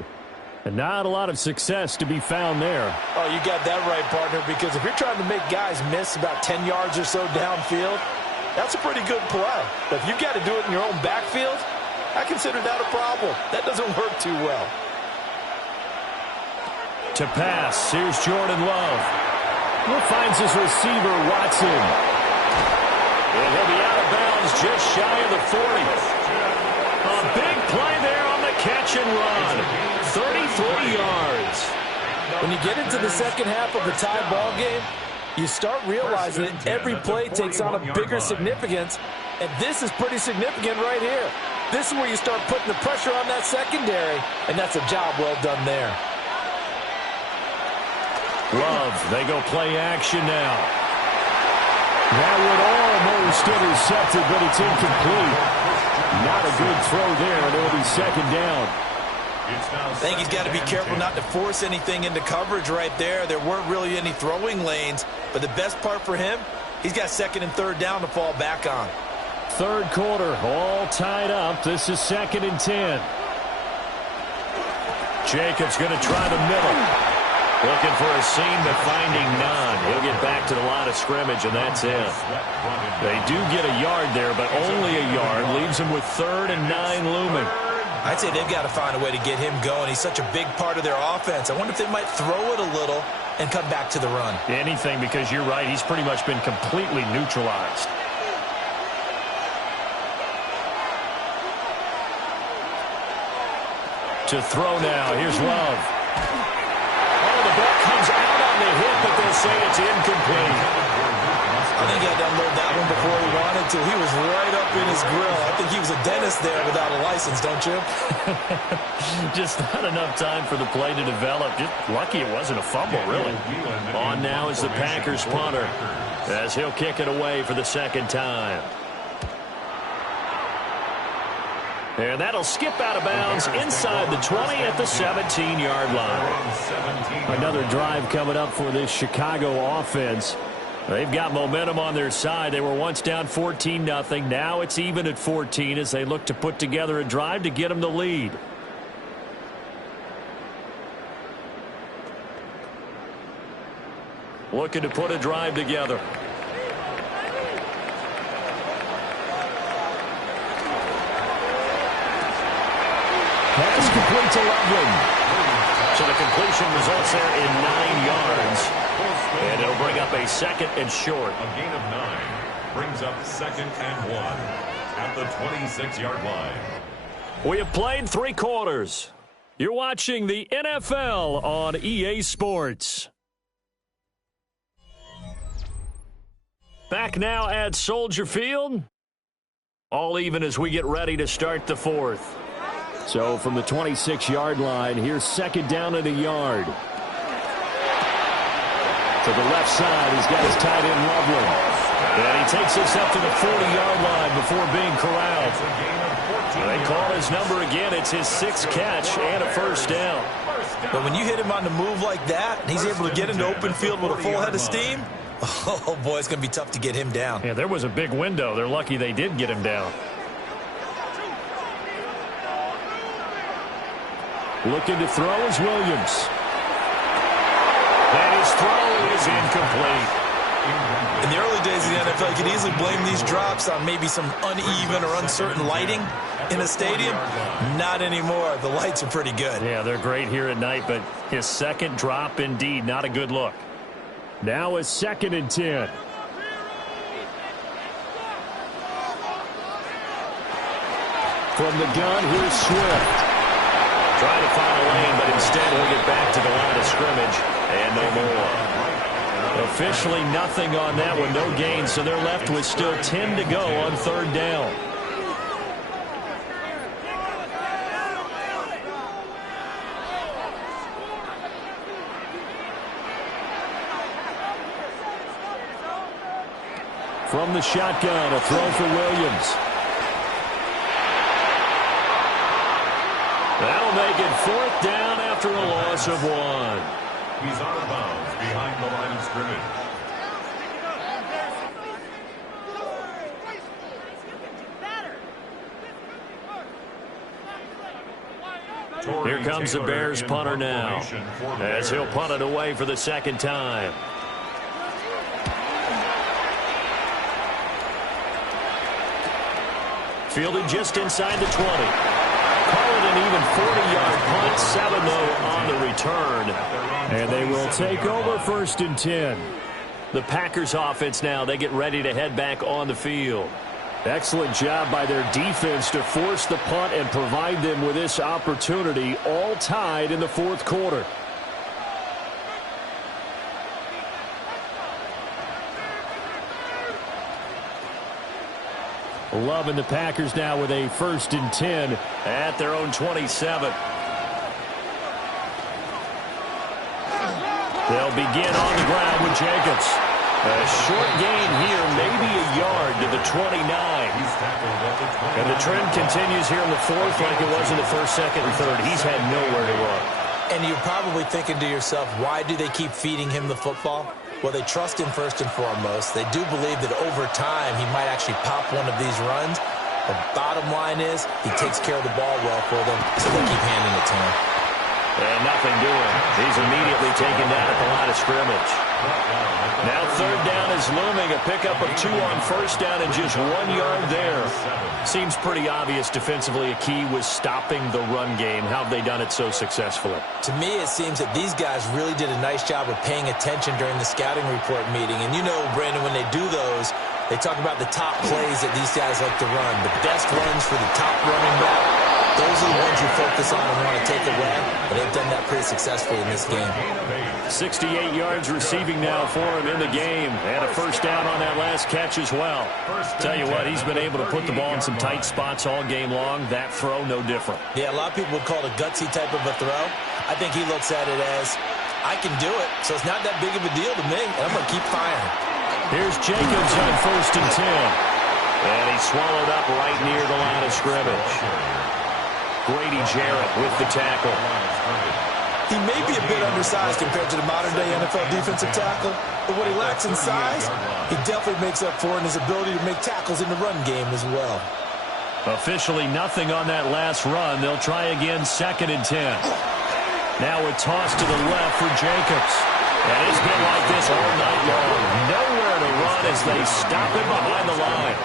And not a lot of success to be found there. Oh, you got that right, partner, because if you're trying to make guys miss about 10 yards or so downfield, that's a pretty good play. But if you've got to do it in your own backfield, I consider that a problem. That doesn't work too well. To pass, here's Jordan Love. He finds his receiver, Watson. And he'll be out of bounds just shy of the 40. A big play there on the catch and run. 33 yards. When you get into the second half of the tie ball game, you start realizing that every play takes on a bigger significance, and this is pretty significant right here. This is where you start putting the pressure on that secondary, and that's a job well done there. Love, they go play action now. That would almost intercepted, but it's incomplete. Not a good throw there, and it'll be second down. I think he's got to be careful not to force anything into coverage right there. There weren't really any throwing lanes, but the best part for him, he's got 2nd and 3rd down to fall back on. 3rd quarter, all tied up. This is 2nd and 10. Jacobs going to try the middle. Looking for a seam, but finding none. He'll get back to the line of scrimmage, and that's it. They do get a yard there, but only a yard. Leaves them with 3rd and 9 looming. I'd say they've got to find a way to get him going. He's such a big part of their offense. I wonder if they might throw it a little and come back to the run. Anything, because you're right. He's pretty much been completely neutralized. To throw now. Here's Love. Oh, the ball comes out on the hit, but they'll say it's incomplete. I think he had to unload that one before he wanted to. He was right up in his grill. I think he was a dentist there without a license, don't you? Just not enough time for the play to develop. Just lucky it wasn't a fumble, really. On now is the Packers punter as he'll kick it away for the 2nd time. And that'll skip out of bounds inside the 20 at the 17-yard line. Another drive coming up for this Chicago offense. They've got momentum on their side. They were once down 14-0. Now it's even at 14 as they look to put together a drive to get them the lead. Looking to put a drive together. Pass complete to Loveland. So the completion results there in 9 yards. And it'll bring up a 2nd and short. A gain of 9 brings up 2nd and 1 at the 26-yard line. We have played 3 quarters. You're watching the NFL on EA Sports. Back now at Soldier Field. All even as we get ready to start the 4th. So from the 26-yard line, here's 2nd down and a yard. To the left side, he's got his tight end, Loveland. And he takes this up to the 40-yard line before being corralled. They call his number again. It's his 6th catch and a 1st down. But when you hit him on the move like that, and he's able to get into open field with a full head of steam, oh, boy, it's going to be tough to get him down. Yeah, there was a big window. They're lucky they did get him down. Looking to throw is Williams. And his throw is incomplete. In the early days of the NFL, you could easily blame these drops on maybe some uneven or uncertain lighting in a stadium. Not anymore. The lights are pretty good. Yeah, they're great here at night, but his 2nd drop, indeed, not a good look. Now is 2nd and 10. From the gun, here's Swift. Trying to find a lane, but instead he'll get back to the line of scrimmage and no more. Officially nothing on that one, no gain, so they're left with still 10 to go on third down. From the shotgun, a throw for Williams. That'll make it fourth down after a loss of 1. He's out of bounds behind the line of scrimmage. Here comes the Bears punter now, as he'll punt it away for the second time. Fielded just inside the 20. Call it an even 40-yard punt, 7 though on the return. And they will take over first and 10. The Packers offense now, they get ready to head back on the field. Excellent job by their defense to force the punt and provide them with this opportunity, all tied in the fourth quarter. Love and the Packers now with a first and 10 at their own 27. They'll begin on the ground with Jacobs. A short gain here, maybe a yard to the 29. And the trend continues here in the fourth like it was in the first, second, and third. He's had nowhere to run. And you're probably thinking to yourself, why do they keep feeding him the football? Well, they trust him first and foremost. They do believe that over time he might actually pop one of these runs. The bottom line is he takes care of the ball well for them, so they keep handing it to him. And nothing doing. He's immediately taken down at the line of scrimmage. Now third down is looming. A pickup of 2 on first down and just 1 yard there. Seems pretty obvious defensively a key was stopping the run game. How have they done it so successfully? To me, it seems that these guys really did a nice job of paying attention during the scouting report meeting. And you know, Brandon, when they do those, they talk about the top plays that these guys like to run. The best runs for the top running back. Those are the ones you focus on and want to take away, and they've done that pretty successfully in this game. 68 yards receiving now for him in the game, and a first down on that last catch as well. Tell you what, he's been able to put the ball in some tight spots all game long. That throw, no different. Yeah, a lot of people would call it a gutsy type of a throw. I think he looks at it as, I can do it, so it's not that big of a deal to me, and I'm going to keep firing. Here's Jacobs on first and 10. And he's swallowed up right near the line of scrimmage. Grady Jarrett with the tackle. He may be a bit undersized compared to the modern-day NFL defensive tackle, but what he lacks in size, he definitely makes up for in his ability to make tackles in the run game as well. Officially nothing on that last run. They'll try again, second and 10. Now a toss to the left for Jacobs. And it's been like this all night long. Nowhere to run as they stop him behind the line.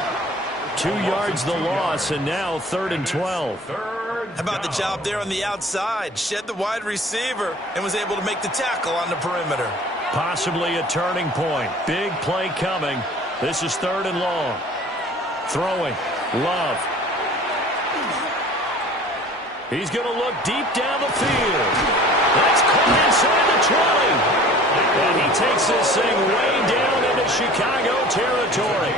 2 yards the loss, and now third and 12. How about the job there on the outside? Shed the wide receiver and was able to make the tackle on the perimeter. Possibly a turning point. Big play coming. This is third and long. Throwing. Love. He's going to look deep down the field. That's caught inside the 20. And he takes this thing way down into Chicago territory.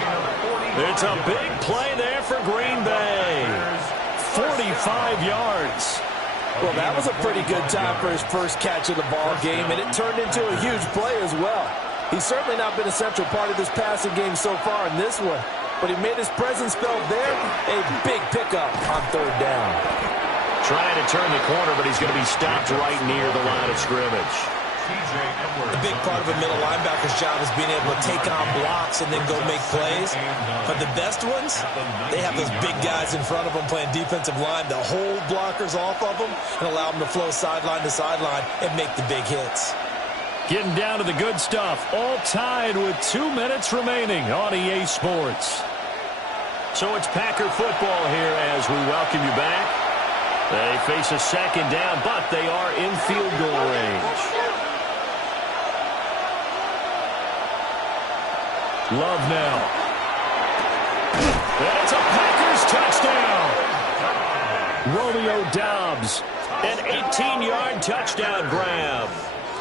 It's a big play there for Green Bay. 45 yards. Well, that was a pretty good time for his first catch of the ball game, and it turned into a huge play as well. He's certainly not been a central part of this passing game so far in this one, but he made his presence felt there. A big pickup on third down. Trying to turn the corner, but he's going to be stopped right near the line of scrimmage. A big part of a middle linebacker's job is being able to take on blocks and then go make plays. But the best ones, they have those big guys in front of them playing defensive line that hold blockers off of them and allow them to flow sideline to sideline and make the big hits. Getting down to the good stuff. All tied with 2 minutes remaining on EA Sports. So it's Packer football here as we welcome you back. They face a second down, but they are in field goal range. Love now. And it's a Packers touchdown. Romeo Doubs. An 18-yard touchdown grab.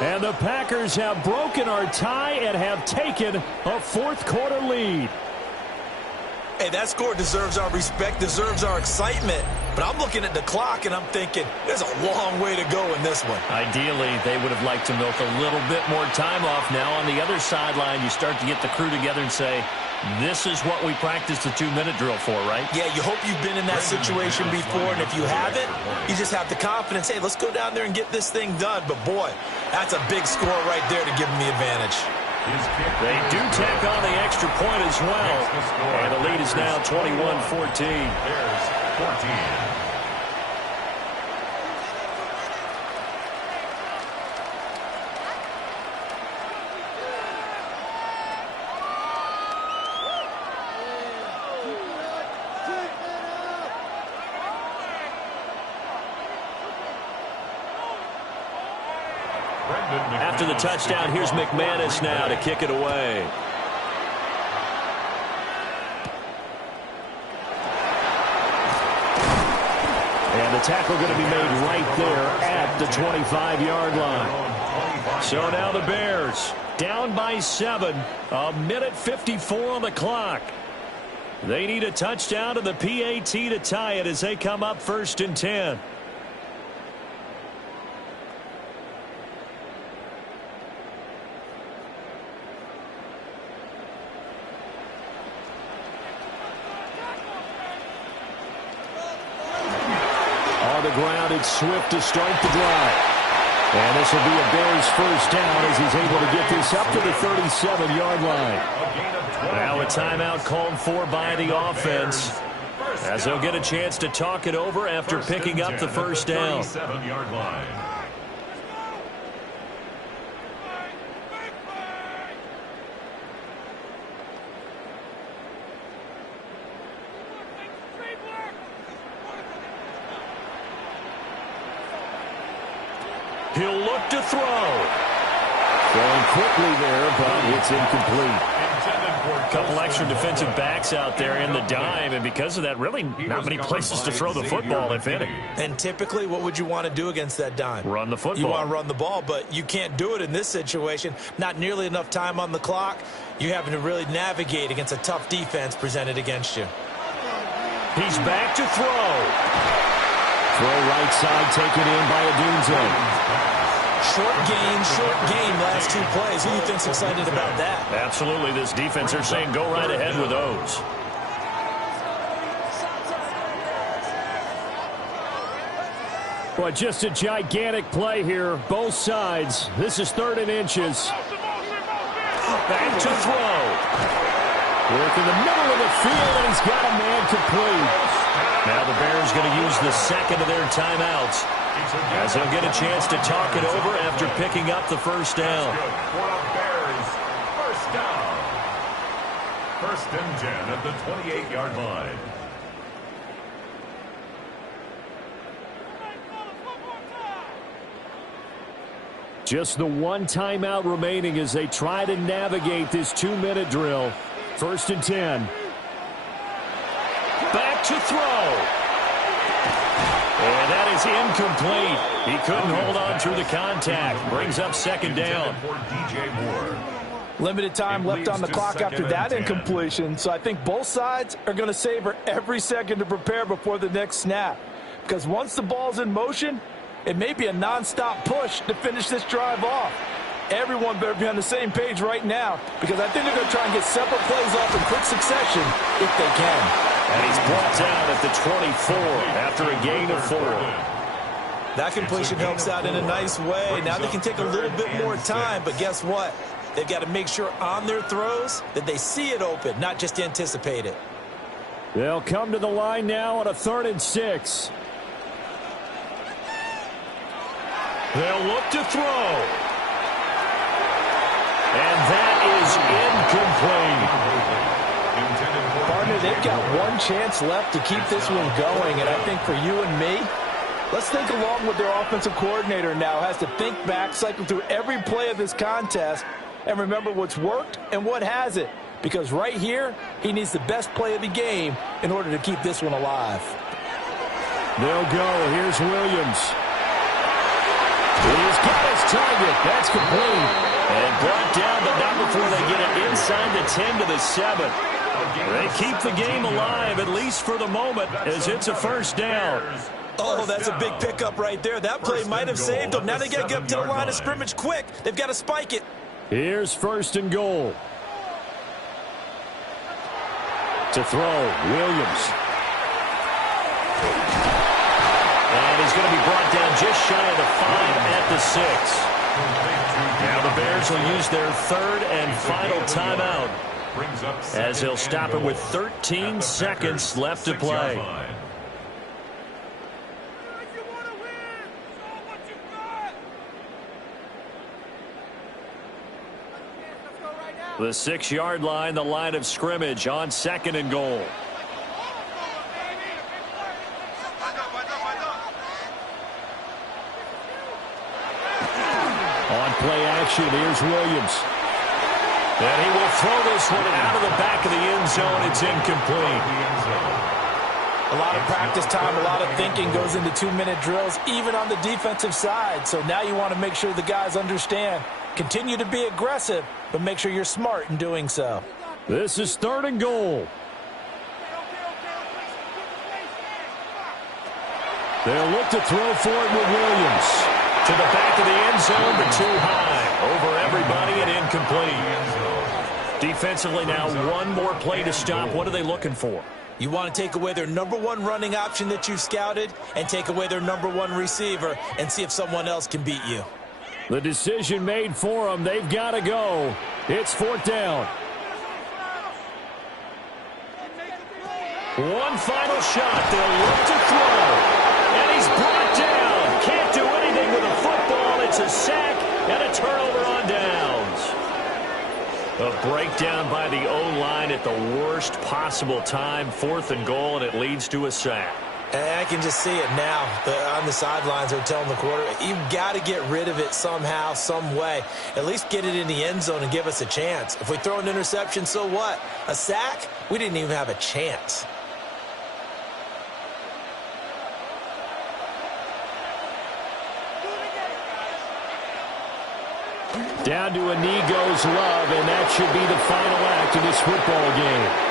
And the Packers have broken our tie and have taken a fourth-quarter lead. Hey, that score deserves our respect, deserves our excitement. But I'm looking at the clock, and I'm thinking, there's a long way to go in this one. Ideally, they would have liked to milk a little bit more time off. Now, on the other sideline, you start to get the crew together and say, this is what we practiced the 2-minute drill for, right? Yeah, you hope you've been in that situation before, and if you haven't, you just have the confidence, hey, let's go down there and get this thing done. But, boy, that's a big score right there to give them the advantage. They do tack on the extra point as well. And the lead is now 21-14. Bears 14. After the touchdown, here's McManus now to kick it away. And the tackle going to be made right there at the 25-yard line. So now the Bears down by 7, a minute 54 on the clock. They need a touchdown to the PAT to tie it as they come up 1st and 10. On the ground, it's Swift to start the drive. And this will be a Bears first down as he's able to get this up to the 37-yard line. Now a timeout called for by the offense as they'll get a chance to talk it over after picking up the first down. 37-yard line. He'll look to throw. Throwing quickly there, but it's incomplete. A couple extra defensive backs out there in the dime, and because of that, really not many places to throw the football, if any. And typically, what would you want to do against that dime? Run the football. You want to run the ball, but you can't do it in this situation. Not nearly enough time on the clock. You're having to really navigate against a tough defense presented against you. He's back to throw. Throw right side taken in by Adunze. Short game, last 2 plays. Who do you think's excited about that? Absolutely. This defense, they're saying go right ahead with those. Well, just a gigantic play here, both sides. This is 3rd and inches. Back to throw. Work in the middle of the field, and he's got a man complete. Now the Bears going to use the second of their timeouts as they'll get a chance to talk it over after picking up the first down. For the Bears, first down. 1st and 10 at the 28-yard line. Just the one timeout remaining as they try to navigate this 2-minute drill. 1st and 10. Back to throw. And that is incomplete. He couldn't hold on through the contact. Brings up 2nd down. Limited time left on the clock after that incompletion, so I think both sides are going to savor every second to prepare before the next snap. Because once the ball's in motion, it may be a nonstop push to finish this drive off. Everyone better be on the same page right now, because I think they're going to try and get several plays off in quick succession if they can. And he's brought down at the 24 after a gain of 4. That completion helps out in a nice way. Now they can take a little bit more time, but guess what? They've got to make sure on their throws that they see it open, not just anticipate it. They'll come to the line now on a 3rd and 6. They'll look to throw. And that is incomplete. Partner, they've got one chance left to keep this one going, and I think for you and me, let's think along with their offensive coordinator now. Has to think back, cycle through every play of this contest, and remember what's worked and what hasn't. Because right here, he needs the best play of the game in order to keep this one alive. They'll go. Here's Williams. He's got his target. That's complete. And brought down, but not before they get it inside the 10 to the 7. They keep the game alive, at least for the moment, as it's a first down. Oh, that's a big pickup right there. That play might have saved them. Now they got to get up to the line of scrimmage quick. They've got to spike it. Here's first and goal. To throw, Williams. And he's going to be brought down just shy of the 5 at the 6. Now the Bears will use their third and final timeout, as they'll stop it with 13 seconds left to play. The 6-yard line, the line of scrimmage on second and goal. On play action, here's Williams. And he will throw this one out of the back of the end zone. It's incomplete. A lot of practice time, a lot of thinking goes into 2-minute drills, even on the defensive side. So now you want to make sure the guys understand. Continue to be aggressive, but make sure you're smart in doing so. This is third and goal. They'll look to throw for it with Williams. To the back of the end zone, but too high. Over everybody and incomplete. Defensively now, one more play to stop. What are they looking for? You want to take away their #1 running option that you've scouted and take away their #1 receiver and see if someone else can beat you. The decision made for them. They've got to go. It's fourth down. One final shot. They'll look to throw. And he's brought down. Can't do anything with a football. It's a sack and a turnover on downs. A breakdown by the O-line at the worst possible time. Fourth and goal, and it leads to a sack. I can just see it now. On the sidelines, they're telling the quarterback, you've got to get rid of it somehow, some way. At least get it in the end zone and give us a chance. If we throw an interception, so what? A sack? We didn't even have a chance. Down to a knee goes Love, and that should be the final act of this football game.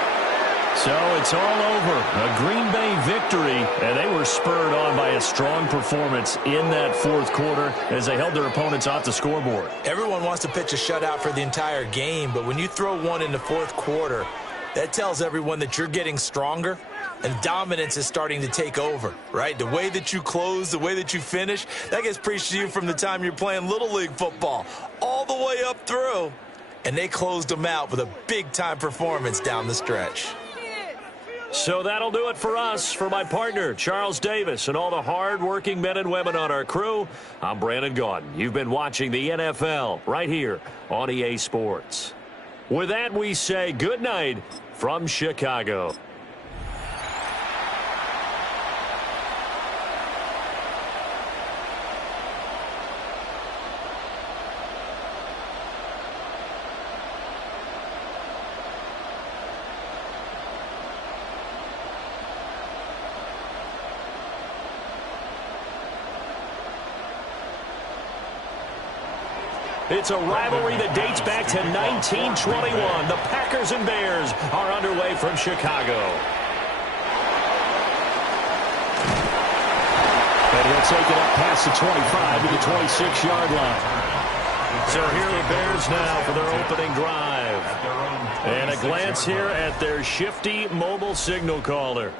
So it's all over. A Green Bay victory, and they were spurred on by a strong performance in that fourth quarter as they held their opponents off the scoreboard. Everyone wants to pitch a shutout for the entire game, but when you throw one in the fourth quarter, that tells everyone that you're getting stronger and dominance is starting to take over, right? The way that you close, the way that you finish, that gets preached to you from the time you're playing Little League football all the way up through, and they closed them out with a big-time performance down the stretch. So that'll do it for us. For my partner, Charles Davis, and all the hard-working men and women on our crew, I'm Brandon Gaudin. You've been watching the NFL right here on EA Sports. With that, we say good night from Chicago. It's a rivalry that dates back to 1921. The Packers and Bears are underway from Chicago. And he'll take it up past the 25 to the 26-yard line. So here are the Bears now for their opening drive. And a glance here at their shifty mobile signal caller.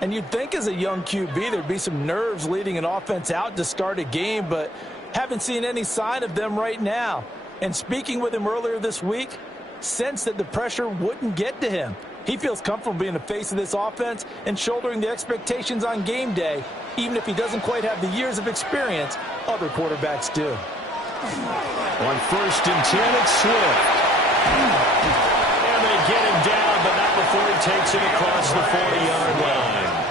And you'd think as a young QB there'd be some nerves leading an offense out to start a game, but haven't seen any sign of them right now. And speaking with him earlier this week, sensed that the pressure wouldn't get to him. He feels comfortable being the face of this offense and shouldering the expectations on game day, even if he doesn't quite have the years of experience other quarterbacks do. On first and 10, it's Swift. And they get him down, but not before he takes it across the 40-yard line.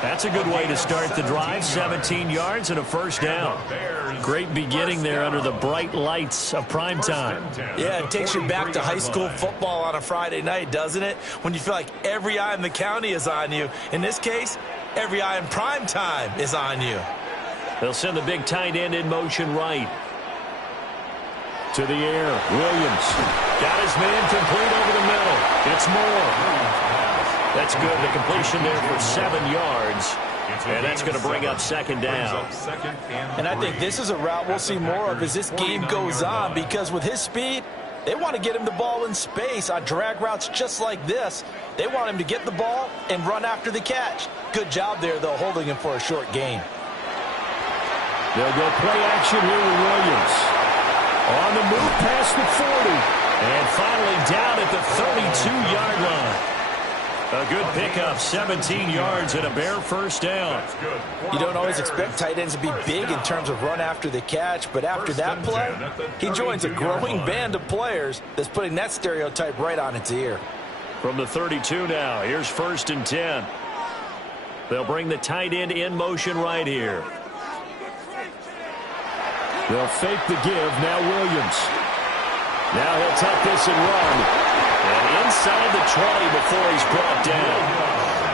That's a good way to start the drive. 17 yards and a first down. Great beginning there under the bright lights of prime time. Yeah, it takes you back to high school football on a Friday night, doesn't it? When you feel like every eye in the county is on you. In this case, every eye in prime time is on you. They'll send the big tight end in motion right. To the air, Williams. Got his man complete over the middle. It's Moore. That's good. The completion there for 7 yards. And that's going to bring up second down. And I think this is a route we'll see more of as this game goes on, because with his speed, they want to get him the ball in space on drag routes just like this. They want him to get the ball and run after the catch. Good job there, though, holding him for a short gain. They'll go play action here with Williams. On the move past the 40. And finally down at the 32-yard line. A good pickup, 17 yards and a bare first down. You don't always expect tight ends to be big in terms of run after the catch, but after that play, he joins a growing band of players that's putting that stereotype right on its ear. From the 32 now, here's 1st and 10. They'll bring the tight end in motion right here. They'll fake the give, now Williams. Now he'll tuck this and run. And inside the 20 before he's brought down.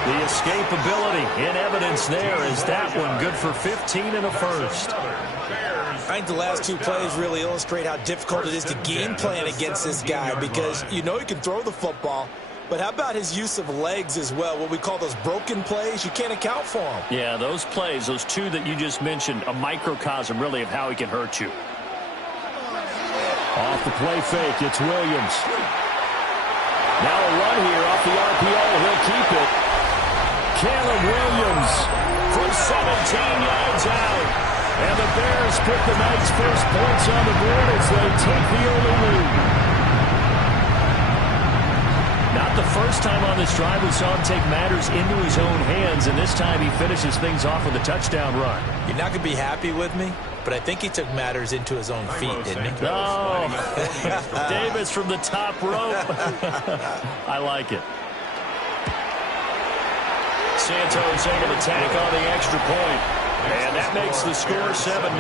The escapability in evidence there is that one good for 15 and a first. I think the last 2 plays really illustrate how difficult it is to game plan against this guy, because you know he can throw the football, but how about his use of legs as well? What we call those broken plays, you can't account for them. Yeah, those plays, those 2 that you just mentioned, a microcosm really of how he can hurt you. Off the play fake, it's Williams. Now a run here off the RPO. He'll keep it. Caleb Williams from 17 yards out. And the Bears put the night's first points on the board as they take the early lead. Not the first time on this drive we saw him take matters into his own hands, and this time he finishes things off with a touchdown run. You're not going to be happy with me, but I think he took matters into his own feet, didn't he? No. Davis from the top rope. I like it. Santos able to tack on the extra point. And that makes the score 7-0.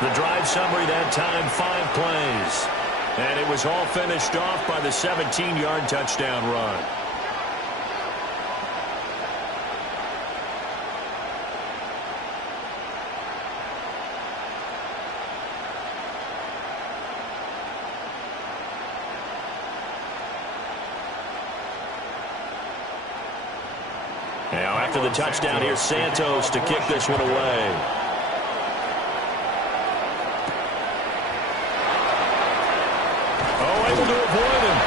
The drive summary that time, 5 plays. And it was all finished off by the 17-yard touchdown run. Now after the touchdown, here's Santos to kick this one away. Oh, able to avoid him.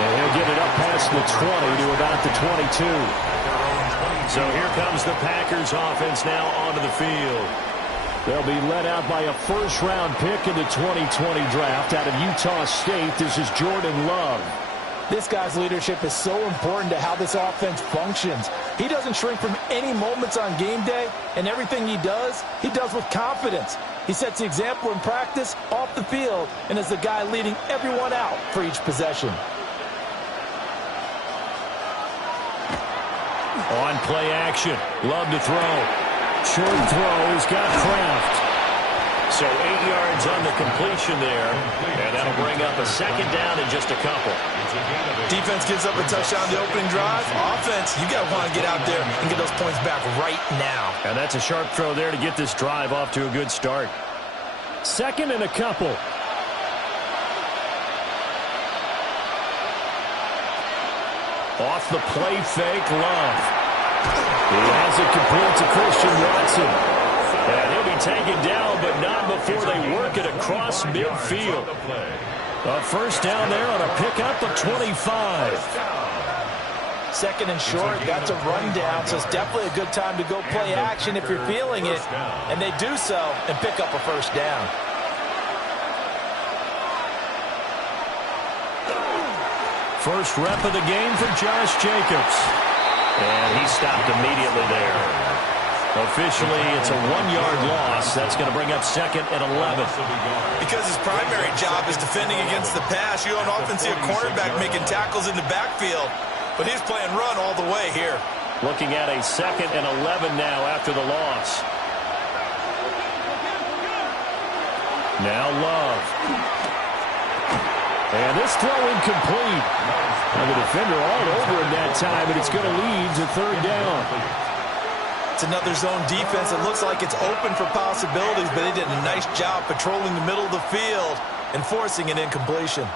And he'll get it up past the 20 to about the 22. So here comes the Packers offense now onto the field. They'll be led out by a first-round pick in the 2020 draft out of Utah State. This is Jordan Love. This guy's leadership is so important to how this offense functions. He doesn't shrink from any moments on game day, and everything he does with confidence. He sets the example in practice, off the field, and is the guy leading everyone out for each possession. On play action, Love to throw. Short throw, he's got Kraft. So 8 yards on the completion there, and that'll bring up a second down in just a couple. Defense gives up a touchdown the opening drive. Offense, you got to want to get out there and get those points back right now. And that's a sharp throw there to get this drive off to a good start. Second and a couple. Off the play fake, Love. He has it complete to Christian Watson. And he'll be taken down, but not before they work it across midfield. A first down there on a pickup of 25. Second and short, that's a rundown, so it's definitely a good time to go play action if you're feeling it. And they do so and pick up a first down. First rep of the game for Josh Jacobs. And he stopped immediately there. Officially, it's a 1-yard loss. That's going to bring up second and 11. Because his primary job is defending against the pass, you don't often see a cornerback making tackles in the backfield. But he's playing run all the way here. Looking at a second and 11 now after the loss. Now Love. And this throw incomplete. And the defender all over him that time, and it's going to lead to third down. It's another zone defense. It looks like it's open for possibilities, but they did a nice job patrolling the middle of the field and forcing an incompletion.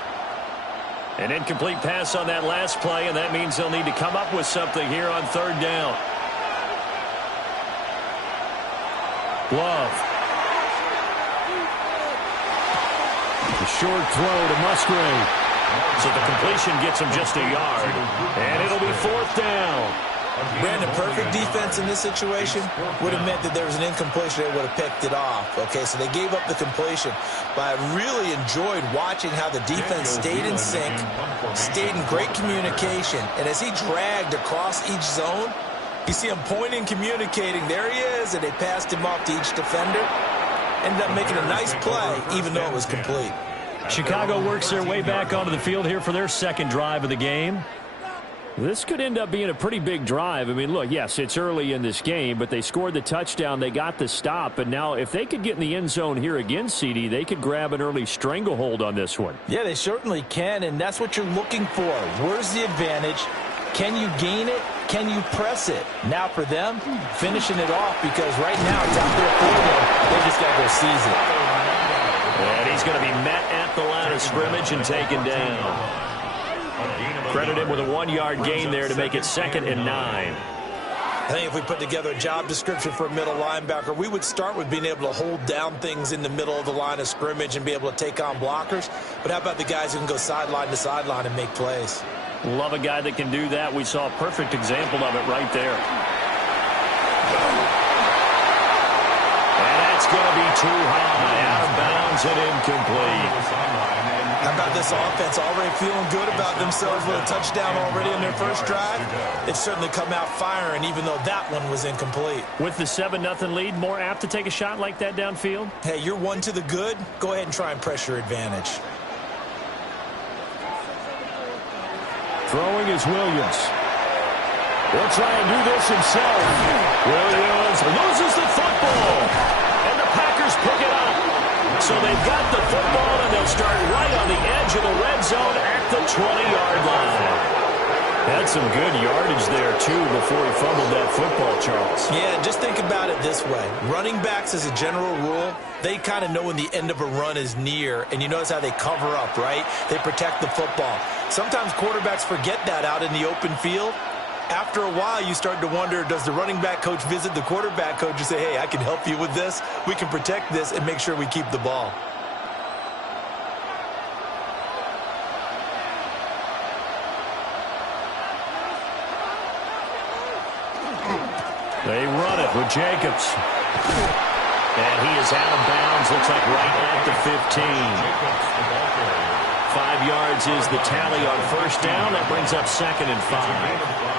An incomplete pass on that last play, and that means they'll need to come up with something here on third down. Love. A short throw to Musgrave. So the completion gets him just a yard, and it'll be fourth down. Brandon, perfect defense in this situation would have meant that there was an incompletion. They would have picked it off. Okay, so they gave up the completion. But I really enjoyed watching how the defense stayed in sync, stayed in great communication. And as he dragged across each zone, you see him pointing, communicating. There he is, and they passed him off to each defender. Ended up making a nice play, even though it was complete. Chicago works their way back onto the field here for their second drive of the game. This could end up being a pretty big drive. I mean, look, yes, it's early in this game, but they scored the touchdown. They got the stop. And now if they could get in the end zone here again, CD, they could grab an early stranglehold on this one. Yeah, they certainly can, and that's what you're looking for. Where's the advantage? Can you gain it? Can you press it? Now for them, finishing it off, because right now it's out there for them. They just got to go seize it. And he's going to be met at the line of scrimmage and taken down. Credit him with a 1-yard gain there to make it 2nd and 9. I think if we put together a job description for a middle linebacker, we would start with being able to hold down things in the middle of the line of scrimmage and be able to take on blockers. But how about the guys who can go sideline to sideline and make plays? Love a guy that can do that. We saw a perfect example of it right there. And that's going to be too high. Out of bounds and incomplete. How about this offense already feeling good about themselves with a touchdown already in their first drive? They've certainly come out firing, even though that one was incomplete. With the 7-0 lead, more apt to take a shot like that downfield? Hey, you're one to the good. Go ahead and try and press your advantage. Throwing is Williams. He'll try and do this himself. Williams loses the football. And the Packers pick it up. So they've got the football, and they'll start right on the edge of the red zone at the 20-yard line. Had some good yardage there, too, before he fumbled that football, Charles. Yeah, just think about it this way. Running backs, as a general rule, they kind of know when the end of a run is near, and you notice how they cover up, right? They protect the football. Sometimes quarterbacks forget that out in the open field. After a while, you start to wonder, does the running back coach visit the quarterback coach and say, hey, I can help you with this. We can protect this and make sure we keep the ball. They run it with Jacobs. And he is out of bounds, looks like right at the 15. 5 yards is the tally on first down. That brings up 2nd and 5.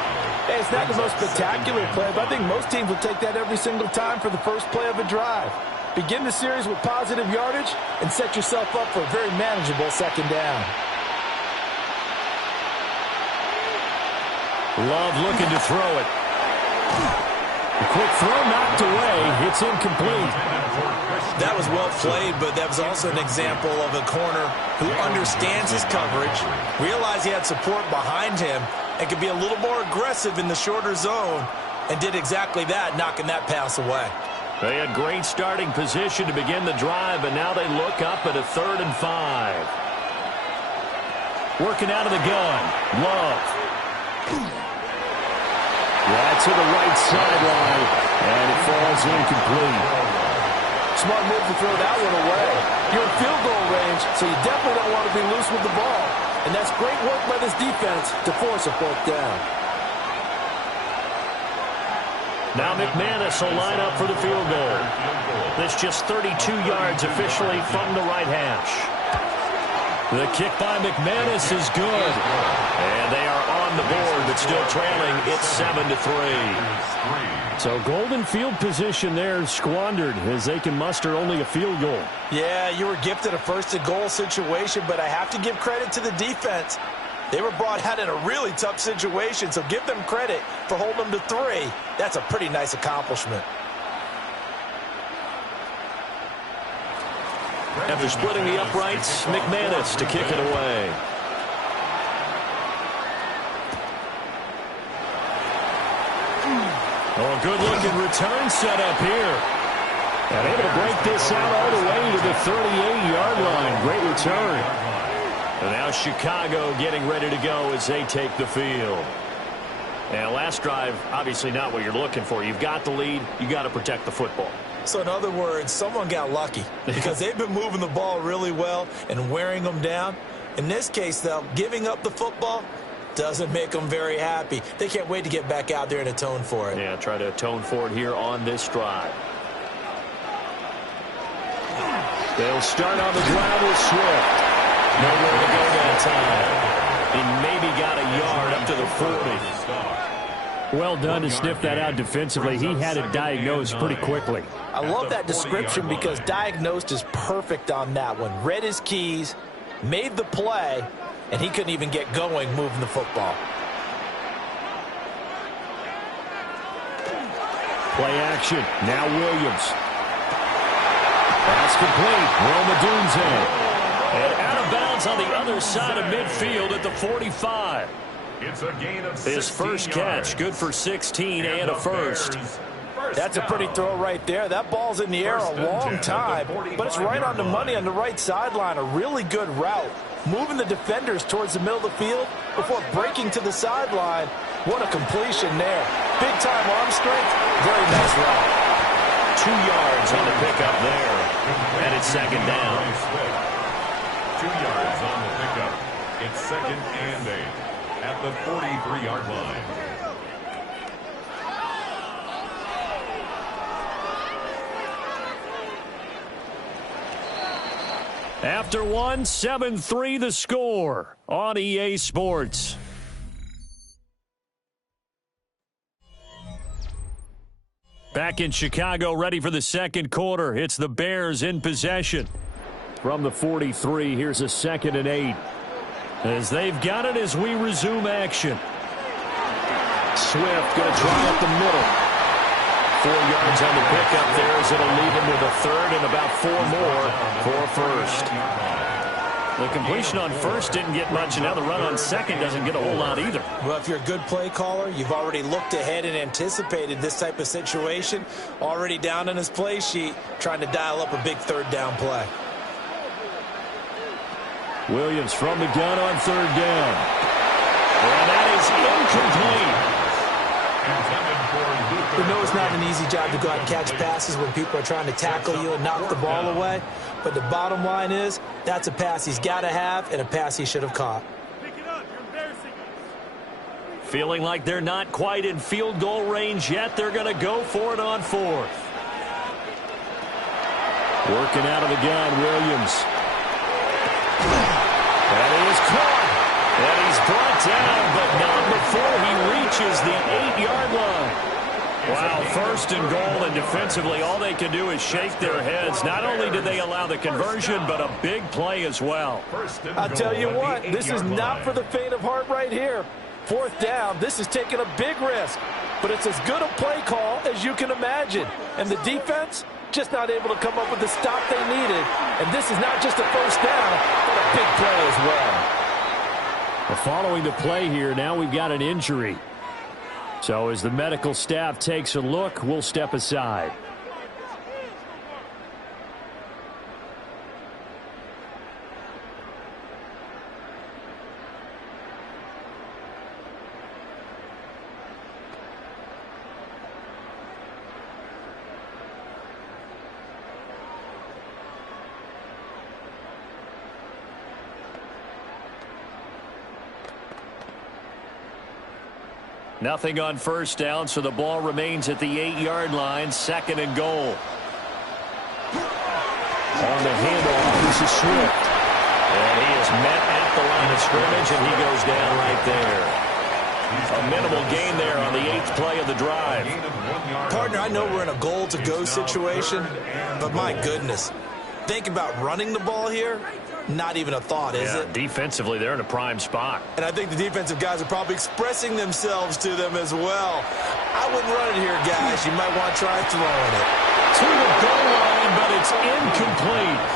Hey, it's not the most spectacular play, but I think most teams will take that every single time for the first play of a drive. Begin the series with positive yardage and set yourself up for a very manageable 2nd down. Love looking to throw it. A quick throw knocked away. It's incomplete. That was well played, but that was also an example of a corner who understands his coverage, realized he had support behind him, and could be a little more aggressive in the shorter zone, and did exactly that, knocking that pass away. They had great starting position to begin the drive, but now they look up at a 3rd and 5. Working out of the gun. Love. That's to the right sideline, and it falls incomplete. Smart move to throw that one away. You're in field goal range, so you definitely don't want to be loose with the ball. And that's great work by this defense to force a 4th down. Now McManus will line up for the field goal. This just 32 yards officially from the right hash. The kick by McManus is good. And they are on the board, but still trailing. It's 7-3. So golden field position there squandered as they can muster only a field goal. Yeah, you were gifted a 1st and goal situation, but I have to give credit to the defense. They were brought out in a really tough situation, so give them credit for holding them to 3. That's a pretty nice accomplishment. After splitting the uprights, McManus to kick it away. Oh, a good-looking return set up here. And able to break this out all the way to the 38-yard line. Great return. And now Chicago getting ready to go as they take the field. And last drive, obviously not what you're looking for. You've got the lead. You got to protect the football. So in other words, someone got lucky because they've been moving the ball really well and wearing them down. In this case, though, giving up the football doesn't make them very happy. They can't wait to get back out there and atone for it. Yeah, try to atone for it here on this drive. They'll start on the ground with Swift. Nowhere to go that time. He maybe got a yard up to the 40. Well done to sniff that out defensively. He had it diagnosed pretty quickly. I love that description because diagnosed is perfect on that one. Read his keys, made the play, and he couldn't even get going moving the football. Play action. Now Williams. That's complete. Wilma And out of bounds on the other side of midfield at the 45. It's a gain of 16 His first catch, good for 16 and a first. That's a pretty throw right there. That ball's in the air a long time, but it's right on the money on the right sideline. A really good route. Moving the defenders towards the middle of the field before breaking to the sideline. What a completion there. Big-time arm strength. Very nice route. 2 yards on the pickup there. And it's second down. 2 yards on the pickup. It's second and 8 at the 43-yard line. After one, 7-3 the score on EA Sports. Back in Chicago, ready for the second quarter. It's the Bears in possession. From the 43, here's a 2nd and 8. As they've got it as we resume action. Swift going to try up the middle. 4 yards on the pickup there as it'll leave him with a third and about 4 more for first. The completion on first didn't get much, and now the run on second doesn't get a whole lot either. Well, if you're a good play caller, you've already looked ahead and anticipated this type of situation. Already down on his play sheet, trying to dial up a big third down play. Williams from the gun on 3rd down. And that is incomplete. You know it's not an easy job to go out and catch passes when people are trying to tackle you and knock the ball away. But the bottom line is, that's a pass he's got to have and a pass he should have caught. Feeling like they're not quite in field goal range yet. They're going to go for it on 4th. Working out of the gun, Williams. And he is caught. And he's brought down, but not before he reaches the 8-yard line. Wow, 1st and goal, and defensively all they can do is shake their heads. Not only did they allow the conversion, but a big play as well. I'll tell you what, this is not for the faint of heart right here. 4th down, this is taking a big risk. But it's as good a play call as you can imagine. And the defense, just not able to come up with the stop they needed. And this is not just a 1st down, but a big play as well. Following the play here, now we've got an injury. So as the medical staff takes a look, we'll step aside. Nothing on 1st down, so the ball remains at the 8-yard line, 2nd and goal. On the handoff, this is Swift. And he is met at the line of scrimmage, and he goes down right there. A minimal gain there on the 8th play of the drive. Partner, I know we're in a goal-to-go situation, but my goodness. Think about running the ball here. Not even a thought, is it? Defensively, they're in a prime spot. And I think the defensive guys are probably expressing themselves to them as well. I wouldn't run it here, guys. You might want to try throwing it. To the goal line, but it's incomplete.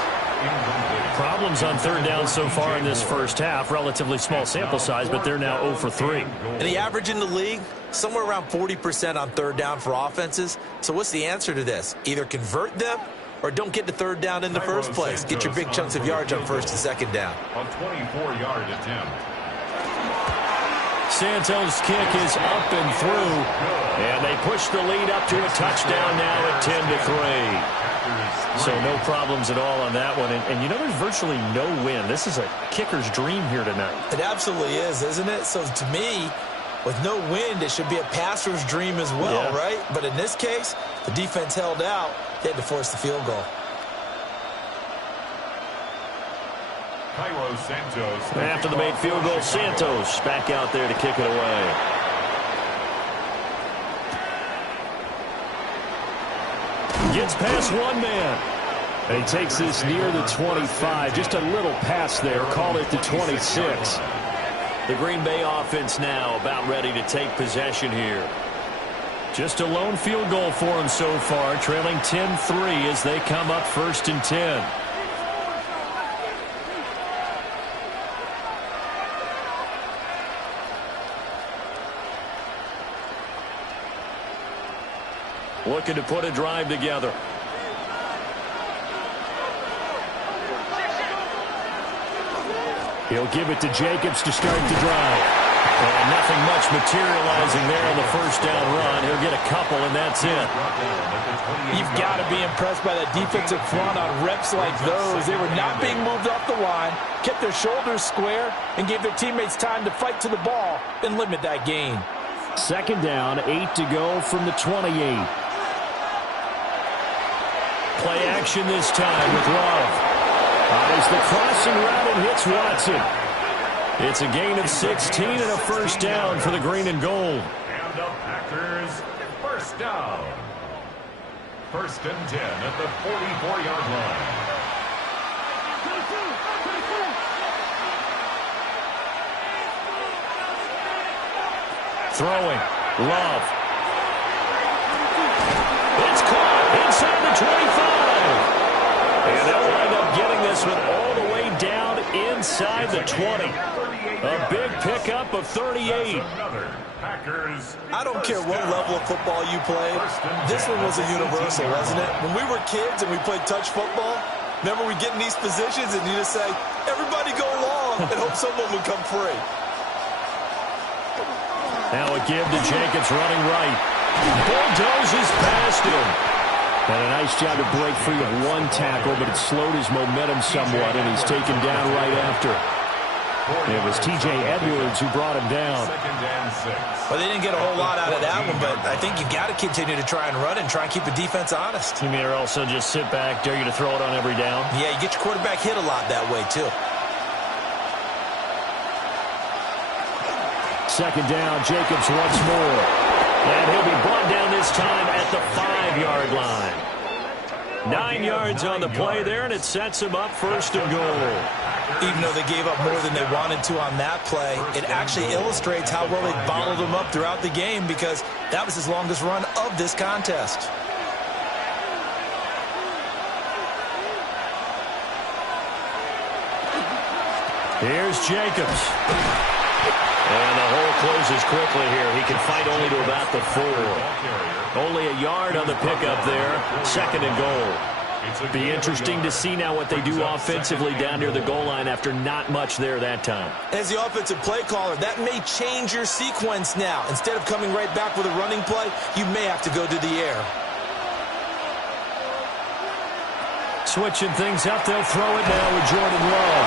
Problems on third down so far in this first half. Relatively small sample size, but they're now 0 for 3. And the average in the league, somewhere around 40% on third down for offenses. So what's the answer to this? Either convert them or don't get to third down in the first place. Get your big chunks of yards on first and second down. A 24-yard attempt. Santos' kick is up and through, and they push the lead up to a touchdown now at 10-3. So no problems at all on that one. And you know, there's virtually no win. This is a kicker's dream here tonight. It absolutely is, isn't it? So to me, with no wind, it should be a passer's dream as well, right? But in this case, the defense held out. They had to force the field goal. After the made field goal, Santos back out there to kick it away. Gets past one man. And he takes this near the 25. Just a little pass there. Call it the 26. The Green Bay offense now about ready to take possession here. Just a lone field goal for them so far, trailing 10-3 as they come up 1st and 10. Looking to put a drive together. He'll give it to Jacobs to start the drive. And nothing much materializing there on the first down run. He'll get a couple, and that's it. You've got to be impressed by that defensive front on reps like those. They were not being moved off the line, kept their shoulders square, and gave their teammates time to fight to the ball and limit that gain. Second down, 8 to go from the 28. Play action this time with Love. Eyes the crossing route and hits Watson. It's a gain of 16 and a first down for the green and gold. And the Packers first down. 1st and 10 at the 44-yard line. Throwing. Love. It's caught inside the 25. And they'll wind up getting this one all the way down inside the 20. A big pickup of 38. I don't care what level of football you played. This one was a universal, wasn't it? When we were kids and we played touch football, remember we get in these positions and you just say, everybody go long, and hope someone would come free. Now a give to Jacobs running right. Bulldozes past him. And a nice job to break free of one tackle, but it slowed his momentum somewhat, and he's taken down right after. It was T.J. Edwards who brought him down. Well, they didn't get a whole lot out of that one, but I think you've got to continue to try and run and try and keep the defense honest. You mean or also just sit back, dare you to throw it on every down? Yeah, you get your quarterback hit a lot that way, too. Second down, Jacobs once more. And he'll be brought down this time at the 5-yard line. 9 yards on the play there, and it sets him up 1st and goal. Even though they gave up more than they wanted to on that play, it actually illustrates how well they bottled them up throughout the game because that was his longest run of this contest. Here's Jacobs. And the hole closes quickly here. He can fight only to about the 4. Only a yard on the pickup there. 2nd and goal. Be interesting to see now what they do offensively down near the goal line after not much there that time. As the offensive play caller, that may change your sequence now. Instead of coming right back with a running play, you may have to go to the air. Switching things up, they'll throw it now with Jordan Love.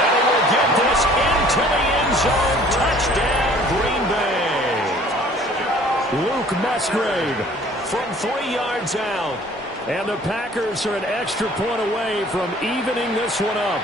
And he will get this into the end zone. Touchdown, Green Bay. Luke Musgrave from 3 yards out. And the Packers are an extra point away from evening this one up.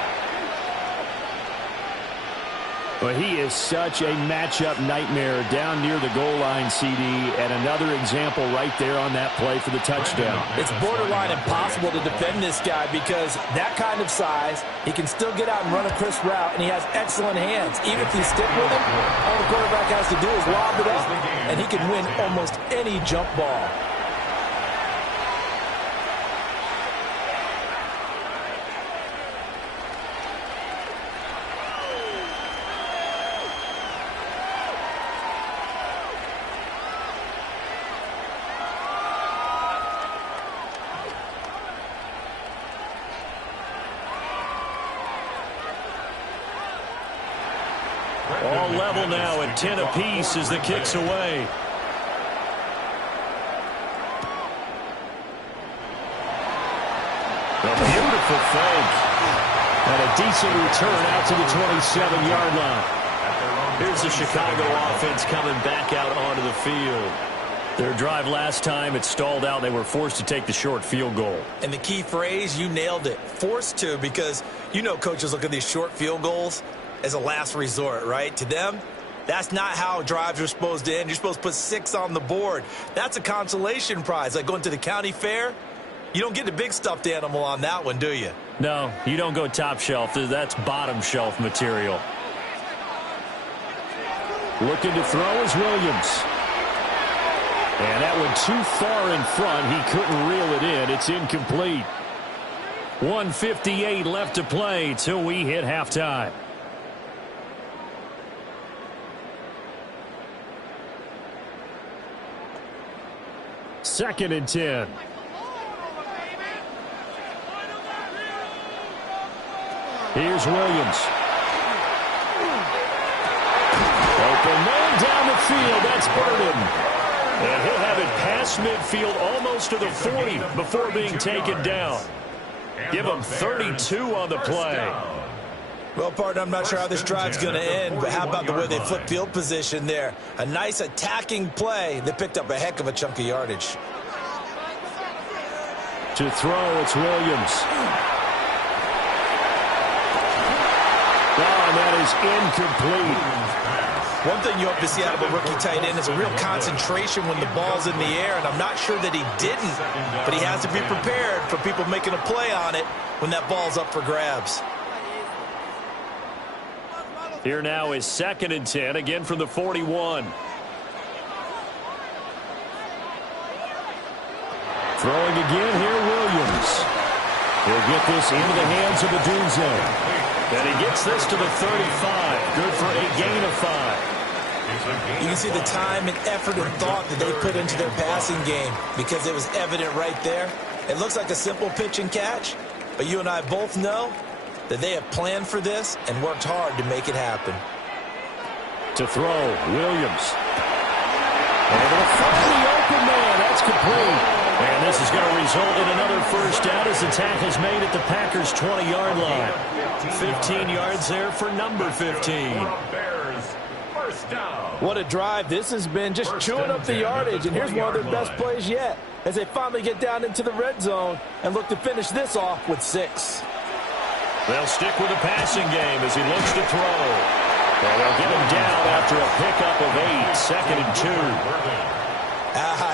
But he is such a matchup nightmare down near the goal line, CD, and another example right there on that play for the touchdown. It's borderline impossible to defend this guy because that kind of size, he can still get out and run a crisp route, and he has excellent hands. Even if you stick with him, all the quarterback has to do is lob it up, and he can win almost any jump ball. All level now at 10 apiece as the kick's away. A beautiful fake. And a decent return out to the 27-yard line. Here's the Chicago offense coming back out onto the field. Their drive last time, it stalled out. They were forced to take the short field goal. And the key phrase, you nailed it, forced to, because you know coaches look at these short field goals as a last resort, right? To them, that's not how drives are supposed to end. You're supposed to put 6 on the board. That's a consolation prize. Like going to the county fair, you don't get the big stuffed animal on that one, do you? No, you don't go top shelf. That's bottom shelf material. Looking to throw is Williams. And that one too far in front. He couldn't reel it in. It's incomplete. 1:58 left to play till we hit halftime. Second and 10. Here's Williams. Open man down the field. That's Burden. And he'll have it past midfield almost to the 40 before being taken down. Give him 32 on the play. Well, partner, I'm not sure how this drive's going to end, but how about the way they flip field position there? A nice attacking play. They picked up a heck of a chunk of yardage. To throw, it's Williams. Oh, and that is incomplete. One thing you hope to see out of a rookie tight end is a real concentration when the ball's in the air, and I'm not sure that he didn't, but he has to be prepared for people making a play on it when that ball's up for grabs. Here now is second and 10, again from the 41. Throwing again here, Williams. He'll get this into the hands of Adunze. And he gets this to the 35. Good for a gain of 5. You can see the time and effort and thought that they put into their passing game because it was evident right there. It looks like a simple pitch and catch, but you and I both know that they have planned for this and worked hard to make it happen. To throw, Williams. Able to find the open man. That's complete. And this is going to result in another first down as the tackle's made at the Packers' 20-yard line. 15 yards there for number 15. What a drive this has been, just chewing up the yardage. And here's one of their best plays yet as they finally get down into the red zone and look to finish this off with 6. They'll stick with the passing game as he looks to throw. And they'll get him down after a pickup of 8, second and 2.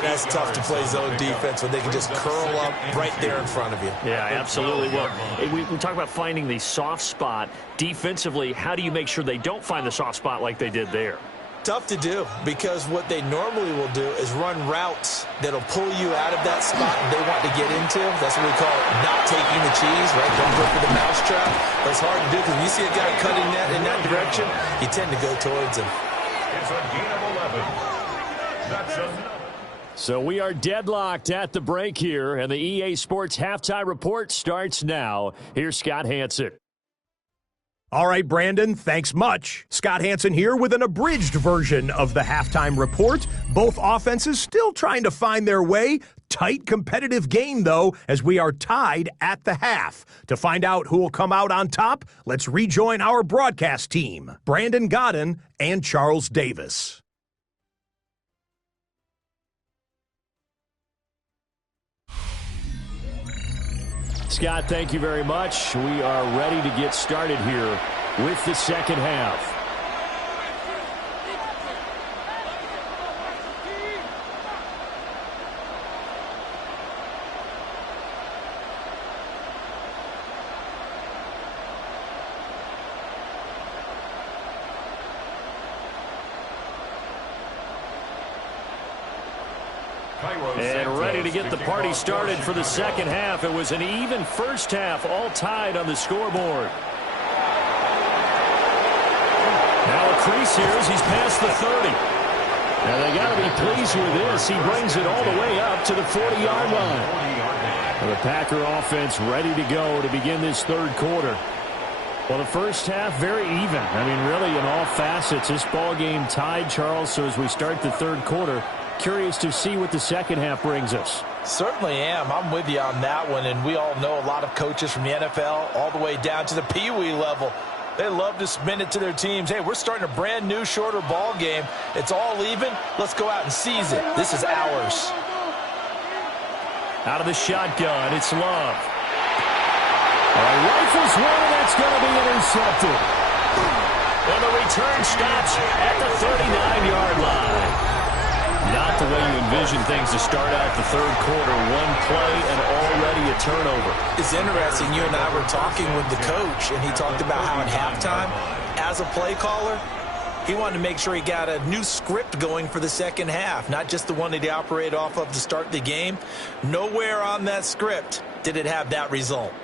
That's tough to play zone defense when they can just curl up right there in front of you. Yeah, absolutely. Well, we talk about finding the soft spot. Defensively, how do you make sure they don't find the soft spot like they did there? Tough to do because what they normally will do is run routes that'll pull you out of that spot they want to get into. That's what we call not taking the cheese, right? Don't go for the mousetrap. But it's hard to do because when you see a guy cutting that in that direction, you tend to go towards him. It's a gain of 11. That's enough. So we are deadlocked at the break here, and the EA Sports Halftime Report starts now. Here's Scott Hanson. All right, Brandon, thanks much. Scott Hanson here with an abridged version of the Halftime Report. Both offenses still trying to find their way. Tight competitive game, though, as we are tied at the half. To find out who will come out on top, let's rejoin our broadcast team, Brandon Godden and Charles Davis. Scott, thank you very much. We are ready to get started here with the second half. And ready to get the party started for the second half. It was an even first half, all tied on the scoreboard. Now a crease here as he's past the 30. Now they got to be pleased with this. He brings it all the way up to the 40-yard line. The Packer offense ready to go to begin this third quarter. Well, the first half, very even. I mean, really, in all facets, this ball game tied, Charles. So as we start the third quarter, curious to see what the second half brings us. Certainly am. I'm with you on that one. And we all know a lot of coaches from the NFL all the way down to the Pee Wee level. They love to spin it to their teams. Hey, we're starting a brand new, shorter ball game. It's all even. Let's go out and seize it. This is ours. Out of the shotgun, it's Love. Rifles one, and that's going to be intercepted. And the return stops at the 39-yard line. Not the way you envision things to start out the third quarter. One play and already a turnover. It's interesting. You and I were talking with the coach, and he talked about how at halftime, as a play caller, he wanted to make sure he got a new script going for the second half, not just the one that he operated off of to start the game. Nowhere on that script did it have that result.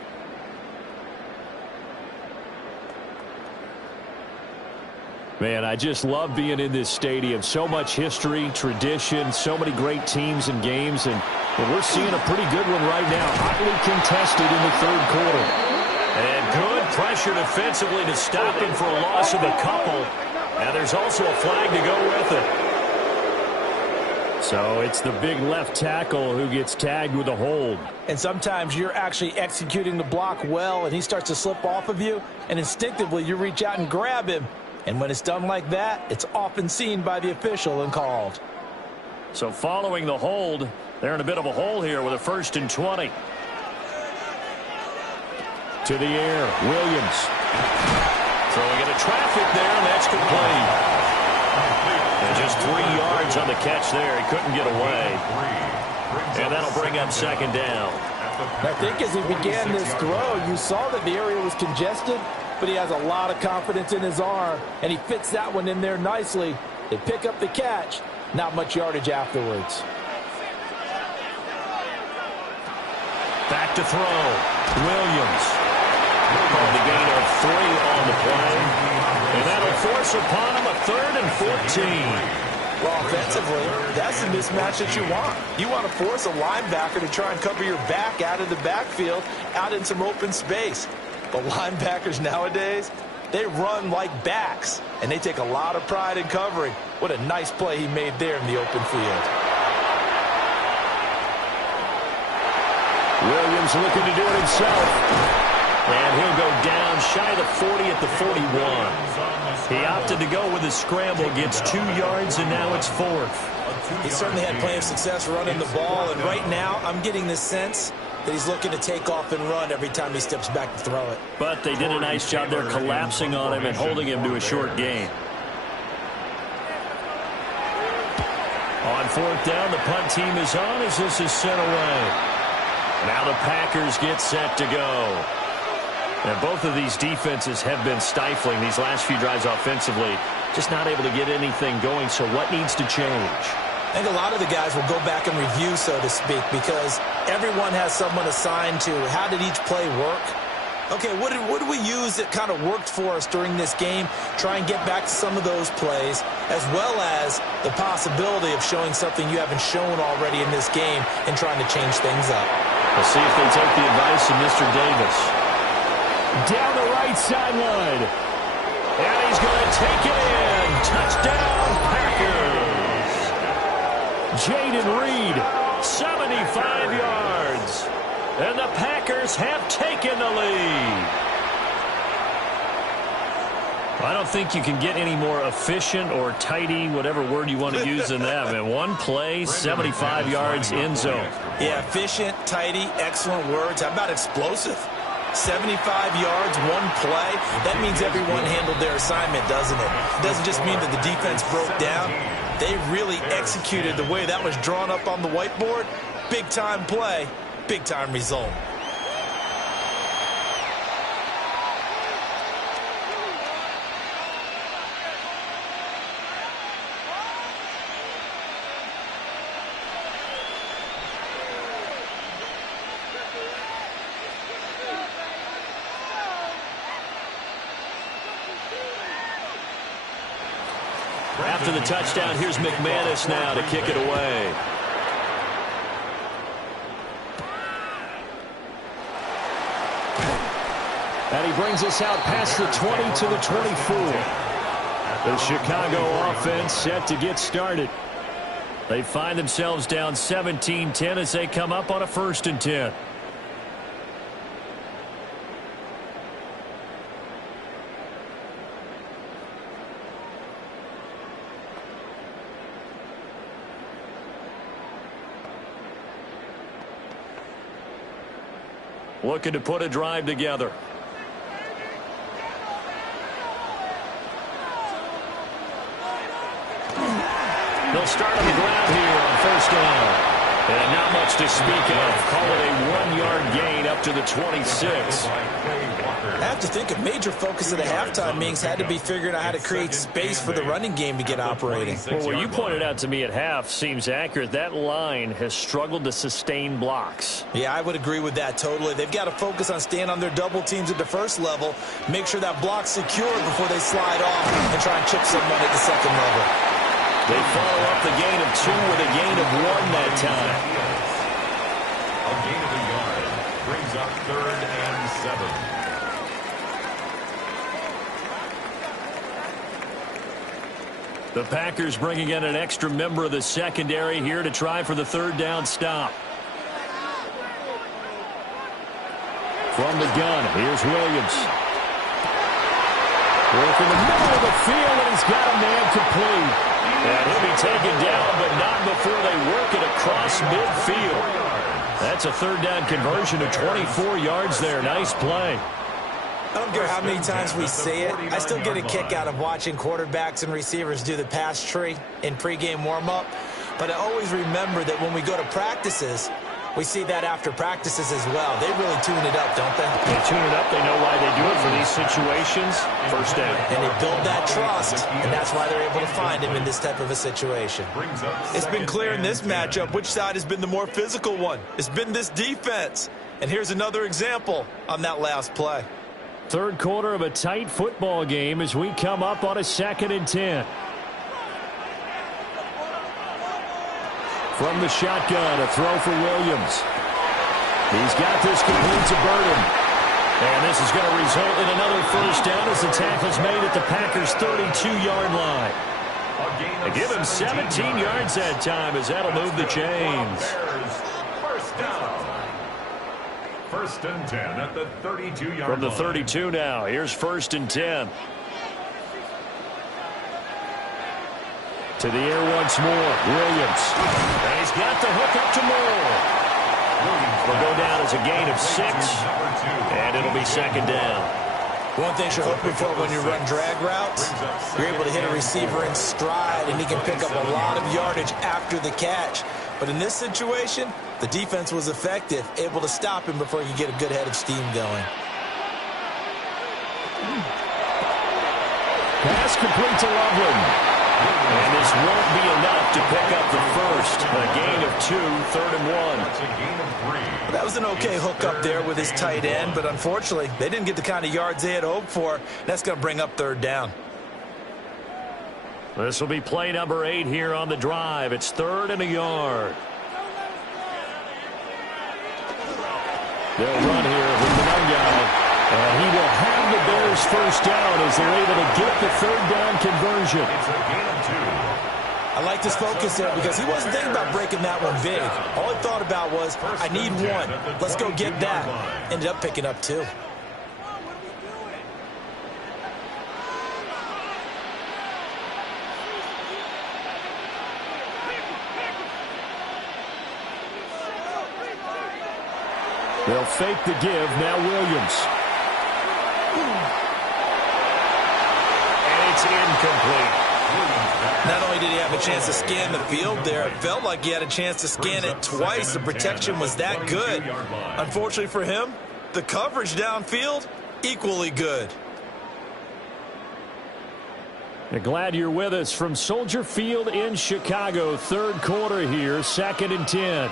Man, I just love being in this stadium. So much history, tradition, so many great teams and games, and we're seeing a pretty good one right now. Hotly contested in the third quarter. And good pressure defensively to stop him for a loss of a couple. And there's also a flag to go with it. So it's the big left tackle who gets tagged with a hold. And sometimes you're actually executing the block well, and he starts to slip off of you, and instinctively you reach out and grab him. And when it's done like that, it's often seen by the official and called. So following the hold, they're in a bit of a hole here with a 1st and 20. To the air, Williams. Throwing into traffic there, and that's complete. And just 3 yards on the catch there. He couldn't get away. And that'll bring up second down. I think as he began this throw, you saw that the area was congested, but he has a lot of confidence in his arm, and he fits that one in there nicely. They pick up the catch, not much yardage afterwards. Back to throw. Williams. The gain of 3 on the play. And that'll force upon him a 3rd and 14. Well, offensively, that's the mismatch that you want. You want to force a linebacker to try and cover your back out of the backfield, out in some open space. But linebackers nowadays, they run like backs, and they take a lot of pride in covering. What a nice play he made there in the open field. Williams looking to do it himself. And he'll go down shy of the 40 at the 41. He opted to go with a scramble, gets 2 yards, and now it's 4th. He certainly had plenty of success running the ball, and right now I'm getting the sense that he's looking to take off and run every time he steps back to throw it. But they did a nice job there collapsing on him and holding him to a short gain. On 4th down, the punt team is on as this is sent away. Now the Packers get set to go. And both of these defenses have been stifling these last few drives offensively. Just not able to get anything going, so what needs to change? I think a lot of the guys will go back and review, so to speak, because everyone has someone assigned to how did each play work. Okay, what did we use that kind of worked for us during this game? Try and get back to some of those plays, as well as the possibility of showing something you haven't shown already in this game and trying to change things up. We'll see if they take the advice of Mr. Davis. Down the right sideline. And he's going to take it in. Touchdown, Packers. Jaden Reed. 75 yards. And the Packers have taken the lead. I don't think you can get any more efficient or tidy, whatever word you want to use in that. Man, one play, 75 yards, end zone. Yeah, efficient, tidy, excellent words. How about explosive? 75 yards, one play. That means everyone handled their assignment, doesn't it? It doesn't just mean that the defense broke down. They really executed the way that was drawn up on the whiteboard. Big-time play, big-time result. After the touchdown, here's McManus now to kick it away. And he brings us out past the 20 to the 24. The Chicago offense set to get started. They find themselves down 17-10 as they come up on a 1st and 10. Looking to put a drive together. They'll start on the ground here on 1st down. And not much to speak of. Call it a 1-yard gain up to the 26. I have to think a major focus of the halftime meetings had to be figuring out how to create space for the running game to get operating. Well, what you pointed out to me at half seems accurate. That line has struggled to sustain blocks. Yeah, I would agree with that totally. They've got to focus on staying on their double teams at the 1st level, make sure that block's secured before they slide off and try and chip someone at the 2nd level. They follow up the gain of 2 with a gain of 1 that time. A gain of a yard brings up 3rd and 7. The Packers bringing in an extra member of the secondary here to try for the 3rd down stop. From the gun, here's Williams. Working the middle of the field, and he's got a man complete. And he'll be taken down, but not before they work it across midfield. That's a 3rd down conversion of 24 yards there. Nice play. I don't care how many times we say it, I still get a kick out of watching quarterbacks and receivers do the pass tree in pregame warm-up. But I always remember that when we go to practices, we see that after practices as well. They really tune it up, don't they? They tune it up. They know why they do it for these situations. 1st down. And they build that trust, and that's why they're able to find him in this type of a situation. It's been clear in this matchup which side has been the more physical one. It's been this defense. And here's another example on that last play. 3rd quarter of a tight football game as we come up on a 2nd and 10. From the shotgun, a throw for Williams. He's got this complete to Burton. And this is going to result in another 1st down as the tackle's made at the Packers' 32-yard line. They give him 17 yards that time as that'll move the chains. 1st down. 1st and 10 at the 32-yard line. From the 32 now, here's 1st and 10. To the air once more, Williams. And he's got the hook up to Moore. It'll go down as a gain of 6, and it'll be 2nd down. One thing you're hoping for when you run drag routes, you're able to hit a receiver in stride, and he can pick up a lot of yardage after the catch. But in this situation, the defense was effective, able to stop him before he could get a good head of steam going. Pass complete to Loveland. And this won't be enough to pick up the 1st. A gain of 2, 3rd and 1. That's a gain of 3. That was an okay hook up there with his tight end, but unfortunately, they didn't get the kind of yards they had hoped for. That's going to bring up 3rd down. This will be play number 8 here on the drive. It's 3rd and a yard. They'll run here with the young guy. And he will have the Bears 1st down as they're able to get the 3rd down conversion. It's a gain of 2. I like this focus there because he wasn't thinking about breaking that one big. All he thought about was, I need 1. Let's go get that. Ended up picking up 2. They'll fake the give. Now Williams. And it's incomplete. Not only did he have a chance to scan the field there, it felt like he had a chance to scan it twice. The protection was that good. Unfortunately for him, the coverage downfield, equally good. Glad you're with us from Soldier Field in Chicago. 3rd quarter here, 2nd and 10.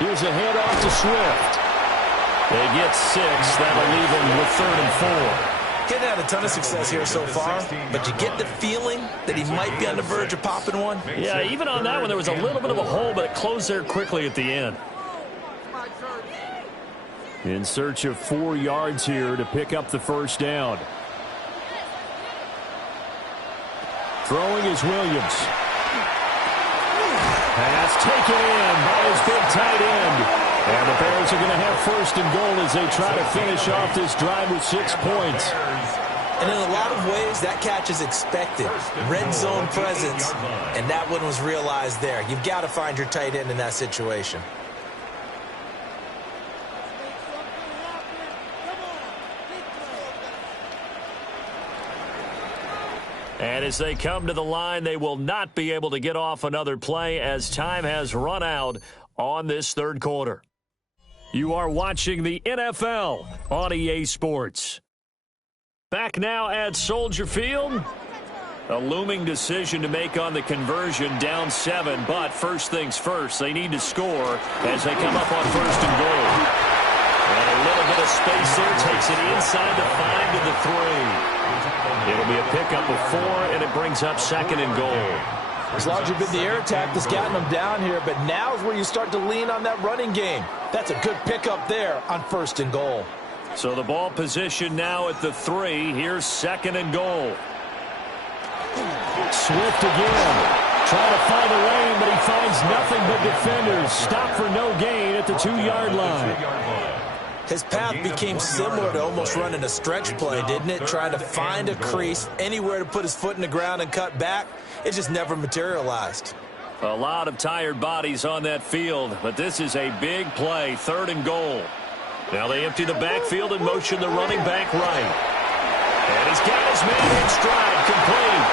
Here's a handoff to Swift. They get 6. That'll leave them with 3rd and 4. Getting had a ton of success here so far, but you get the feeling that he might be on the verge of popping one. Yeah, even on that one, there was a little bit of a hole, but it closed there quickly at the end. In search of 4 yards here to pick up the first down. Throwing is Williams. Pass taken in by his big tight end. And the Bears are going to have first and goal as they try to finish off this drive with 6 points. And in a lot of ways, that catch is expected. Red zone presence, and that one was realized there. You've got to find your tight end in that situation. And as they come to the line, they will not be able to get off another play as time has run out on this third quarter. You are watching the NFL on EA Sports. Back now at Soldier Field. A looming decision to make on the conversion, down 7. But first things first, they need to score as they come up on first and goal. And a little bit of space there takes it inside the 5 to the 3. It'll be a pickup of 4, and it brings up second and goal. As long as you've been the air attack that's gotten them down here, but now is where you start to lean on that running game. That's a good pickup there on first and goal. So the ball position now at the 3. Here's second and goal. Swift again. Trying to find a lane, but he finds nothing but defenders. Stop for no gain at the 2-yard line. His path became similar to almost running a stretch play, didn't it? Trying to find a crease, anywhere to put his foot in the ground and cut back. It just never materialized. A lot of tired bodies on that field, but this is a big play, third and goal. Now they empty the backfield and motion the running back right. And he's got his man in stride, complete.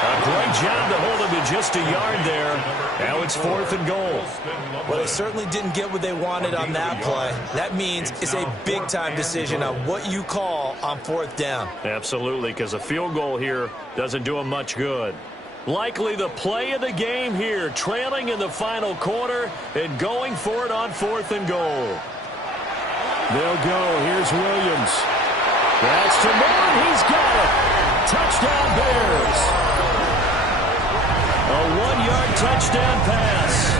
A great job to hold him to just a yard there. Now it's fourth and goal. Well, they certainly didn't get what they wanted on that play. That means it's a big-time decision on what you call on fourth down. Absolutely, because a field goal here doesn't do them much good. Likely the play of the game here, trailing in the final quarter and going for it on fourth and goal. They'll go. Here's Williams. That's to Moore. He's got it. Touchdown, Bears. A 1-yard touchdown pass.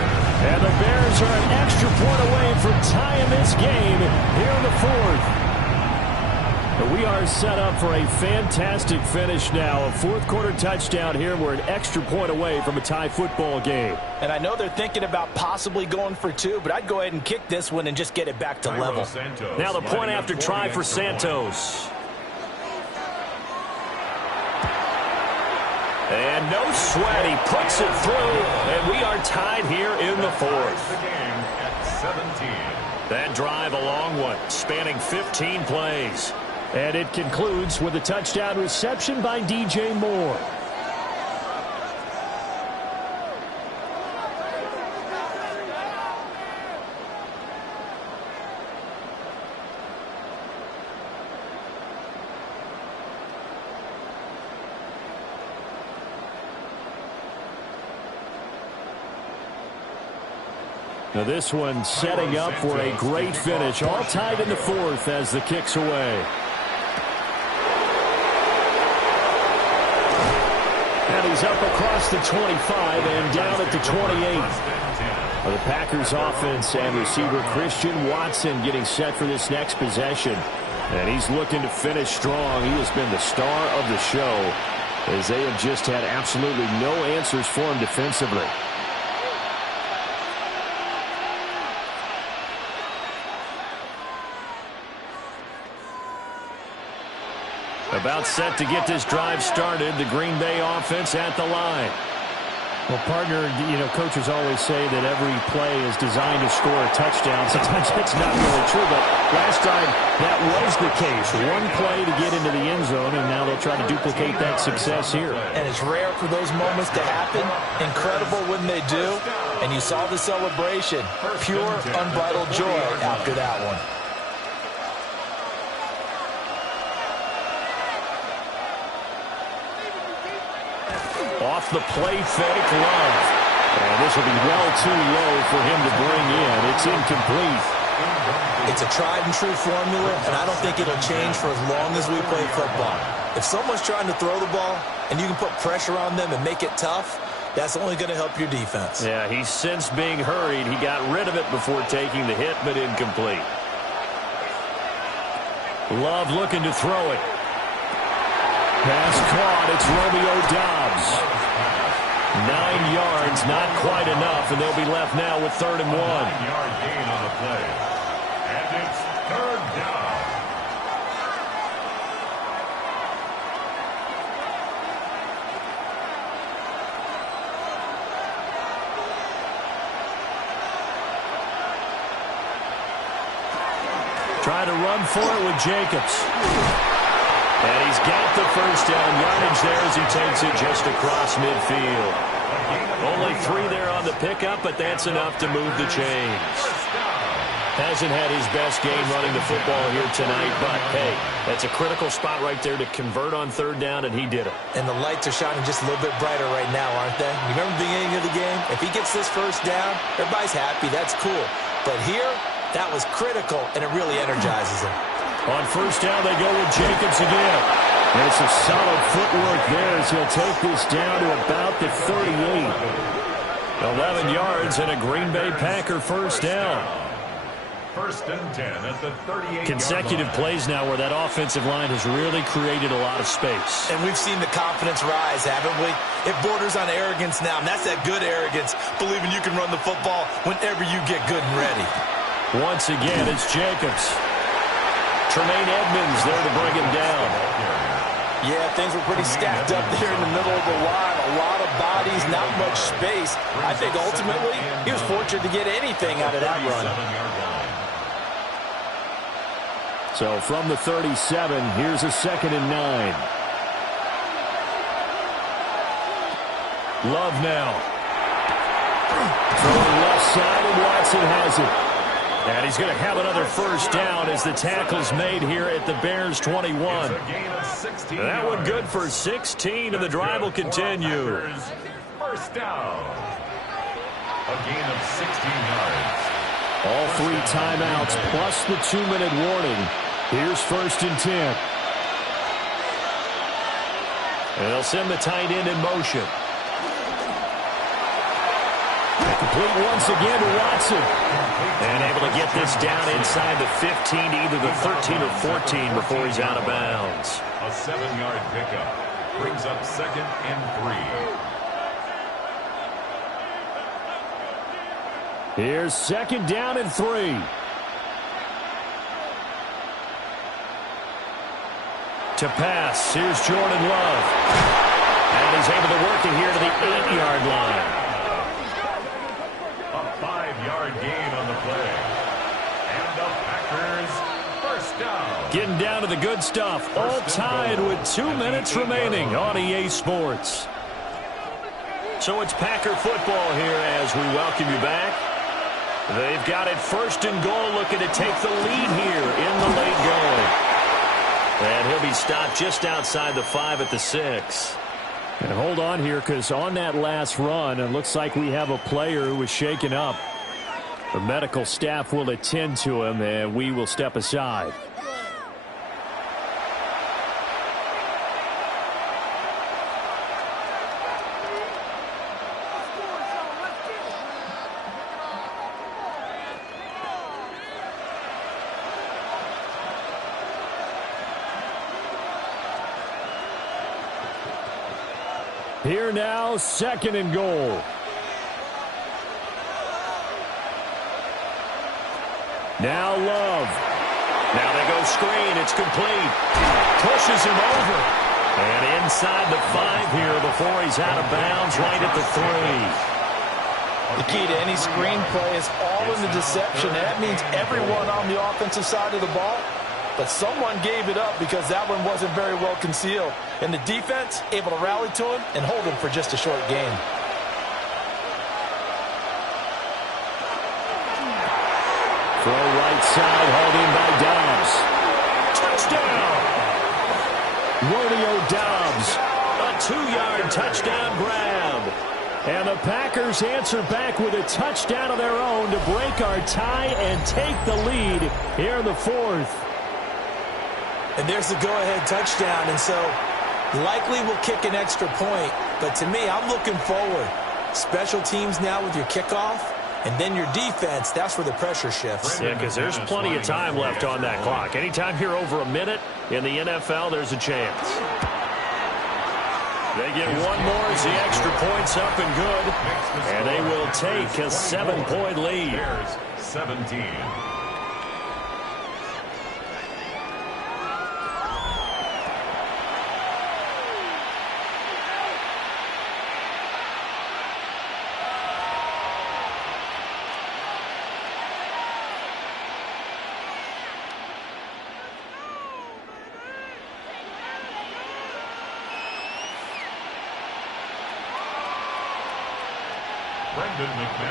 And the Bears are an extra point away from tying this game here in the fourth. We are set up for a fantastic finish now. A fourth-quarter touchdown here. We're an extra point away from a tie football game. And I know they're thinking about possibly going for 2, but I'd go ahead and kick this one and just get it back to level. Now the point after try for Santos. And no sweat. He puts it through, and we are tied here in the fourth. That drive, a long one, spanning 15 plays. And it concludes with a touchdown reception by DJ Moore. Now this one setting up for a great finish. All tied in the fourth as the kick's away. And he's up across the 25 and down at the 28. The Packers offense and receiver Christian Watson getting set for this next possession. And he's looking to finish strong. He has been the star of the show as they have just had absolutely no answers for him defensively. About set to get this drive started. The Green Bay offense at the line. Well, partner, coaches always say that every play is designed to score a touchdown. Sometimes it's not really true, but last drive, that was the case. One play to get into the end zone, and now they'll try to duplicate that success here. And it's rare for those moments to happen. Incredible when they do. And you saw the celebration. Pure, unbridled joy after that one. Off the play fake, Love. And this will be well too low for him to bring in. It's incomplete. It's a tried and true formula, and I don't think it'll change for as long as we play football. If someone's trying to throw the ball and you can put pressure on them and make it tough, that's only going to help your defense. Yeah, he's since being hurried. He got rid of it before taking the hit, but incomplete. Love looking to throw it. Pass caught. It's Romeo Doubs. 9 yards, not quite enough, and they'll be left now with 3rd and 1. 9-yard gain on the play. And it's 3rd down. Try to run for it with Jacobs. And he's got the first down yardage there as he takes it just across midfield. Only 3 there on the pickup, but that's enough to move the chains. Hasn't had his best game running the football here tonight, but hey, that's a critical spot right there to convert on 3rd down, and he did it. And the lights are shining just a little bit brighter right now, aren't they? You remember the beginning of the game? If he gets this first down, everybody's happy. That's cool. But here, that was critical, and it really energizes him. On 1st down, they go with Jacobs again. And it's a solid footwork there as he'll take this down to about the 38. 11 yards and a Green Bay Packer first down. 1st and 10 at the 38. Consecutive plays now where that offensive line has really created a lot of space. And we've seen the confidence rise, haven't we? It borders on arrogance now, and that's that good arrogance, believing you can run the football whenever you get good and ready. Once again, it's Jacobs. Tremaine Edmonds there to bring him down. Yeah, things were pretty stacked up there in the middle of the line. A lot of bodies, not much space. I think ultimately he was fortunate to get anything out of that run. So from the 37, here's a 2nd and 9. Love now. Throwing left side, and Watson has it. And he's going to have another first down as the tackle's made here at the Bears 21. That one good for 16, and the drive will continue. First down. A gain of 16 yards. All 3 timeouts plus the 2-minute warning. Here's 1st and 10. And they'll send the tight end in motion. Complete once again to Watson. And able to get this down inside the 15 to either the 13 or 14 before he's out of bounds. A 7-yard pickup brings up 2nd and 3. Here's 2nd down and 3. To pass, here's Jordan Love. And he's able to work it here to the 8-yard line. A 5-yard gain on the play. And the Packers first down. Getting down to the good stuff. All tied with 2 minutes remaining on EA Sports. So it's Packer football here as we welcome you back. They've got it 1st and goal, looking to take the lead here in the late going. And he'll be stopped just outside the 5 at the 6. And hold on here, because on that last run, it looks like we have a player who was shaken up. The medical staff will attend to him, and we will step aside. Here now, 2nd and goal. Now Love. Now they go screen. It's complete. Pushes him over. And inside the 5 here before he's out of bounds, right at the 3. The key to any screen play is all in the deception. And that means everyone on the offensive side of the ball. But someone gave it up because that one wasn't very well concealed. And the defense able to rally to him and hold him for just a short gain. Throw right side, hauled in by Doubs. Touchdown! Romeo Doubs, a 2-yard touchdown grab. And the Packers answer back with a touchdown of their own to break our tie and take the lead here in the 4th. And there's the go-ahead touchdown, and so likely we'll kick an extra point. But to me, I'm looking forward. Special teams now with your kickoff. And then your defense, that's where the pressure shifts. Yeah, because there's plenty of time left on that clock. Anytime you're over a minute in the NFL, there's a chance. They get one more as the extra point's up and good. And they will take a 7-point lead. Bears 17.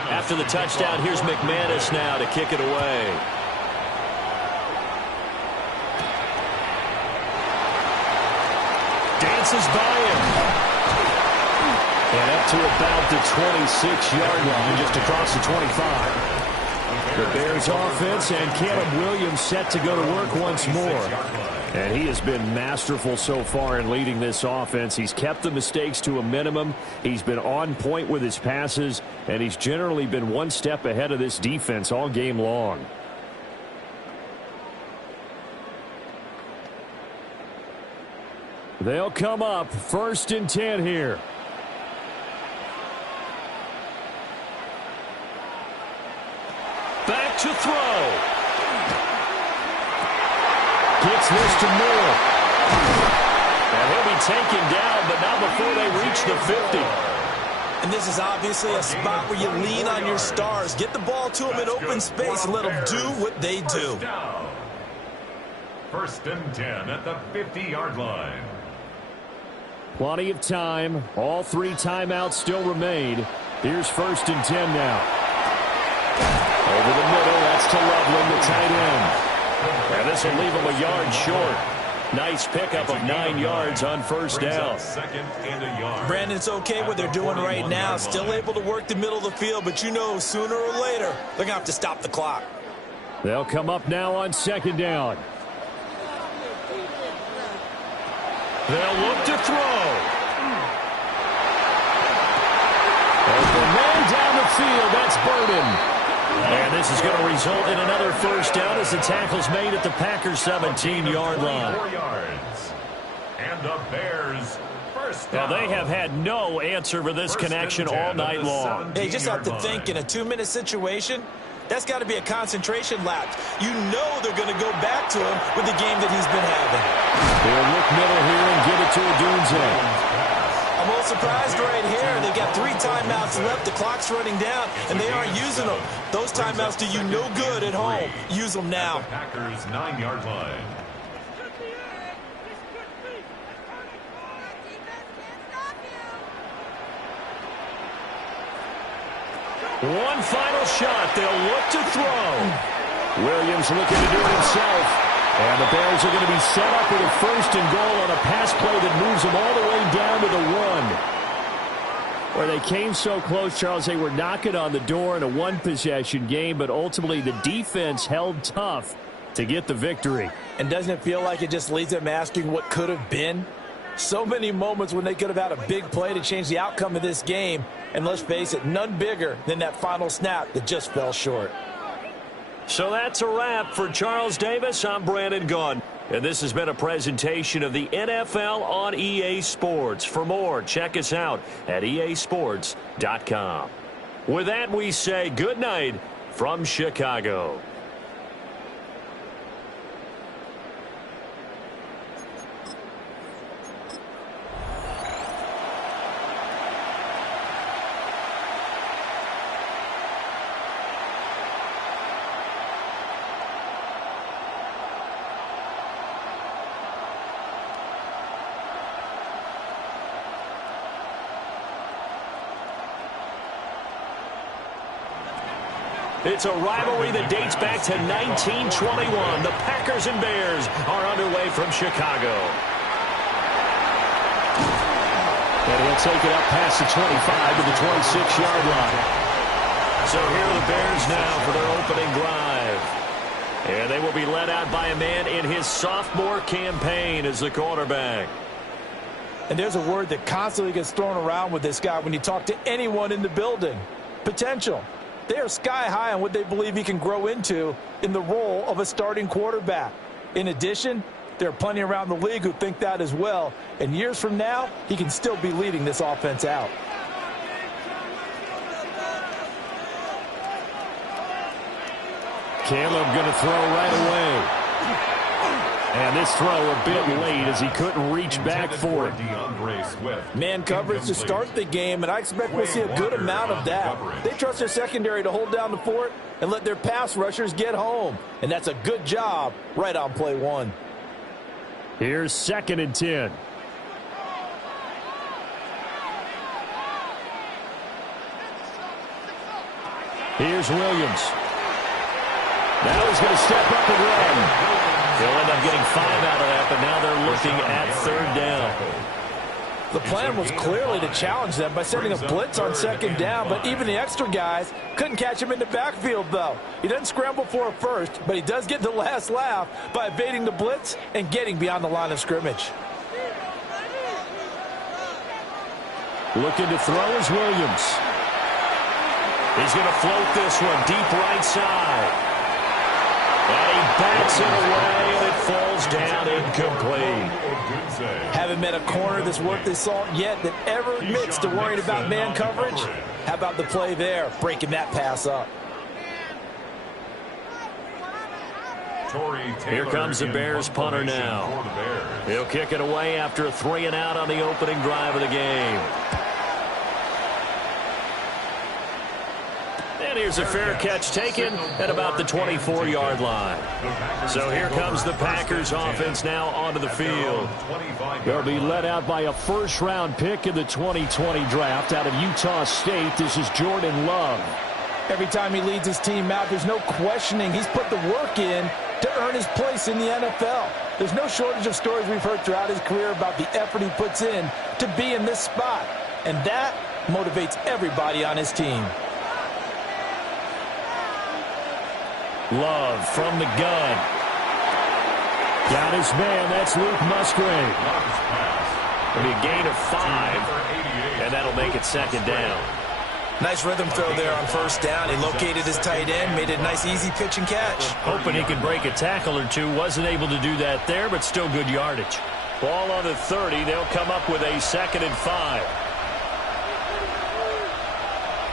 After the touchdown, here's McManus now to kick it away. Dances by him. And up to about the 26-yard line, just across the 25. The Bears offense and Caleb Williams set to go to work once more. And he has been masterful so far in leading this offense. He's kept the mistakes to a minimum. He's been on point with his passes, and he's generally been one step ahead of this defense all game long. They'll come up 1st and 10 here. Back to throw. Gets this to Moore. And he'll be taken down, but not before they reach the 50. And this is obviously a spot where you lean on your stars. Get the ball to them in open space and let them do what they do. 1st and 10 at the 50-yard line. Plenty of time. All 3 timeouts still remain. Here's 1st and 10 now. Over the middle, that's to Loveland, the tight end. And this will leave him a yard short. Nice pickup of 9 yards on 1st down. 2nd and a yard. Brandon, it's okay what they're doing right now. Still able to work the middle of the field, but you know sooner or later they're going to have to stop the clock. They'll come up now on 2nd down. They'll look to throw. There's the man down the field. That's Burden. And this is going to result in another 1st down as the tackle's made at the Packers' 17-yard line. 4 yards. And the Bears 1st down. Well, they have had no answer for this connection all night long. Hey, you just have to think in a 2-minute situation, that's got to be a concentration lapse. You know they're going to go back to him with the game that he's been having. They'll look middle here and give it to Odunze. I'm a little surprised right here. They've got 3 timeouts left. The clock's running down, and they aren't using them. Those timeouts do you no good at home. Use them now. Packers 9-yard line. One final shot. They'll look to throw. Williams looking to do it himself. And the Bears are going to be set up with a 1st and goal on a pass play that moves them all the way down to the 1. Where they came so close, Charles, they were knocking on the door in a 1-possession game, but ultimately the defense held tough to get the victory. And doesn't it feel like it just leaves them asking what could have been? So many moments when they could have had a big play to change the outcome of this game. And let's face it, none bigger than that final snap that just fell short. So that's a wrap for Charles Davis. I'm Brandon Gunn. And this has been a presentation of the NFL on EA Sports. For more, check us out at easports.com. With that, we say good night from Chicago. It's a rivalry that dates back to 1921. The Packers and Bears are underway from Chicago. And he'll take it up past the 25 to the 26-yard line. So here are the Bears now for their opening drive. And they will be led out by a man in his sophomore campaign as the quarterback. And there's a word that constantly gets thrown around with this guy when you talk to anyone in the building. Potential. They are sky high on what they believe he can grow into in the role of a starting quarterback. In addition, there are plenty around the league who think that as well. And years from now, he can still be leading this offense out. Caleb going to throw right away. And this throw a bit late as he couldn't reach back for it. Man coverage to start the game, and I expect we'll see a good amount of that. They trust their secondary to hold down the fort and let their pass rushers get home. And that's a good job right on play one. Here's 2nd and 10. Here's Williams. Now he's going to step up and run. They'll end up getting 5 out of that, but now they're looking at 3rd down. The plan was clearly to challenge them by sending a blitz on 2nd down, but even the extra guys couldn't catch him in the backfield, though. He doesn't scramble for a first, but he does get the last laugh by evading the blitz and getting beyond the line of scrimmage. Looking to throw is Williams. He's going to float this one deep right side. And he bats it away, and it falls down incomplete. Haven't met a corner that's worth his salt yet that ever admits to worrying about man coverage. How about the play there, breaking that pass up? Here comes the Bears punter now. He'll kick it away after a 3-and-out on the opening drive of the game. And here's a fair catch taken at about the 24-yard line. So here comes the Packers offense now onto the field. They'll be led out by a first-round pick in the 2020 draft out of Utah State. This is Jordan Love. Every time he leads his team out, there's no questioning he's put the work in to earn his place in the NFL. There's no shortage of stories we've heard throughout his career about the effort he puts in to be in this spot. And that motivates everybody on his team. Love from the gun. Got his man. That's Luke Musgrave. It'll be a gain of 5, and that'll make it 2nd down. Nice rhythm throw there on 1st down. He located his tight end, made it a nice easy pitch and catch. Hoping he could break a tackle or two. Wasn't able to do that there, but still good yardage. Ball on the 30. They'll come up with a 2nd and 5.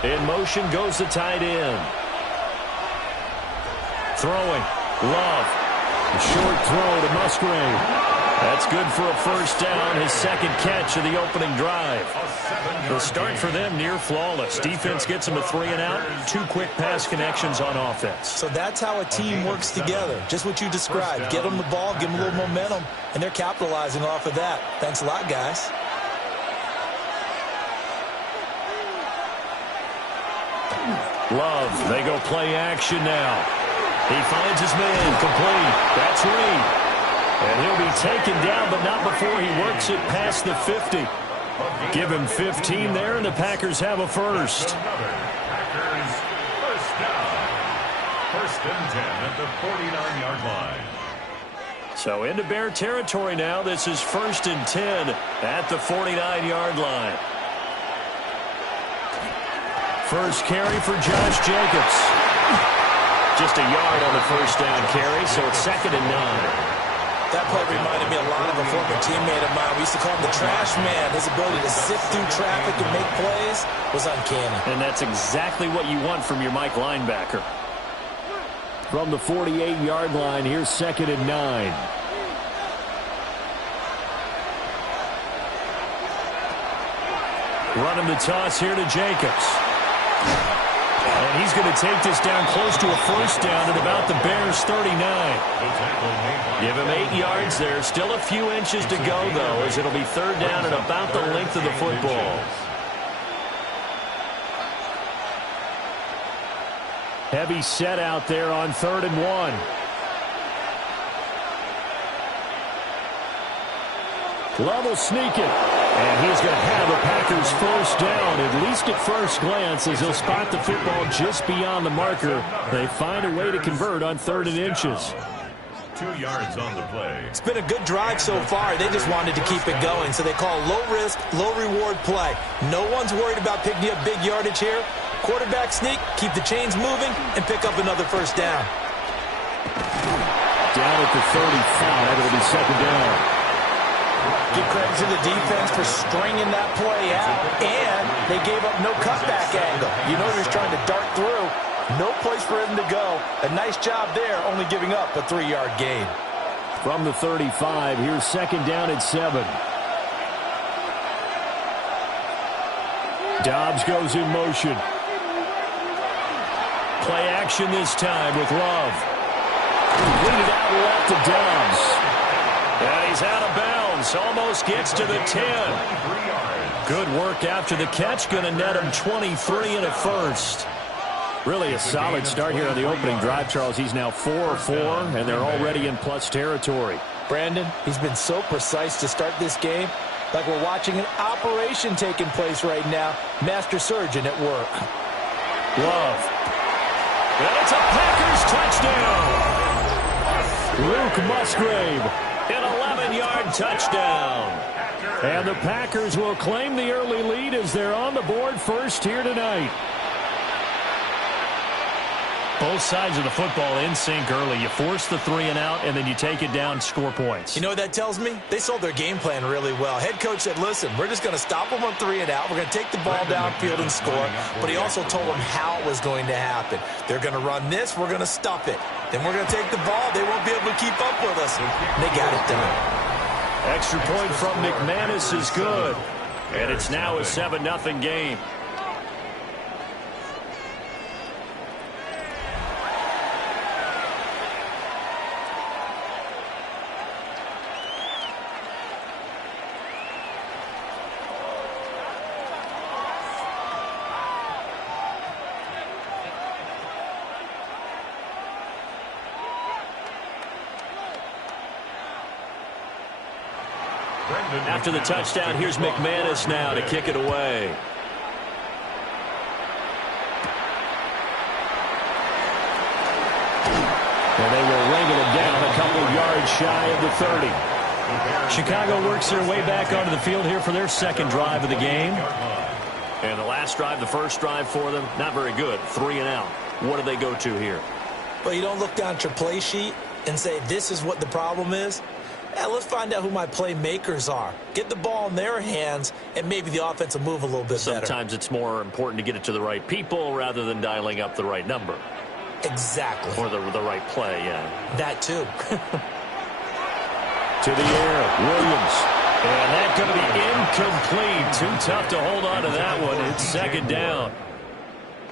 In motion goes the tight end. Throwing. Love. A short throw to Musgrave. That's good for a 1st down, his 2nd catch of the opening drive. The start for them near flawless. Defense gets them a 3-and-out, 2 quick pass connections on offense. So that's how a team works together. Just what you described. Get them the ball, give them a little momentum, and they're capitalizing off of that. Thanks a lot, guys. Love, they go play action now. He finds his man, complete. That's Reed. And he'll be taken down, but not before he works it past the 50. Give him 15 there, and the Packers have a first. Packers first down. 1st and 10 at the 49-yard line. So into Bear territory now. This is 1st and 10 at the 49-yard line. First carry for Josh Jacobs. Just a yard on the 1st down carry, so it's 2nd and 9. That play reminded me a lot of a former teammate of mine. We used to call him the trash man. His ability to sift through traffic and make plays was uncanny. And that's exactly what you want from your Mike linebacker. From the 48-yard line, here's 2nd and 9. Running the toss here to Jacobs. And he's going to take this down close to a 1st down at about the Bears' 39. Give him 8 yards there. Still a few inches to go, though, as it'll be 3rd down and about the length of the football. Heavy set out there on 3rd and 1. Love will sneak it. And he's going to have a Packers 1st down, at least at first glance, as he'll spot the football just beyond the marker. They find a way to convert on 3rd and inches. 2 yards on the play. It's been a good drive so far. They just wanted to keep it going, so they call low-risk, low-reward play. No one's worried about picking up big yardage here. quarterback sneak, keep the chains moving, and pick up another first down. Down at the 35, it'll be second down. Give credit to the defense for stringing that play out, and they gave up no cutback angle. You know he was trying to dart through. No place for him to go. A nice job there, only giving up a 3-yard gain. From the 35, here's second down at 7. Dobbs goes in motion. Play action this time with Love. Completed out left to Dobbs. And he's out of bounds. Almost gets to the 10. Good work after the catch. Going to net him 23 and a first. Really a solid start here on the opening drive, Charles. He's now 4-4, and they're already in plus territory. Brandon, he's been so precise to start this game. Like we're watching an operation taking place right now. Master surgeon at work. Love. And it's a Packers touchdown. Luke Musgrave. An 11-yard touchdown. And the Packers will claim the early lead as they're on the board first here tonight. Both sides of the football in sync early. You force the 3 and out, and then you take it down, score points. You know what that tells me? They sold their game plan really well. Head coach said, listen, we're just going to stop them on 3 and out. We're going to take the ball downfield and score. But he also told them how it was going to happen. They're going to run this. We're going to stuff it. Then we're going to take the ball. They won't be able to keep up with us. And they got it done. Extra point from McManus is good. And it's now a 7-0 game. After the touchdown, here's McManus now to kick it away. And they will wrangle him down a couple yards shy of the 30. Chicago works their way back onto the field here for their second drive of the game. And the last drive, the first drive for them, not very good. 3 and out. What do they go to here? Well, you don't look down at your play sheet and say, this is what the problem is. Yeah, let's find out who my playmakers are. Get the ball in their hands, and maybe the offense will move a little bit better. Sometimes it's more important to get it to the right people rather than dialing up the right number. Exactly. Or the right play, yeah. That too. To the air, Williams. And that's going to be incomplete. Too tough to hold on to that one. It's second down.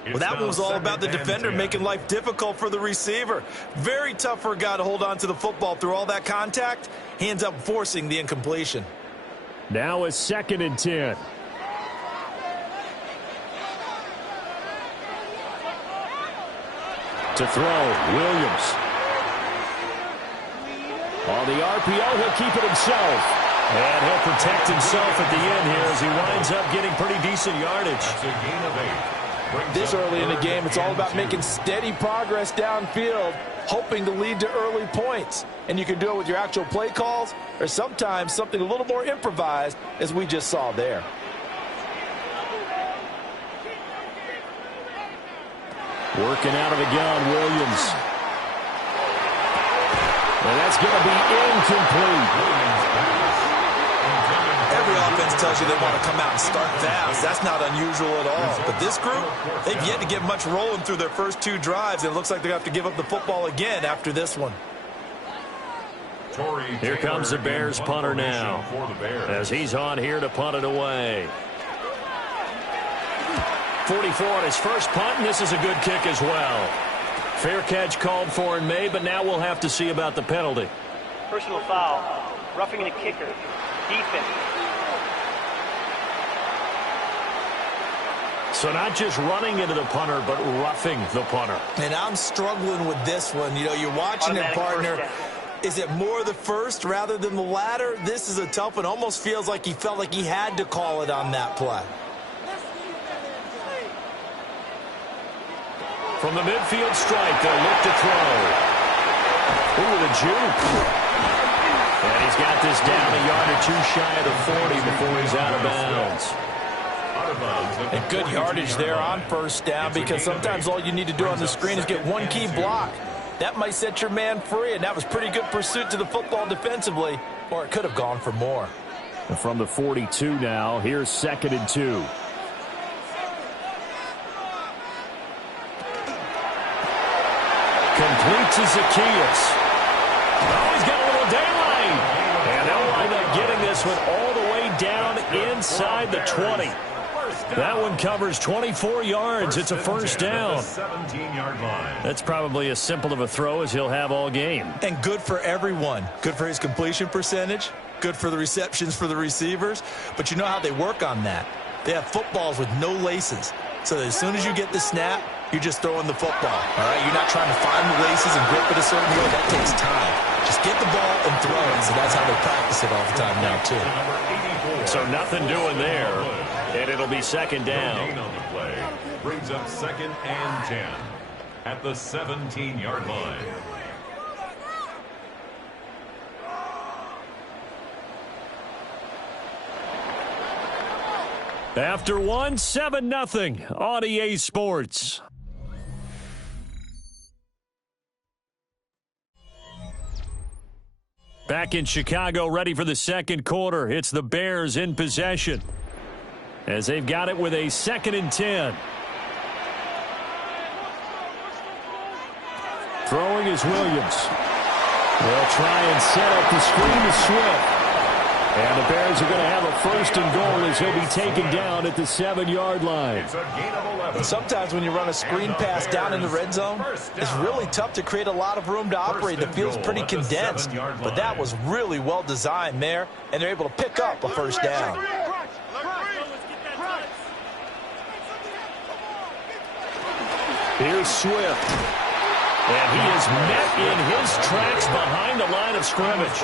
Well, that one was all about the defender making life difficult for the receiver. Very tough for a guy to hold on to the football through all that contact. He ends up forcing the incompletion. Now a 2nd and 10. To throw, Williams. On the RPO, he'll keep it himself. And he'll protect himself at the end here as he winds up getting pretty decent yardage. That's a gain of 8. This early in the game, it's all about making steady progress downfield, hoping to lead to early points. And you can do it with your actual play calls or sometimes something a little more improvised, as we just saw there. Working out of the gun, Williams. And that's going to be incomplete. Every offense tells you they want to come out and start fast. That's not unusual at all. But this group, they've yet to get much rolling through their first 2 drives. And it looks like they're going to have to give up the football again after this one. Here comes the Bears punter now, as he's on here to punt it away. 44 on his first punt, and this is a good kick as well. Fair catch called for and made, but now we'll have to see about the penalty. Personal foul. Roughing the kicker. Defense. So not just running into the punter, but roughing the punter. And I'm struggling with this one. You know, you're watching it, partner. Is it more the first rather than the latter? This is a tough one. Almost feels like he felt like he had to call it on that play. From the midfield stripe, they'll look to throw. Ooh, the juke. And he's got this down a yard or 2 shy of the 40 before he's out of bounds. And good yardage there on first down, because sometimes all you need to do on the screen is get one key block. That might set your man free, and that was pretty good pursuit to the football defensively, or it could have gone for more. And from the 42 now, here's 2nd and 2. Complete to Zacchaeus. Oh, he's got a little daylight. And they'll wind up getting this one all the way down inside the 20. That one covers 24 yards. It's a first down. That's probably as simple of a throw as he'll have all game. And good for everyone. Good for his completion percentage. Good for the receptions for the receivers. But you know how they work on that. They have footballs with no laces. So that as soon as you get the snap, you're just throwing the football. All right? You're not trying to find the laces and grip it a certain way. That takes time. Just get the ball and throw it. So that's how they practice it all the time now, too. So nothing doing there. And it'll be 2nd down. Gain on the play brings up 2nd and 10 at the 17-yard line. After one, 7-0 on EA Sports. Back in Chicago, ready for the second quarter. It's the Bears in possession, as they've got it with a 2nd and 10. Throwing is Williams. They'll try and set up the screen to Swift. And the Bears are going to have a 1st and goal as he'll be taken down at the 7-yard line. It's a gain of 11. Sometimes when you run a screen pass down in the red zone, it's really tough to create a lot of room to operate. The field's pretty condensed, but that was really well designed there, and they're able to pick up a 1st down. Here's Swift. And he is met in his tracks behind the line of scrimmage.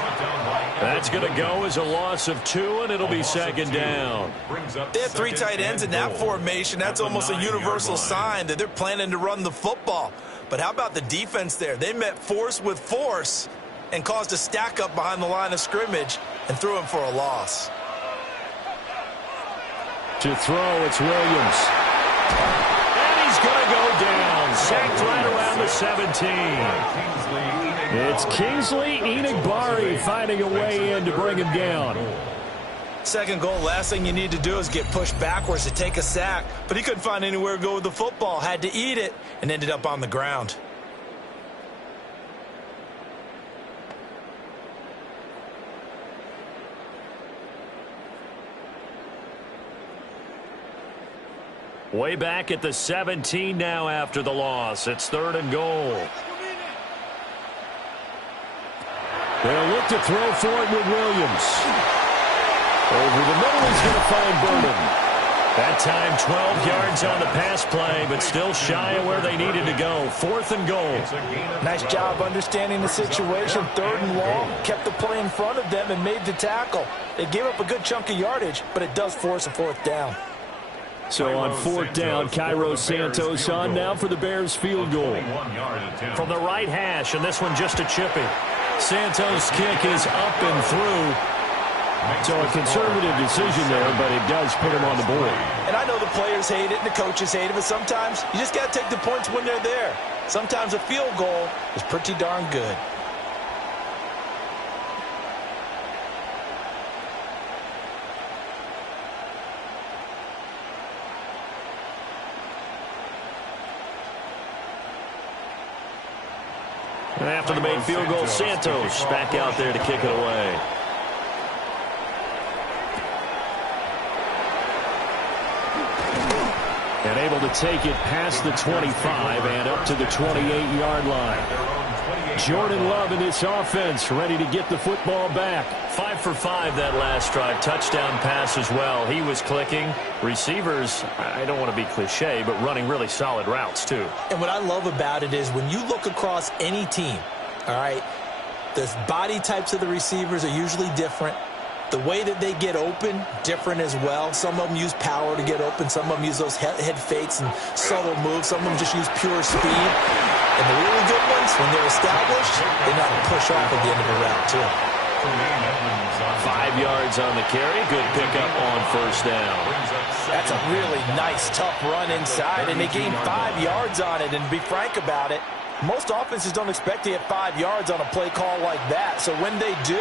That's going to go as a loss of 2, and it'll be 2nd down. They have 3 tight ends in that formation. That's almost a universal sign that they're planning to run the football. But how about the defense there? They met force with force and caused a stack up behind the line of scrimmage and threw him for a loss. To throw, it's Williams. And he's going to go down. Sacked right around the 17. It's Kingsley Enagbari finding a way in to bring him down. 2nd goal, last thing you need to do is get pushed backwards to take a sack. But he couldn't find anywhere to go with the football. Had to eat it and ended up on the ground. Way back at the 17 now after the loss. It's 3rd and goal. They'll look to throw for it with Williams. Over the middle, he's going to find Burden. That time 12 yards on the pass play, but still shy of where they needed to go. 4th and goal. Nice job understanding the situation. 3rd and long. Kept the play in front of them and made the tackle. They gave up a good chunk of yardage, but it does force a 4th down. So on 4th down, Cairo Santos on now for the Bears field goal. From the right hash, and this one just a chippy. Santos' kick is up and through. So a conservative decision there, but it does put him on the board. And I know the players hate it and the coaches hate it, but sometimes you just got to take the points when they're there. Sometimes a field goal is pretty darn good. After the made field goal, Santos back out there to kick it away. And able to take it past the 25 and up to the 28-yard line. Jordan Love in this offense, ready to get the football back. 5 for 5 that last drive. Touchdown pass as well. He was clicking. Receivers, I don't want to be cliche, but running really solid routes too. And what I love about it is when you look across any team, all right, the body types of the receivers are usually different. The way that they get open, different as well. Some of them use power to get open. Some of them use those head fakes and subtle moves. Some of them just use pure speed. And the really good ones, when they're established, they know how to push off at the end of a route, too. 5 yards on the carry. Good pickup on first down. That's a really nice, tough run inside, and they gained 5 yards on it. And to be frank about it, most offenses don't expect to get 5 yards on a play call like that. So when they do,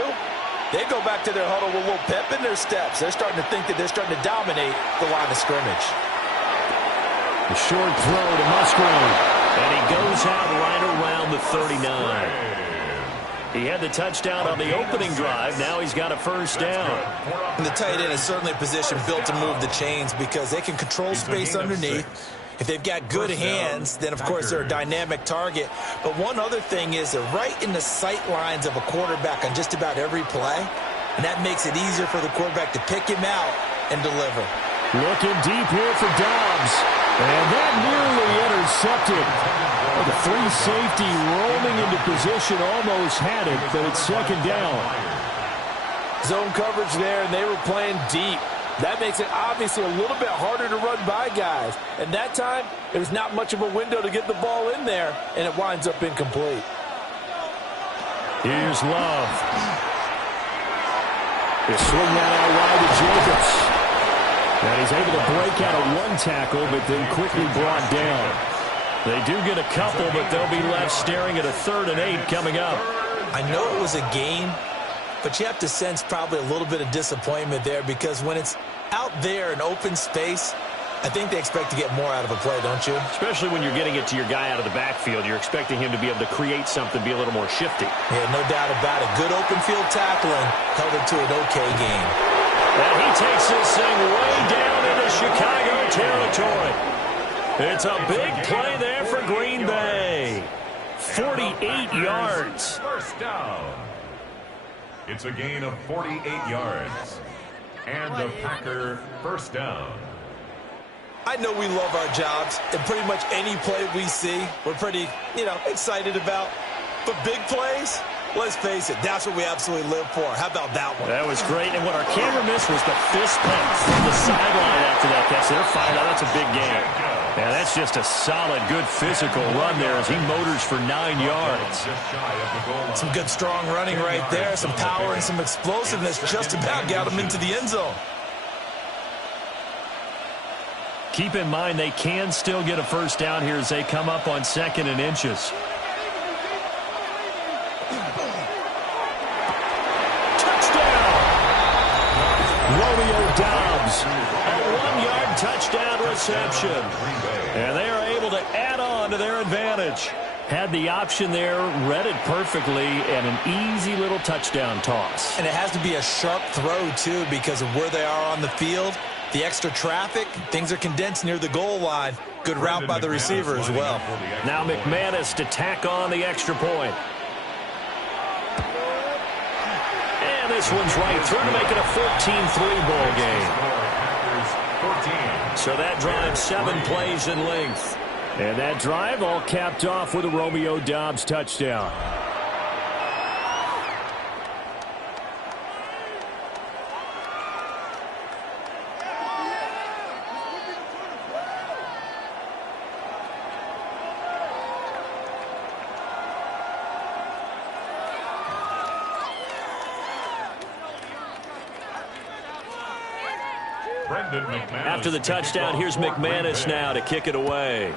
they go back to their huddle with a little pep in their steps. They're starting to think that they're starting to dominate the line of scrimmage. The short throw to Musgrave. And he goes out right around the 39. He had the touchdown on the opening drive. Now he's got a first down. And the tight end is certainly a position built to move the chains because they can control space underneath. If they've got good hands, then, of course, they're a dynamic target. But one other thing is they're right in the sight lines of a quarterback on just about every play, and that makes it easier for the quarterback to pick him out and deliver. Looking deep here for Dobbs. And that nearly intercepted. The free safety rolling into position, almost had it, but it's second down. Zone coverage there, and they were playing deep. That makes it obviously a little bit harder to run by guys. And that time, there's not much of a window to get the ball in there, and it winds up incomplete. Here's Love. They swing that out wide to Jacobs. And he's able to break out of one tackle, but then quickly brought down. They do get a couple, but they'll be left staring at a 3rd and 8 coming up. I know it was a gain, but you have to sense probably a little bit of disappointment there because when it's out there in open space, I think they expect to get more out of a play, don't you? Especially when you're getting it to your guy out of the backfield. You're expecting him to be able to create something, be a little more shifty. Yeah, no doubt about it. Good open field tackling held it to an okay game. And he takes this thing way down into Chicago territory. It's a big play there for Green Bay. 48 yards. First down. It's a gain of 48 yards. And the Packer first down. I know we love our jobs, and pretty much any play we see, we're pretty, excited about. But big plays, let's face it, that's what we absolutely live for. How about that one? That was great, and what our camera missed was the fist pump from the sideline after that catch. They're fired out. That's a big game. Yeah, that's just a solid, good physical run there as he motors for 9 yards. Some good, strong running right there, some power and some explosiveness just about got him into the end zone. Keep in mind they can still get a first down here as they come up on 2nd and inches. Romeo Dobbs. A 1-yard touchdown reception. And they are able to add on to their advantage. Had the option there, read it perfectly, and an easy little touchdown toss. And it has to be a sharp throw, too, because of where they are on the field. The extra traffic, things are condensed near the goal line. Good route by the receiver as well. Now McManus to tack on the extra point. And this one's right through to make it a 14-3 ball game. So that drive 7 plays in length. And that drive all capped off with a Romeo Dobbs touchdown. After the touchdown, here's McManus now to kick it away.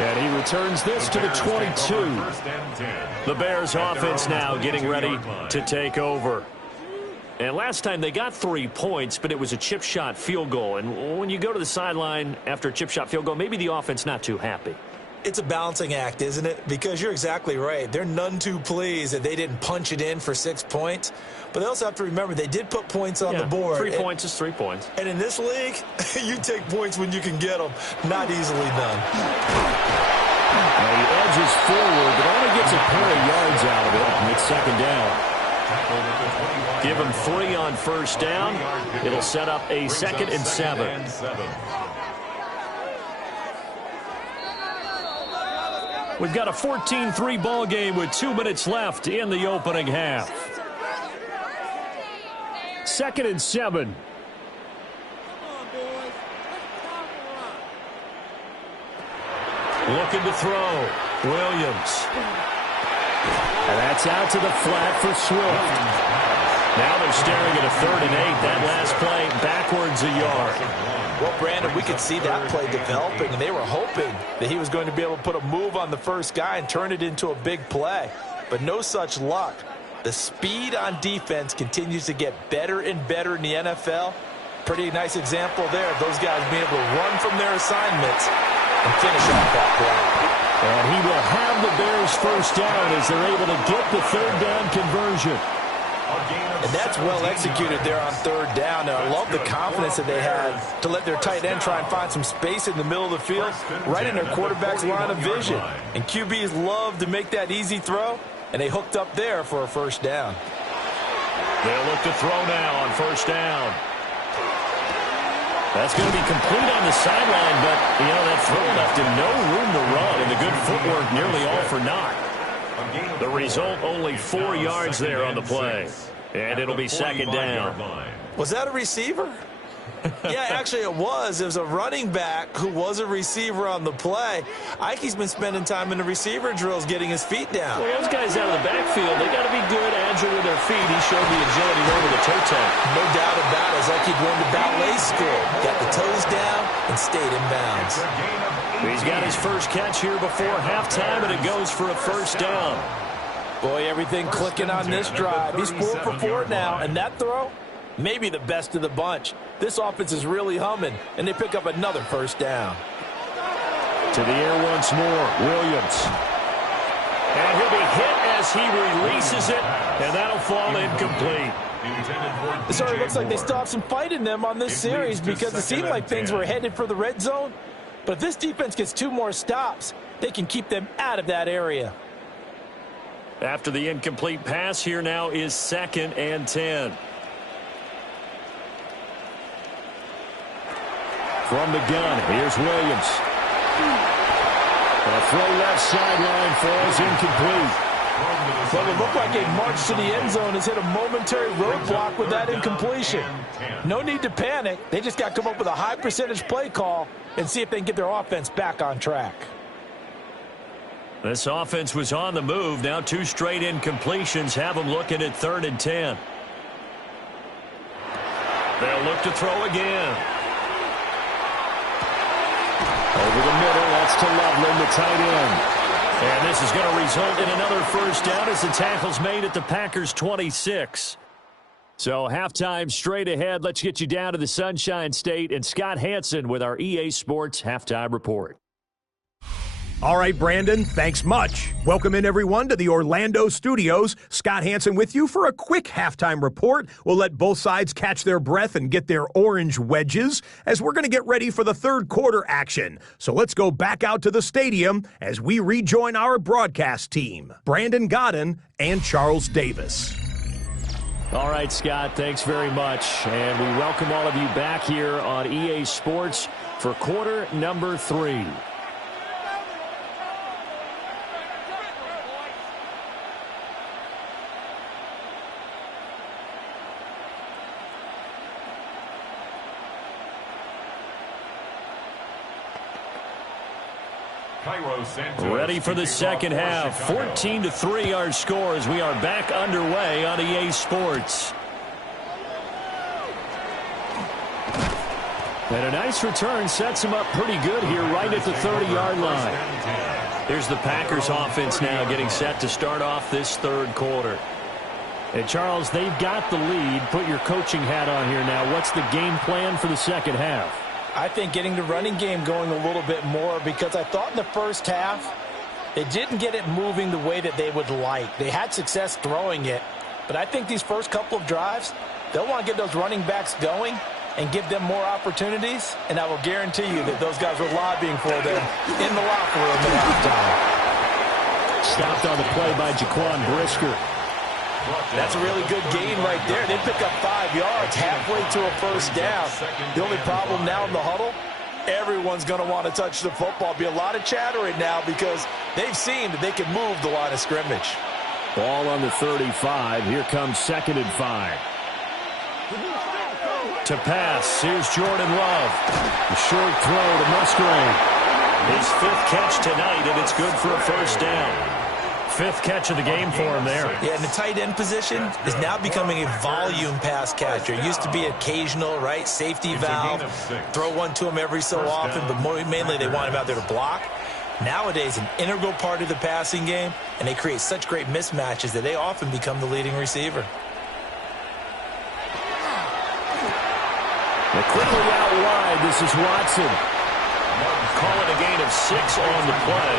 And he returns this to the 22. The Bears offense now getting ready to take over. And last time they got 3 points, but it was a chip shot field goal. And when you go to the sideline after a chip shot field goal, maybe the offense not too happy. It's a balancing act, isn't it? Because you're exactly right. They're none too pleased that they didn't punch it in for 6 points. But they also have to remember they did put points on the board. 3 points is 3 points. And in this league, you take points when you can get them. Not easily done. Now he edges forward, but only gets a pair of yards out of it. And it's second down. Give him 3 on first down. It'll set up a 2nd and 7. We've got a 14-3 ball game with 2 minutes left in the opening half. 2nd and 7. Looking to throw. Williams. And that's out to the flat for Swift. Now they're staring at a 3rd and 8. That last play backwards a yard. Well, Brandon, we could see that play developing, and they were hoping that he was going to be able to put a move on the first guy and turn it into a big play. But no such luck. The speed on defense continues to get better and better in the NFL. Pretty nice example there of those guys being able to run from their assignments and finish off that play. And he will have the Bears first down as they're able to get the 3rd down conversion. And that's well executed there on 3rd down. And I love the confidence that they had to let their tight end try and find some space in the middle of the field, right in their quarterback's line of vision. And QBs love to make that easy throw, and they hooked up there for a first down. They'll look to throw now on first down. That's going to be complete on the sideline, but, that throw left him no room to run, and the good footwork nearly all for naught. The result, only 4 yards there on the play. And it'll be 2nd down. Was that a receiver? Yeah, actually it was. It was a running back who was a receiver on the play. Ike's been spending time in the receiver drills getting his feet down. Well, those guys out of the backfield, they got to be good, agile with their feet. He showed the agility over the toe tag. No doubt about it. It's like he'd went to ballet school. Got the toes down and stayed in bounds. He's got his first catch here before halftime, and it goes for a first down. Boy, everything clicking on this drive. He's 4 for 4 now, and that throw, maybe the best of the bunch. This offense is really humming, and they pick up another first down. To the air once more, Williams. And he'll be hit as he releases it, and that'll fall incomplete. It sort of looks like they still have some fight in them on this series because it seemed like things were headed for the red zone. But if this defense gets 2 more stops, they can keep them out of that area. After the incomplete pass, here now is 2nd and 10. From the gun, here's Williams. The throw left sideline falls incomplete. Well, it looked like a march to the end zone has hit a momentary roadblock with that incompletion. No need to panic. They just got to come up with a high percentage play call and see if they can get their offense back on track. This offense was on the move. Now 2 straight incompletions have them looking at 3rd and 10. They'll look to throw again. Over the middle, that's to Loveland, the tight end. And this is going to result in another first down as the tackle's made at the Packers' 26. So halftime straight ahead. Let's get you down to the Sunshine State and Scott Hansen with our EA Sports Halftime Report. All right, Brandon, thanks much. Welcome in, everyone, to the Orlando studios. Scott Hansen with you for a quick halftime report. We'll let both sides catch their breath and get their orange wedges as we're going to get ready for the 3rd quarter action. So let's go back out to the stadium as we rejoin our broadcast team, Brandon Godden and Charles Davis. All right, Scott, thanks very much. And we welcome all of you back here on EA Sports for quarter number 3. Ready for the second half. 14-3 our score as we are back underway on EA Sports. And a nice return sets him up pretty good here right at the 30-yard line. Here's the Packers offense now getting set to start off this 3rd quarter. And Charles, they've got the lead. Put your coaching hat on here now. What's the game plan for the second half? I think getting the running game going a little bit more because I thought in the first half they didn't get it moving the way that they would like. They had success throwing it, but I think these first couple of drives, they'll want to get those running backs going and give them more opportunities, and I will guarantee you that those guys were lobbying for them in the locker room at halftime. Stopped on the play by Jaquan Brisker. That's a really good gain right there. They pick up 5 yards halfway to a first down. The only problem now in the huddle, everyone's going to want to touch the football. Be a lot of chattering now because they've seen that they can move the line of scrimmage. Ball on the 35. Here comes 2nd and 5. To pass, here's Jordan Love. A short throw to Musgrave. His 5th catch tonight, and it's good for a first down. 5th catch of the game for him there. Yeah, and the tight end position is now becoming a volume pass catcher. It used to be occasional, right? Safety valve. Throw one to him every so often, but mainly they want him out there to block. Nowadays, an integral part of the passing game, and they create such great mismatches that they often become the leading receiver. Quickly out wide, this is Watson. Call it a gain of 6 on the play,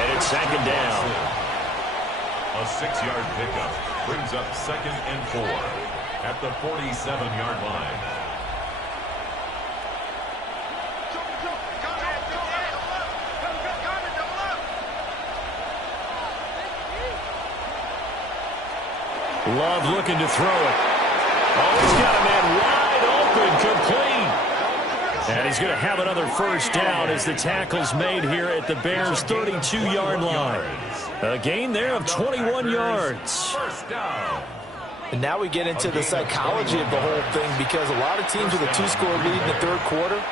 and it's 2nd down. A 6-yard pickup brings up 2nd and 4 at the 47-yard line. Love looking to throw it. Oh, he's got a man wide open, complete. And he's going to have another first down as the tackle's made here at the Bears' 32-yard line. A gain there of 21 yards. And now we get into the psychology of the whole thing, because a lot of teams with a 2-score lead in the 3rd quarter,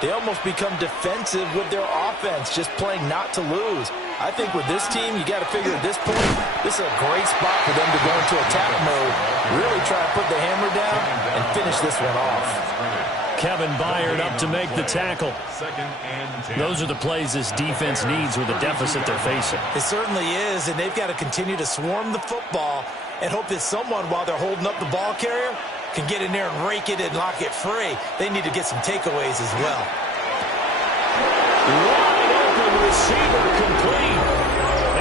they almost become defensive with their offense, just playing not to lose. I think with this team, you got to figure at this point, this is a great spot for them to go into attack mode, really try to put the hammer down and finish this one off. Kevin Byard up to make the tackle. Those are the plays this defense needs with the deficit they're facing. It certainly is, and they've got to continue to swarm the football and hope that someone, while they're holding up the ball carrier, can get in there and rake it and lock it free. They need to get some takeaways as well. Wide open receiver complete.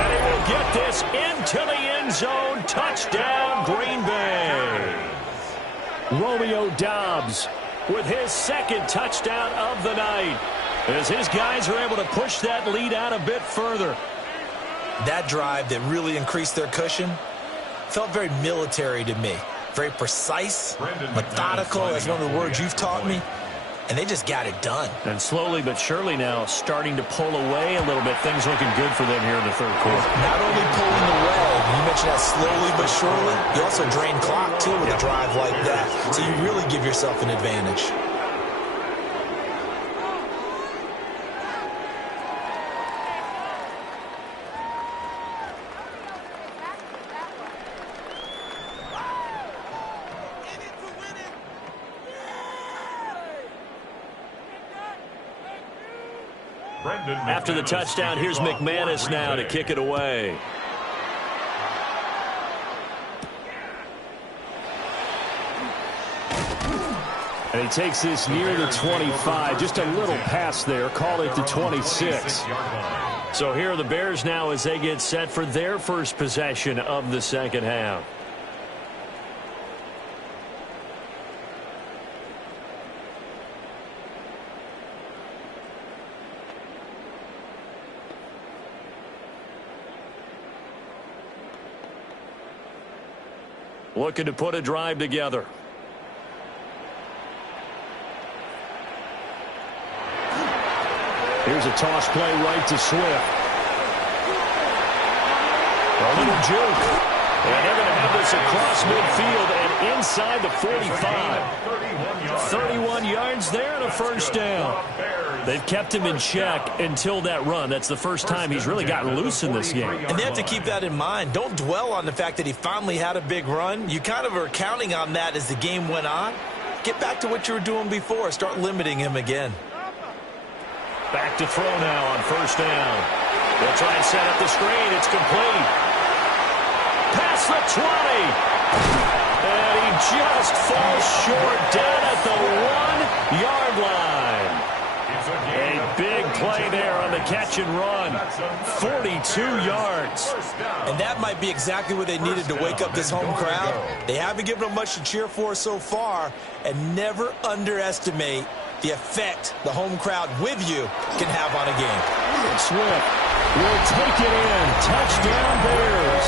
And he will get this into the end zone. Touchdown, Green Bay. Romeo Doubs with his 2nd touchdown of the night, as his guys are able to push that lead out a bit further. That drive that really increased their cushion felt very military to me. Very precise, methodical, that's one of the words you've taught me, and they just got it done. And slowly but surely now starting to pull away a little bit. Things looking good for them here in the 3rd quarter. Not only pulling away, you mentioned that slowly but surely, you also drain clock too with a drive like that. So you really give yourself an advantage. After the touchdown, here's McManus now to kick it away. And he takes this near the 25. Just a little pass there. Call it the 26. So here are the Bears now as they get set for their first possession of the 2nd half. Looking to put a drive together. Here's a toss play right to Swift. A little juke. And they're going to have this across midfield and inside the 45. 31 yards there and a first down. They've kept him in check until that run. That's the first time he's really gotten loose in this game. And they have to keep that in mind. Don't dwell on the fact that he finally had a big run. You kind of are counting on that as the game went on. Get back to what you were doing before. Start limiting him again. Back to throw now on first down. They'll try and set up the screen. It's complete. Past the 20. And he just falls short down at the 1-yard line. A big play there on the catch and run. 42 yards. And that might be exactly what they needed to wake up this home crowd. They haven't given them much to cheer for so far. And never underestimate the effect the home crowd with you can have on a game. Swift will take it in. Touchdown Bears.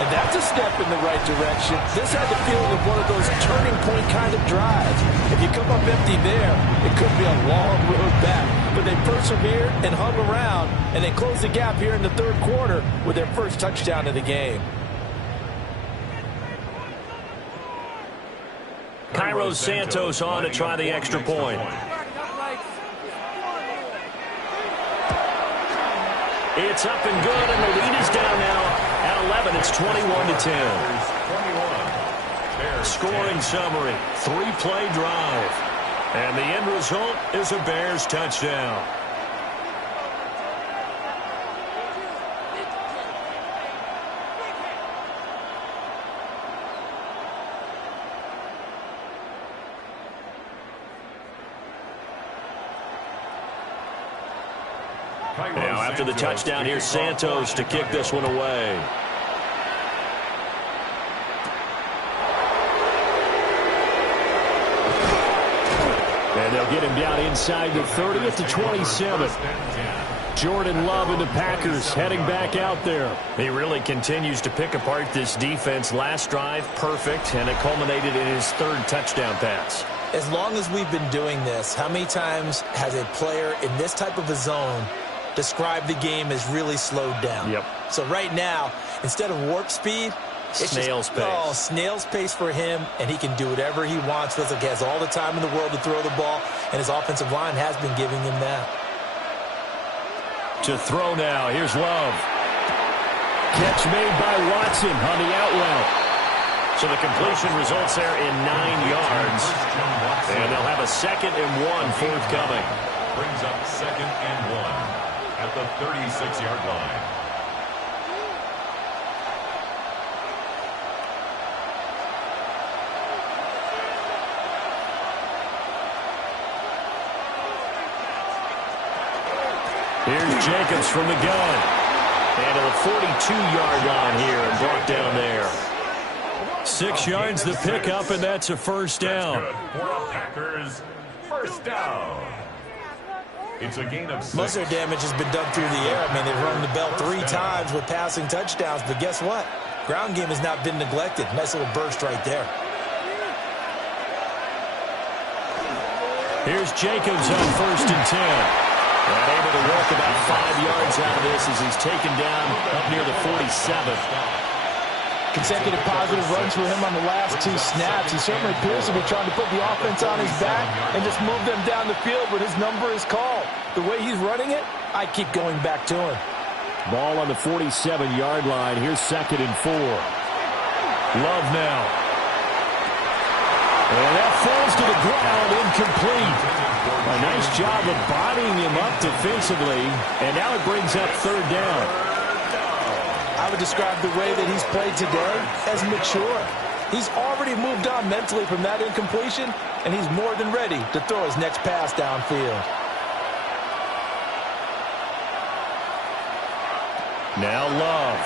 And that's a step in the right direction. This had the feeling of one of those turning point kind of drives. If you come up empty there, it could be a long road back. But they persevered and hung around, and they closed the gap here in the 3rd quarter with their first touchdown of the game. Cairo Santos on to try the extra point. It's up and good, and the lead is down now at 11. It's 21-10. Scoring summary, 3-play drive. And the end result is a Bears touchdown. Now after the touchdown, here's Santos to kick this one away. And they'll get him down inside the 30 at the 27. Jordan Love and the Packers heading back out there. He really continues to pick apart this defense. Last drive, perfect, and it culminated in his 3rd touchdown pass. As long as we've been doing this, how many times has a player in this type of a zone described the game as really slowed down? Yep. So right now, instead of warp speed, it's snail's pace. Oh, snail's pace for him, and he can do whatever he wants. Feels like he has all the time in the world to throw the ball, and his offensive line has been giving him that. To throw now. Here's Love. Catch made by Watson on the out route. So the completion results there in 9 yards. And they'll have a 2nd and 1 forthcoming. Brings up 2nd and 1 at the 36-yard line. Here's Jacobs from the gun. And to the 42-yard line here and brought down there. 6 yards the pickup, and that's a first down. For the Packers, first down. It's a gain of 6. Most of their damage has been done through the air. I mean, they've rung the bell 3 times with passing touchdowns, but guess what? Ground game has not been neglected. Nice little burst right there. Here's Jacobs on 1st and 10. And able to walk about 5 yards out of this as he's taken down up near the 47. Consecutive positive runs for him on the last 2 snaps. He certainly appears to be trying to put the offense on his back and just move them down the field when his number is called. The way he's running it, I keep going back to him. Ball on the 47-yard line. Here's 2nd and 4. Love now. And that falls to the ground, incomplete. A nice job of bodying him up defensively, and now it brings up 3rd down. I would describe the way that he's played today as mature. He's already moved on mentally from that incompletion, and he's more than ready to throw his next pass downfield. Now Love.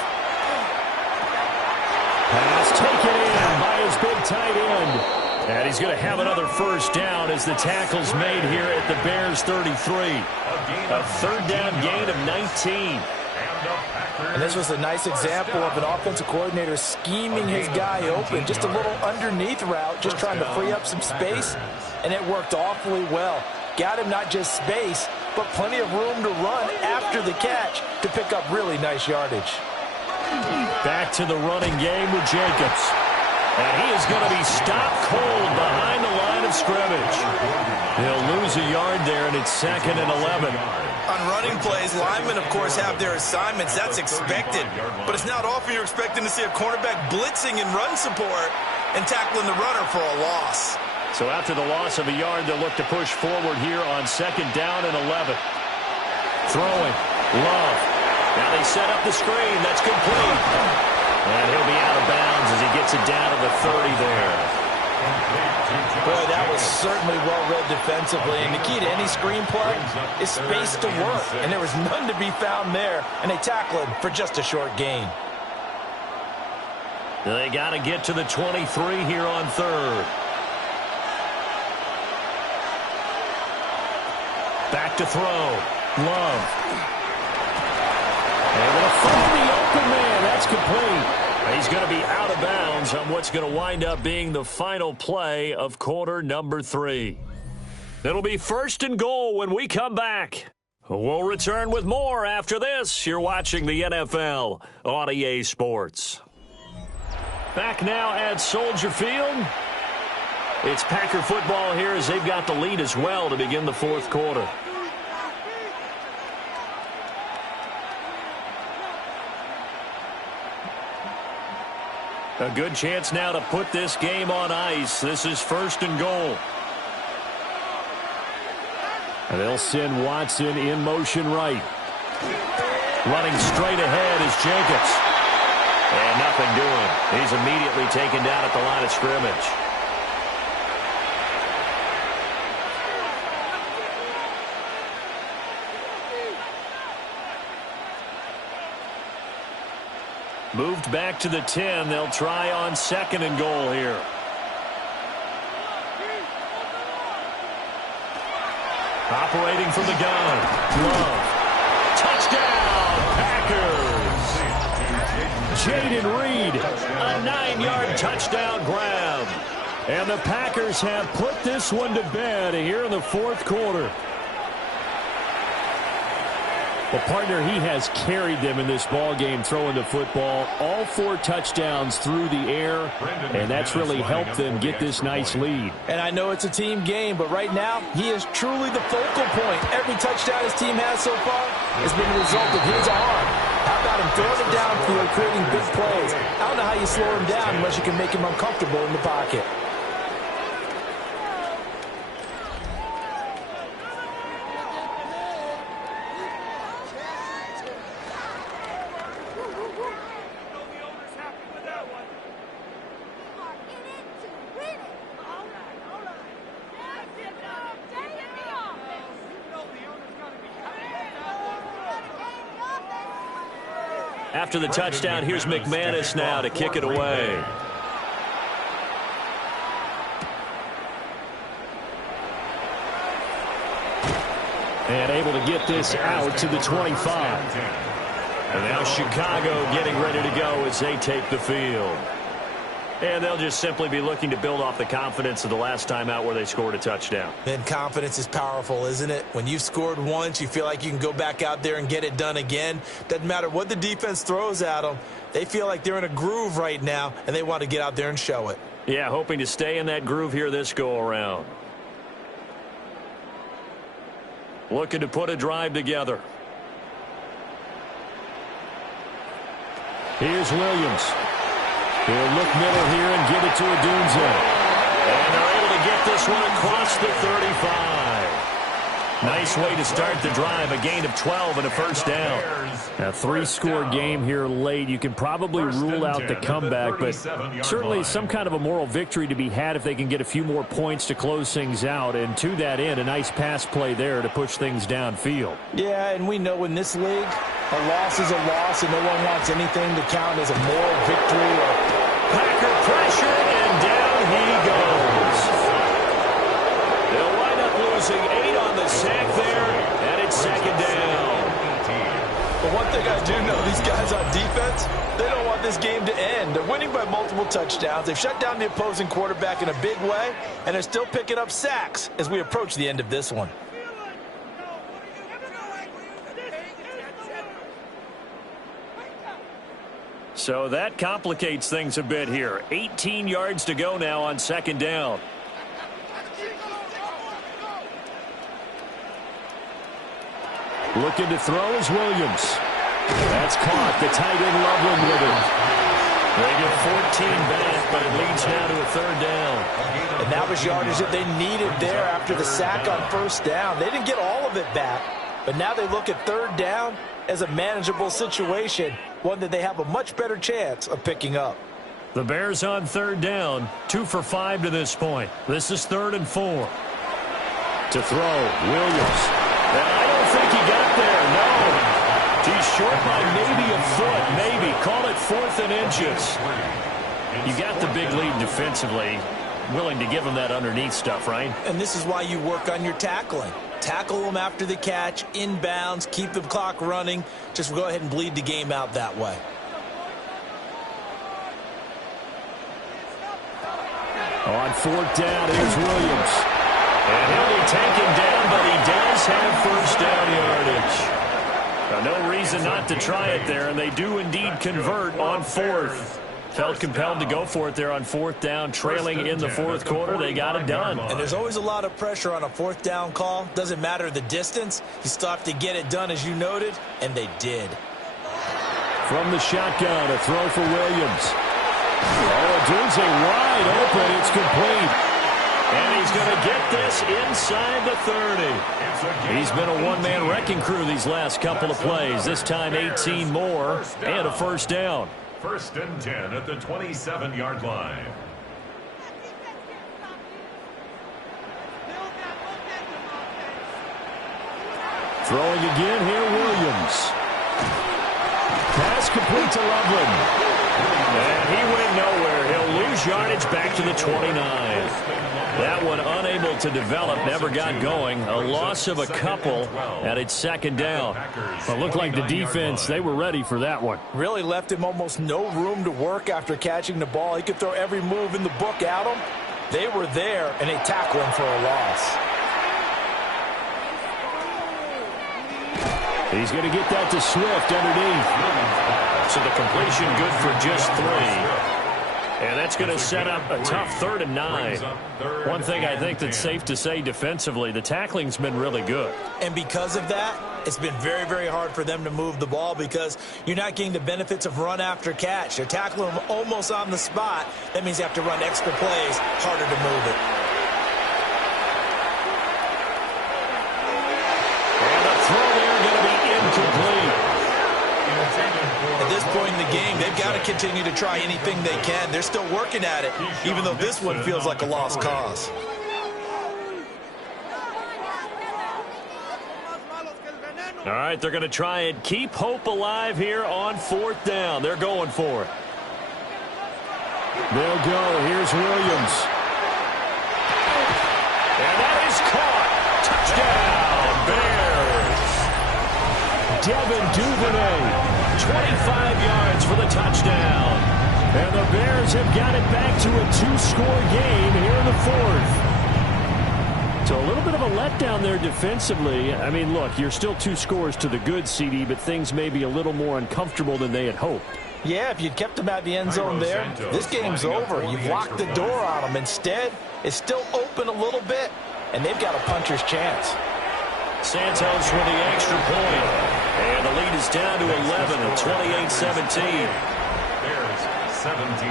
Pass taken in by his big tight end. And he's going to have another first down as the tackle's made here at the Bears 33. A 3rd down gain of 19. And this was a nice example of an offensive coordinator scheming his guy open. Just a little underneath route, just trying to free up some space, and it worked awfully well. Got him not just space, but plenty of room to run after the catch to pick up really nice yardage. Back to the running game with Jacobs. And he is going to be stopped cold behind the line of scrimmage. He'll lose a yard there, and it's 2nd and 11. On running plays, linemen, of course, have their assignments. That's expected. But it's not often you're expecting to see a cornerback blitzing in run support and tackling the runner for a loss. So after the loss of a yard, they'll look to push forward here on 2nd down and 11. Throwing. Love. Now they set up the screen. That's complete. And he'll be out of bounds as he gets it down to the 30 there. Boy, that was certainly well-read defensively. And the key to any screen play is space to work. And there was none to be found there. And they tackle him for just a short gain. They got to get to the 23 here on 3rd. Back to throw. Love. And they'll find the open man. That's complete. He's going to be out of bounds on what's going to wind up being the final play of quarter number 3. It'll be 1st and goal when we come back. We'll return with more after this. You're watching the NFL on EA Sports. Back now at Soldier Field. It's Packer football here as they've got the lead as well to begin the 4th quarter. A good chance now to put this game on ice. This is 1st and goal. And they'll send Watson in motion right. Running straight ahead is Jacobs. And nothing doing. He's immediately taken down at the line of scrimmage. Moved back to the 10. They'll try on 2nd and goal here. Operating from the gun. Love. Touchdown, Packers. Jaden Reed, a 9-yard touchdown grab. And the Packers have put this one to bed here in the 4th quarter. Well, partner, he has carried them in this ball game throwing the football. All 4 touchdowns through the air, and that's really helped them get this nice lead. And I know it's a team game, but right now, he is truly the focal point. Every touchdown his team has so far has been a result of his arm. How about him throwing it downfield, creating big plays? I don't know how you slow him down unless you can make him uncomfortable in the pocket. After the touchdown, here's McManus now to kick it away. And able to get this out to the 25. And now Chicago getting ready to go as they take the field. And they'll just simply be looking to build off the confidence of the last time out where they scored a touchdown. And confidence is powerful, isn't it? When you've scored once, you feel like you can go back out there and get it done again. Doesn't matter what the defense throws at them. They feel like they're in a groove right now, and they want to get out there and show it. Yeah, hoping to stay in that groove here this go-around. Looking to put a drive together. Here's Williams. He'll look middle here and give it to Odunze. And they're able to get this one across the 35. Nice way to start the drive. A gain of 12 and a first down. A 3-score game here late. You can probably rule out the comeback, but certainly some kind of a moral victory to be had if they can get a few more points to close things out. And to that end, a nice pass play there to push things downfield. Yeah, and we know in this league, a loss is a loss, and no one wants anything to count as a moral victory. Packer pressure, and down he goes. They'll wind up losing 8 on the sack there, and it's 2nd down. But one thing I do know, these guys on defense, they don't want this game to end. They're winning by multiple touchdowns. They've shut down the opposing quarterback in a big way, and they're still picking up sacks as we approach the end of this one. So that complicates things a bit here. 18 yards to go now on 2nd down. Looking to throw is Williams. That's caught. The tight end Loveland with it. They get 14 back, but it leads now to a 3rd down. And that was yardage that they needed there after the sack on 1st down. They didn't get all of it back, but now they look at 3rd down as a manageable situation, one that they have a much better chance of picking up. The Bears on 3rd down, 2 for 5 to this point. This is 3rd and 4. To throw, Williams. And I don't think he got there, no. He's short by maybe a foot, maybe. Call it 4th and inches. You got the big lead defensively. Willing to give him that underneath stuff, right? And this is why you work on your tackling. Tackle them after the catch, inbounds, keep the clock running. Just go ahead and bleed the game out that way. On 4th down, here's Williams. And he'll be taken down, but he does have 1st down yardage. Now, no reason not to try it there, and they do indeed convert on 4th. Felt compelled to go for it there on 4th down, trailing in the 4th quarter. They got it done. And there's always a lot of pressure on a 4th down call. Doesn't matter the distance. You still have to get it done, as you noted, and they did. From the shotgun, a throw for Williams. Oh, Dunze wide open. It's complete. And he's going to get this inside the 30. He's been a one-man wrecking crew these last couple of plays. This time 18 more and a first down. 1st and 10 at the 27-yard line. Throwing again here, Williams. Pass complete to Loveland. And he went nowhere. He'll lose yardage back to the 29. That one unable to develop, never got going. A loss of a couple, and it's 2nd down. Well, it looked like the defense, they were ready for that one. Really left him almost no room to work after catching the ball. He could throw every move in the book at him. They were there, and they tackled him for a loss. He's going to get that to Swift underneath. So the completion good for just 3. And that's going to set up a tough 3rd and 9. One thing I think that's safe to say defensively, the tackling's been really good. And because of that, it's been very, very hard for them to move the ball because you're not getting the benefits of run after catch. They're tackling them almost on the spot. That means you have to run extra plays, harder to move it. And the throw there going to be incomplete. At this point in the game, they've got to continue to try anything they can. They're still working at it, even though this one feels like a lost cause. All right, they're going to try and keep hope alive here on 4th down. They're going for it. They'll go. Here's Williams. And that is caught. Touchdown, Bears. Devin Duvernay. 25 yards for the touchdown. And the Bears have got it back to a 2-score game here in the 4th. So a little bit of a letdown there defensively. I mean, look, you're still 2 scores to the good, CD, but things may be a little more uncomfortable than they had hoped. Yeah, if you'd kept them at the end zone there, this game's over. You've locked the door on them. Instead, it's still open a little bit, and they've got a puncher's chance. Santos with the extra point. And the lead is down to 11 at 28-17. Bears 17.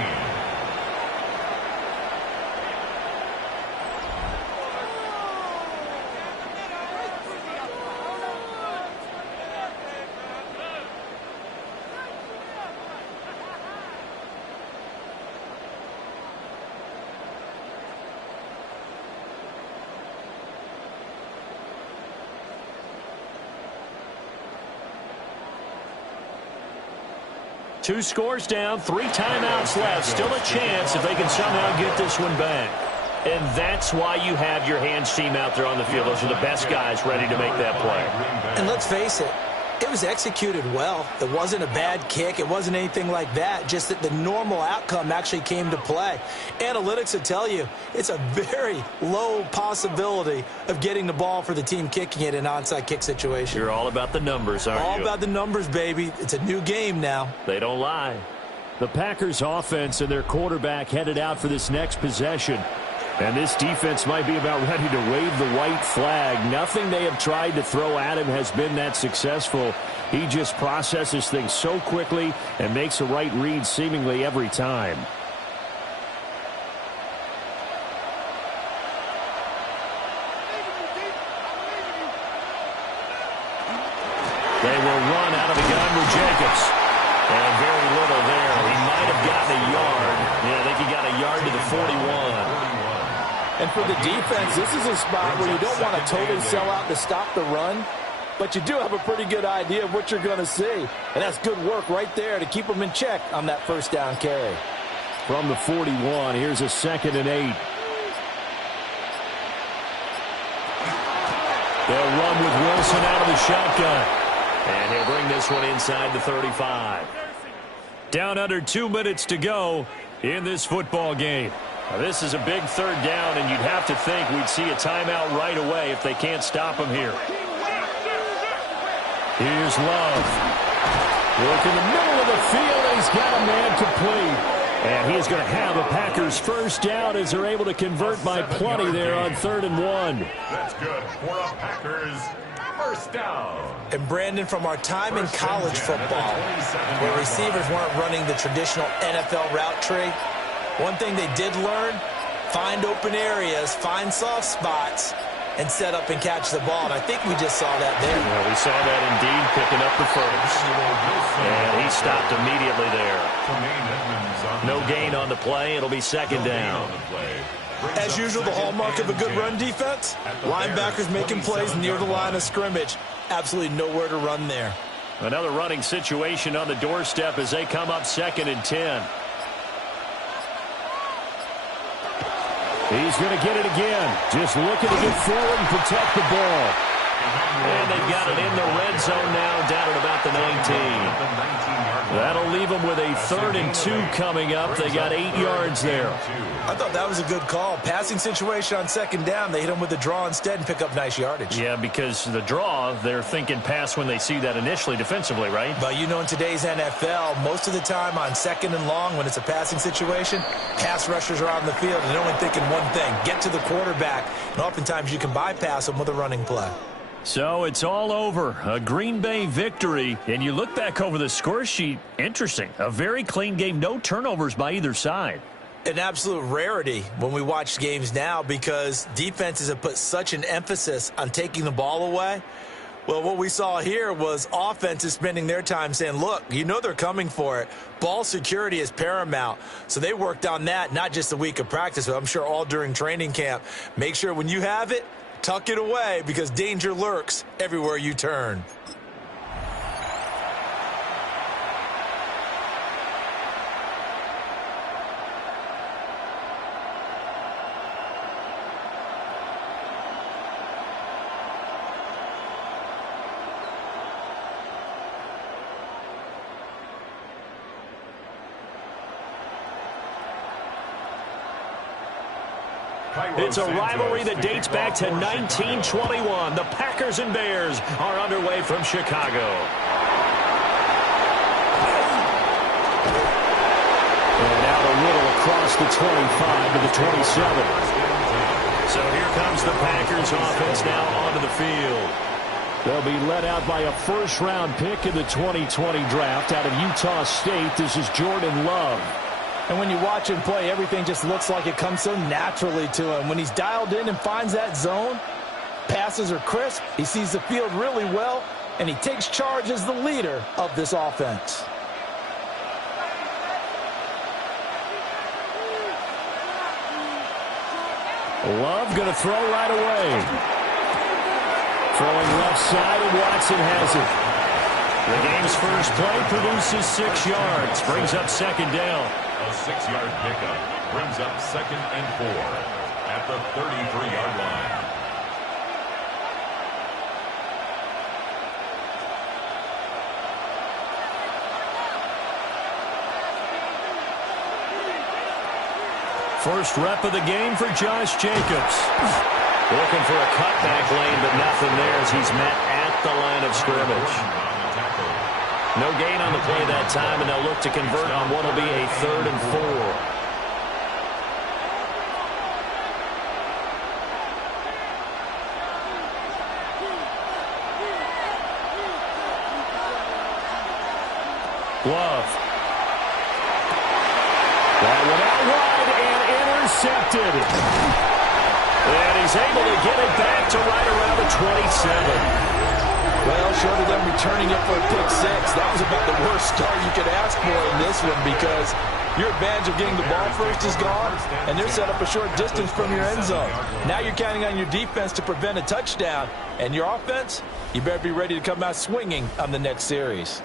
Two scores down, 3 timeouts left. Still a chance if they can somehow get this one back. And that's why you have your hands team out there on the field. Those are the best guys ready to make that play. And let's face it, it was executed well. It wasn't a bad kick. It wasn't anything like that. Just that the normal outcome actually came to play. Analytics will tell you it's a very low possibility of getting the ball for the team kicking it in an onside kick situation. You're all about the numbers, aren't you? All about the numbers, baby. It's a new game now. They don't lie. The Packers offense and their quarterback headed out for this next possession. And this defense might be about ready to wave the white flag. Nothing they have tried to throw at him has been that successful. He just processes things so quickly and makes a right read seemingly every time. They will run out of the gun with Jacobs. And very little there. He might have gotten a yard. Yeah, I think he got a yard to the 41. And for the defense, this is a spot where you don't want to totally sell out to stop the run, but you do have a pretty good idea of what you're going to see. And that's good work right there to keep them in check on that first down carry. From the 41, here's a 2nd and 8. They'll run with Wilson out of the shotgun. And he'll bring this one inside the 35. Down under 2 minutes to go in this football game. Now, this is a big 3rd down, and you'd have to think we'd see a timeout right away if they can't stop him here. Here's Love. Work in the middle of the field, and he's got a man complete. And he is going to have a Packers first down as they're able to convert by plenty there on 3rd and 1. That's good for a Packers first down. And Brandon, from our time in college football, where receivers weren't running the traditional NFL route tree, one thing they did learn, find open areas, find soft spots, and set up and catch the ball. And I think we just saw that there. Yeah, we saw that indeed, picking up the first. And he stopped immediately there. No gain on the play. It'll be 2nd down. As usual, the hallmark of a good run defense, linebackers making plays near the line of scrimmage. Absolutely nowhere to run there. Another running situation on the doorstep as they come up 2nd and 10. He's going to get it again. Just looking to get forward and protect the ball. And they've got it in the red zone now, down at about the 19. That'll leave them with a 3rd and 2 coming up. They got 8 yards there. I thought that was a good call. Passing situation on 2nd down. They hit him with the draw instead and pick up nice yardage. Yeah, because the draw, they're thinking pass when they see that initially defensively, right? But you know, in today's NFL, most of the time on 2nd and long, when it's a passing situation, pass rushers are on the field and they're only thinking one thing, get to the quarterback. And oftentimes you can bypass them with a running play. So it's all over. A Green Bay victory. And you look back over the score sheet, interesting. A very clean game, no turnovers by either side. An absolute rarity when we watch games now because defenses have put such an emphasis on taking the ball away. Well, what we saw here was offenses spending their time saying, look, you know they're coming for it. Ball security is paramount. So they worked on that, not just a week of practice, but I'm sure all during training camp. Make sure when you have it, tuck it away because danger lurks everywhere you turn. It's a rivalry that dates back to 1921. The Packers and Bears are underway from Chicago. And out a little across the 25 to the 27. So here comes the Packers offense now onto the field. They'll be led out by a first-round pick in the 2020 draft out of Utah State. This is Jordan Love. And when you watch him play, everything just looks like it comes so naturally to him. When he's dialed in and finds that zone, passes are crisp, he sees the field really well, and he takes charge as the leader of this offense. Love going to throw right away. Throwing left side, and Watson has it. The game's first play produces 6 yards, brings up 2nd down. A 6-yard pickup brings up 2nd and 4 at the 33-yard line. First rep of the game for Josh Jacobs. Looking for a cutback lane, but nothing there as he's met at the line of scrimmage. No gain on the play that time, and they'll look to convert on what will be a 3rd and 4. Love. That one out wide and intercepted. And he's able to get it back to right around the 27. Well, short of them returning it for a pick 6, that was about the worst start you could ask for in this one because your advantage of getting the ball first is gone, and they're set up a short distance from your end zone. Now you're counting on your defense to prevent a touchdown, and your offense, you better be ready to come out swinging on the next series.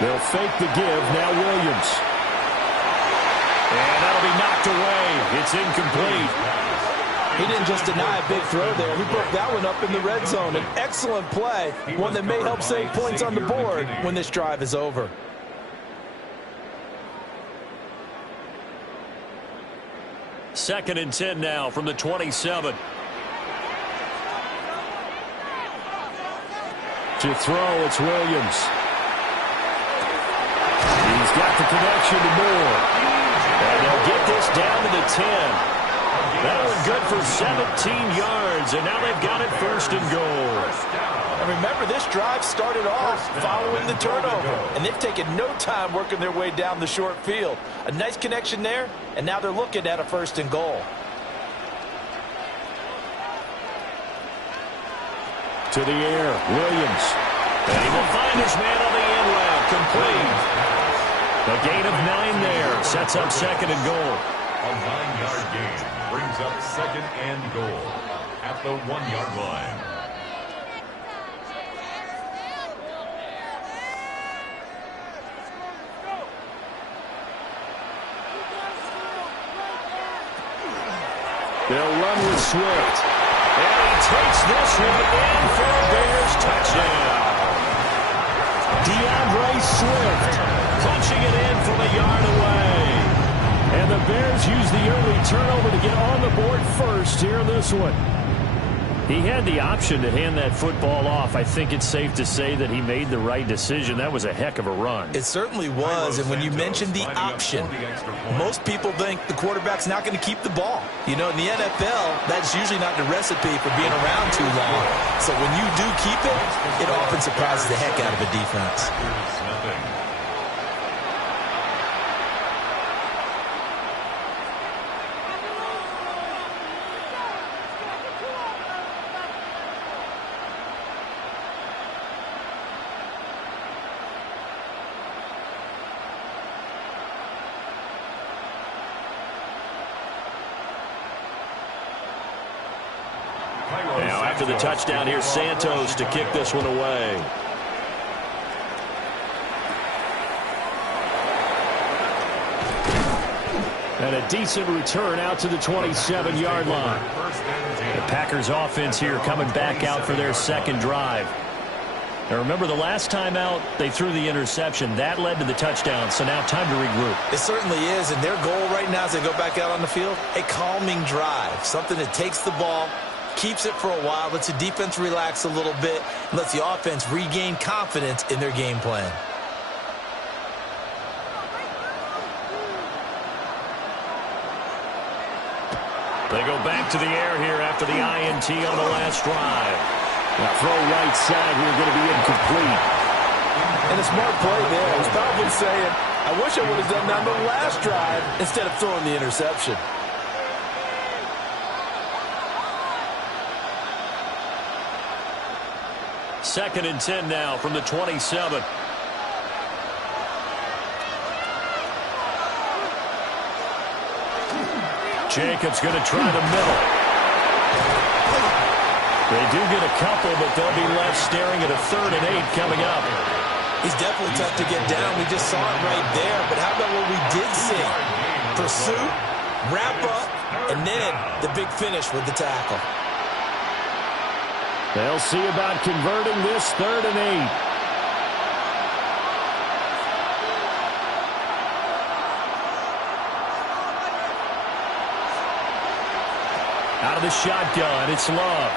They'll fake the give. Now Williams. And that'll be knocked away. It's incomplete. He didn't just deny a big throw there. He broke that one up in the red zone. An excellent play, one that may help save points on the board when this drive is over. Second and 10 now from the 27. To throw, it's Williams. He's got the connection to Moore. And they'll get this down to the 10. That one good for 17 yards, and now they've got it first and goal. And remember, this drive started off following the turnover, and they've taken no time working their way down the short field. A nice connection there, and now they're looking at a first and goal. To the air, Williams. And he will find his man on the end route, complete. A gain of 9 there, sets up second and goal. A 9-yard gain brings up second and goal at the 1-yard line. They'll run with Swift. And he takes this one in for a Bears touchdown. DeAndre Swift punching it in from a yard away. And the Bears use the early turnover to get on the board first here in this one. He had the option to hand that football off. I think it's safe to say that he made the right decision. That was a heck of a run. It certainly was, and when you mentioned the option, most people think the quarterback's not going to keep the ball. You know, in the NFL, that's usually not the recipe for being around too long. So when you do keep it, it often surprises the heck out of a defense. Now after the touchdown, here's Santos to kick this one away. And a decent return out to the 27-yard line. The Packers offense here coming back out for their second drive. Now remember, the last time out, they threw the interception. That led to the touchdown, so now time to regroup. It certainly is, and their goal right now as they go back out on the field, a calming drive, something that takes the ball, keeps it for a while, lets the defense relax a little bit, and lets the offense regain confidence in their game plan. They go back to the air here after the INT on the last drive. Now throw right side here, going to be incomplete. And a smart play there. He's probably saying, I wish I would have done that on the last drive instead of throwing the interception. Second and 10 now from the 27. Jacobs going to try the middle. They do get a couple, but they'll be left staring at a 3rd and 8 coming up. He's definitely tough to get down. We just saw it right there. But how about what we did see? Pursuit, wrap up, and then the big finish with the tackle. They'll see about converting this 3rd and 8. Out of the shotgun, it's Love.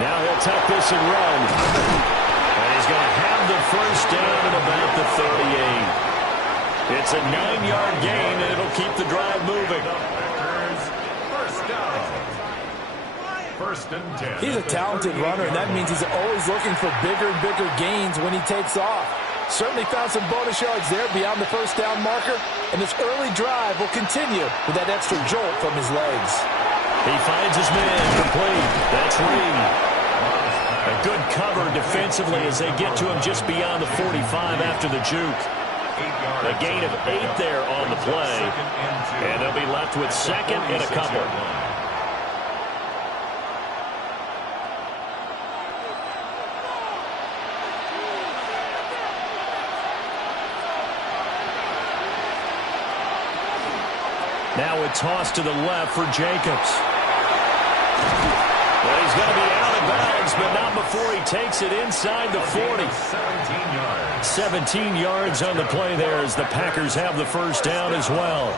Now he'll tuck this and run. And he's going to have the first down at about the 38. It's a 9-yard gain, and it'll keep the drive moving. First and 10. He's a talented runner, and that means he's always looking for bigger and bigger gains when he takes off. Certainly found some bonus yards there beyond the first down marker, and this early drive will continue with that extra jolt from his legs. He finds his man complete. That's Reed. A good cover defensively as they get to him just beyond the 45 after the juke. A gain of 8 there on the play. And they'll be left with second and a couple. Now a toss to the left for Jacobs. Well, he's going to be out of bounds, but not before he takes it inside the 40. 17 yards on the play there as the Packers have the first down as well.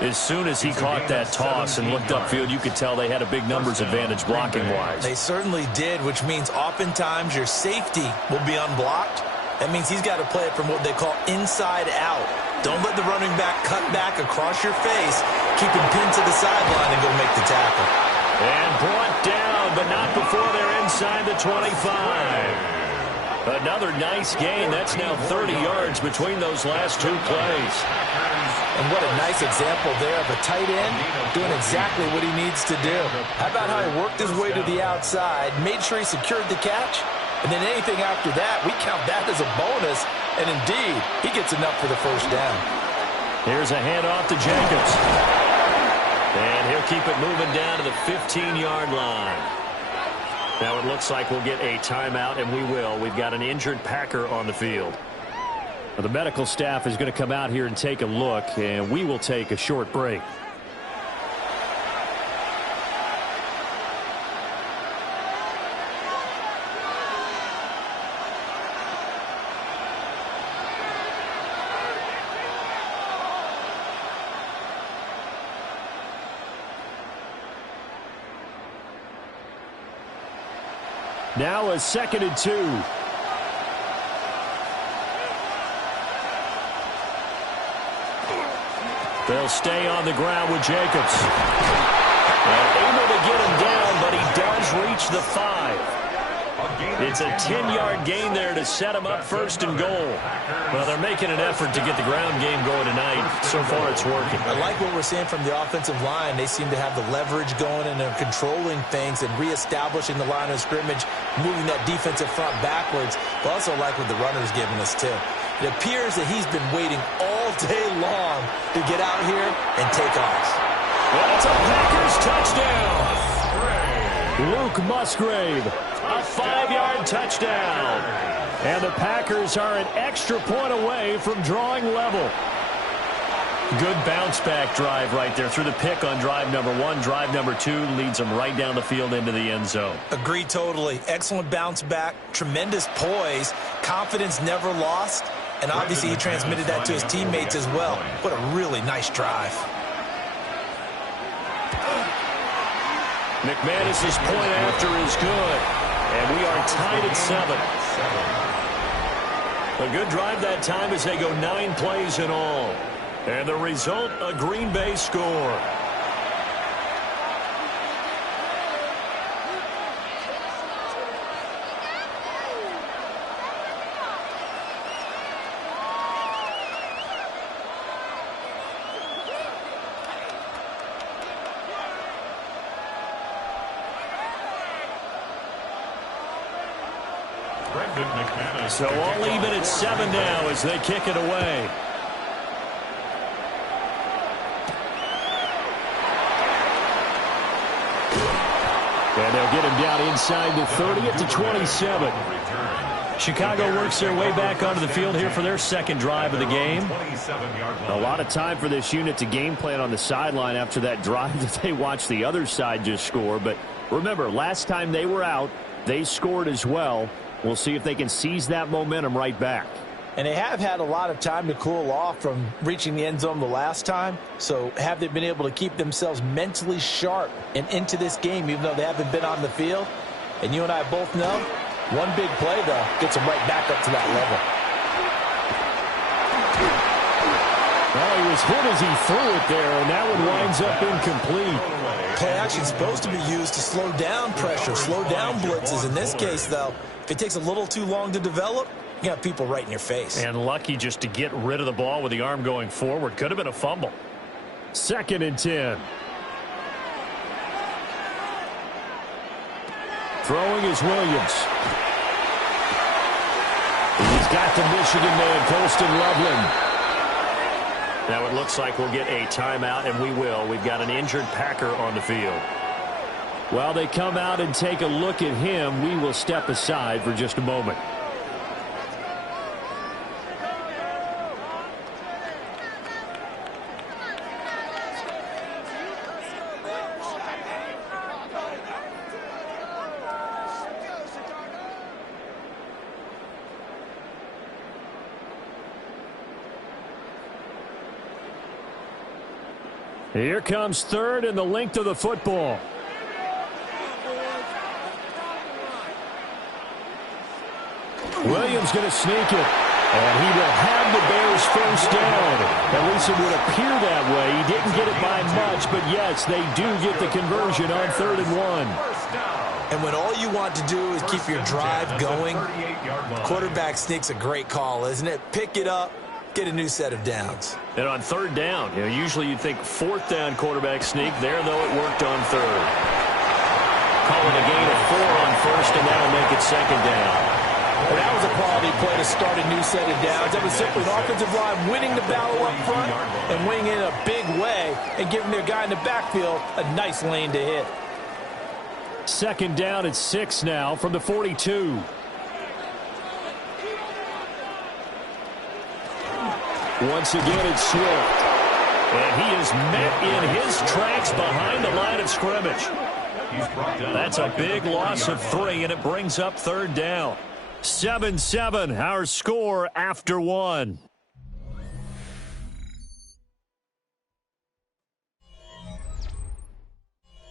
As soon as he caught that toss and looked upfield, you could tell they had a big numbers advantage blocking-wise. They certainly did, which means oftentimes your safety will be unblocked. That means he's got to play it from what they call inside out. Don't let the running back cut back across your face. Keep him pinned to the sideline and go make the tackle. And brought down, but not before they're inside the 25. Another nice gain. That's now 30 yards between those last two plays. And what a nice example there of a tight end doing exactly what he needs to do. How about how he worked his way to the outside, made sure he secured the catch, and then anything after that, we count that as a bonus. And indeed, he gets enough for the first down. Here's a handoff to Jacobs. And he'll keep it moving down to the 15-yard line. Now it looks like we'll get a timeout, and we will. We've got an injured Packer on the field. Well, the medical staff is going to come out here and take a look, and we will take a short break. Now a 2nd and 2. They'll stay on the ground with Jacobs. And able to get him down, but he does reach the 5. It's a 10-yard gain there to set him up 1st and goal. Well, they're making an effort to get the ground game going tonight. So far, it's working. I like what we're seeing from the offensive line. They seem to have the leverage going and they're controlling things and reestablishing the line of scrimmage, moving that defensive front backwards. But also like what the runner's giving us, too. It appears that he's been waiting all day long to get out here and take off. Well, it's a Packers touchdown. Luke Musgrave, a 5-yard touchdown. And the Packers are an extra point away from drawing level. Good bounce-back drive right there through the pick on drive number 1. Drive number 2 leads them right down the field into the end zone. Agree totally. Excellent bounce back, tremendous poise, confidence never lost, and obviously he transmitted that to his teammates as well. What a really nice drive. McManus's point after is good. And we are tied at 7. A good drive that time as they go 9 plays in all. And the result, a Green Bay score. So all even at 7 now as they kick it away. And they'll get him down inside the 30 at the 27. Chicago works their way back onto the field here for their second drive of the game. A lot of time for this unit to game plan on the sideline after that drive that they watched the other side just score. But remember, last time they were out, they scored as well. We'll see if they can seize that momentum right back. And they have had a lot of time to cool off from reaching the end zone the last time. So have they been able to keep themselves mentally sharp and into this game, even though they haven't been on the field? And you and I both know, one big play, though, gets them right back up to that level. Well, he was hit as he threw it there, and that one winds up incomplete. Play action is supposed to be used to slow down pressure, slow down blitzes. In this case, though, if it takes a little too long to develop, you got people right in your face. And lucky just to get rid of the ball with the arm going forward. Could have been a fumble. 2nd and 10. Throwing is Williams. He's got the Michigan man, Colston Loveland. Now it looks like we'll get a timeout, and we will. We've got an injured Packer on the field. While they come out and take a look at him, we will step aside for just a moment. Here comes third and the length of the football. Williams going to sneak it. And he will have the Bears first down. At least it would appear that way. He didn't get it by much, but yes, they do get the conversion on 3rd and 1. And when all you want to do is keep your drive going, quarterback sneak's a great call, isn't it? Pick it up, get a new set of downs. And on 3rd down, usually you'd think 4th down quarterback sneak. There, though, it worked on 3rd. Calling a gain of 4 on 1st, and that'll make it 2nd down. Well, that was a quality play to start a new set of downs. That was simply an offensive line winning the battle up front and winning in a big way and giving their guy in the backfield a nice lane to hit. 2nd down at 6 now from the 42. Once again, it's Swift. And he is met in his tracks behind the line of scrimmage. That's a big loss of 3, and it brings up 3rd down. 7-7, our score after 1.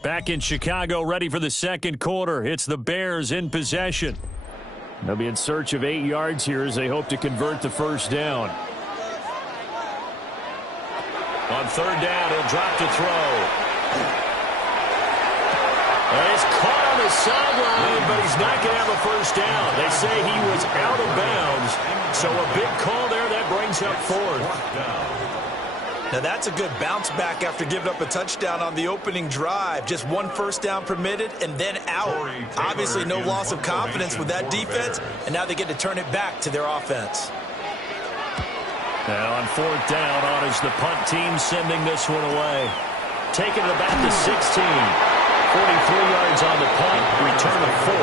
Back in Chicago, ready for the 2nd quarter. It's the Bears in possession. They'll be in search of 8 yards here as they hope to convert the 1st down. On 3rd down, he'll drop to throw. And he's caught on the sideline, but he's not going to have a 1st down. They say he was out of bounds, so a big call there that brings up 4th. Now that's a good bounce back after giving up a touchdown on the opening drive. Just 1 1st down permitted and then out. Obviously no loss of confidence with that defense, and now they get to turn it back to their offense. Now on 4th down, on is the punt team sending this one away. Taking it about to 16. 43 yards on the punt, return of 4.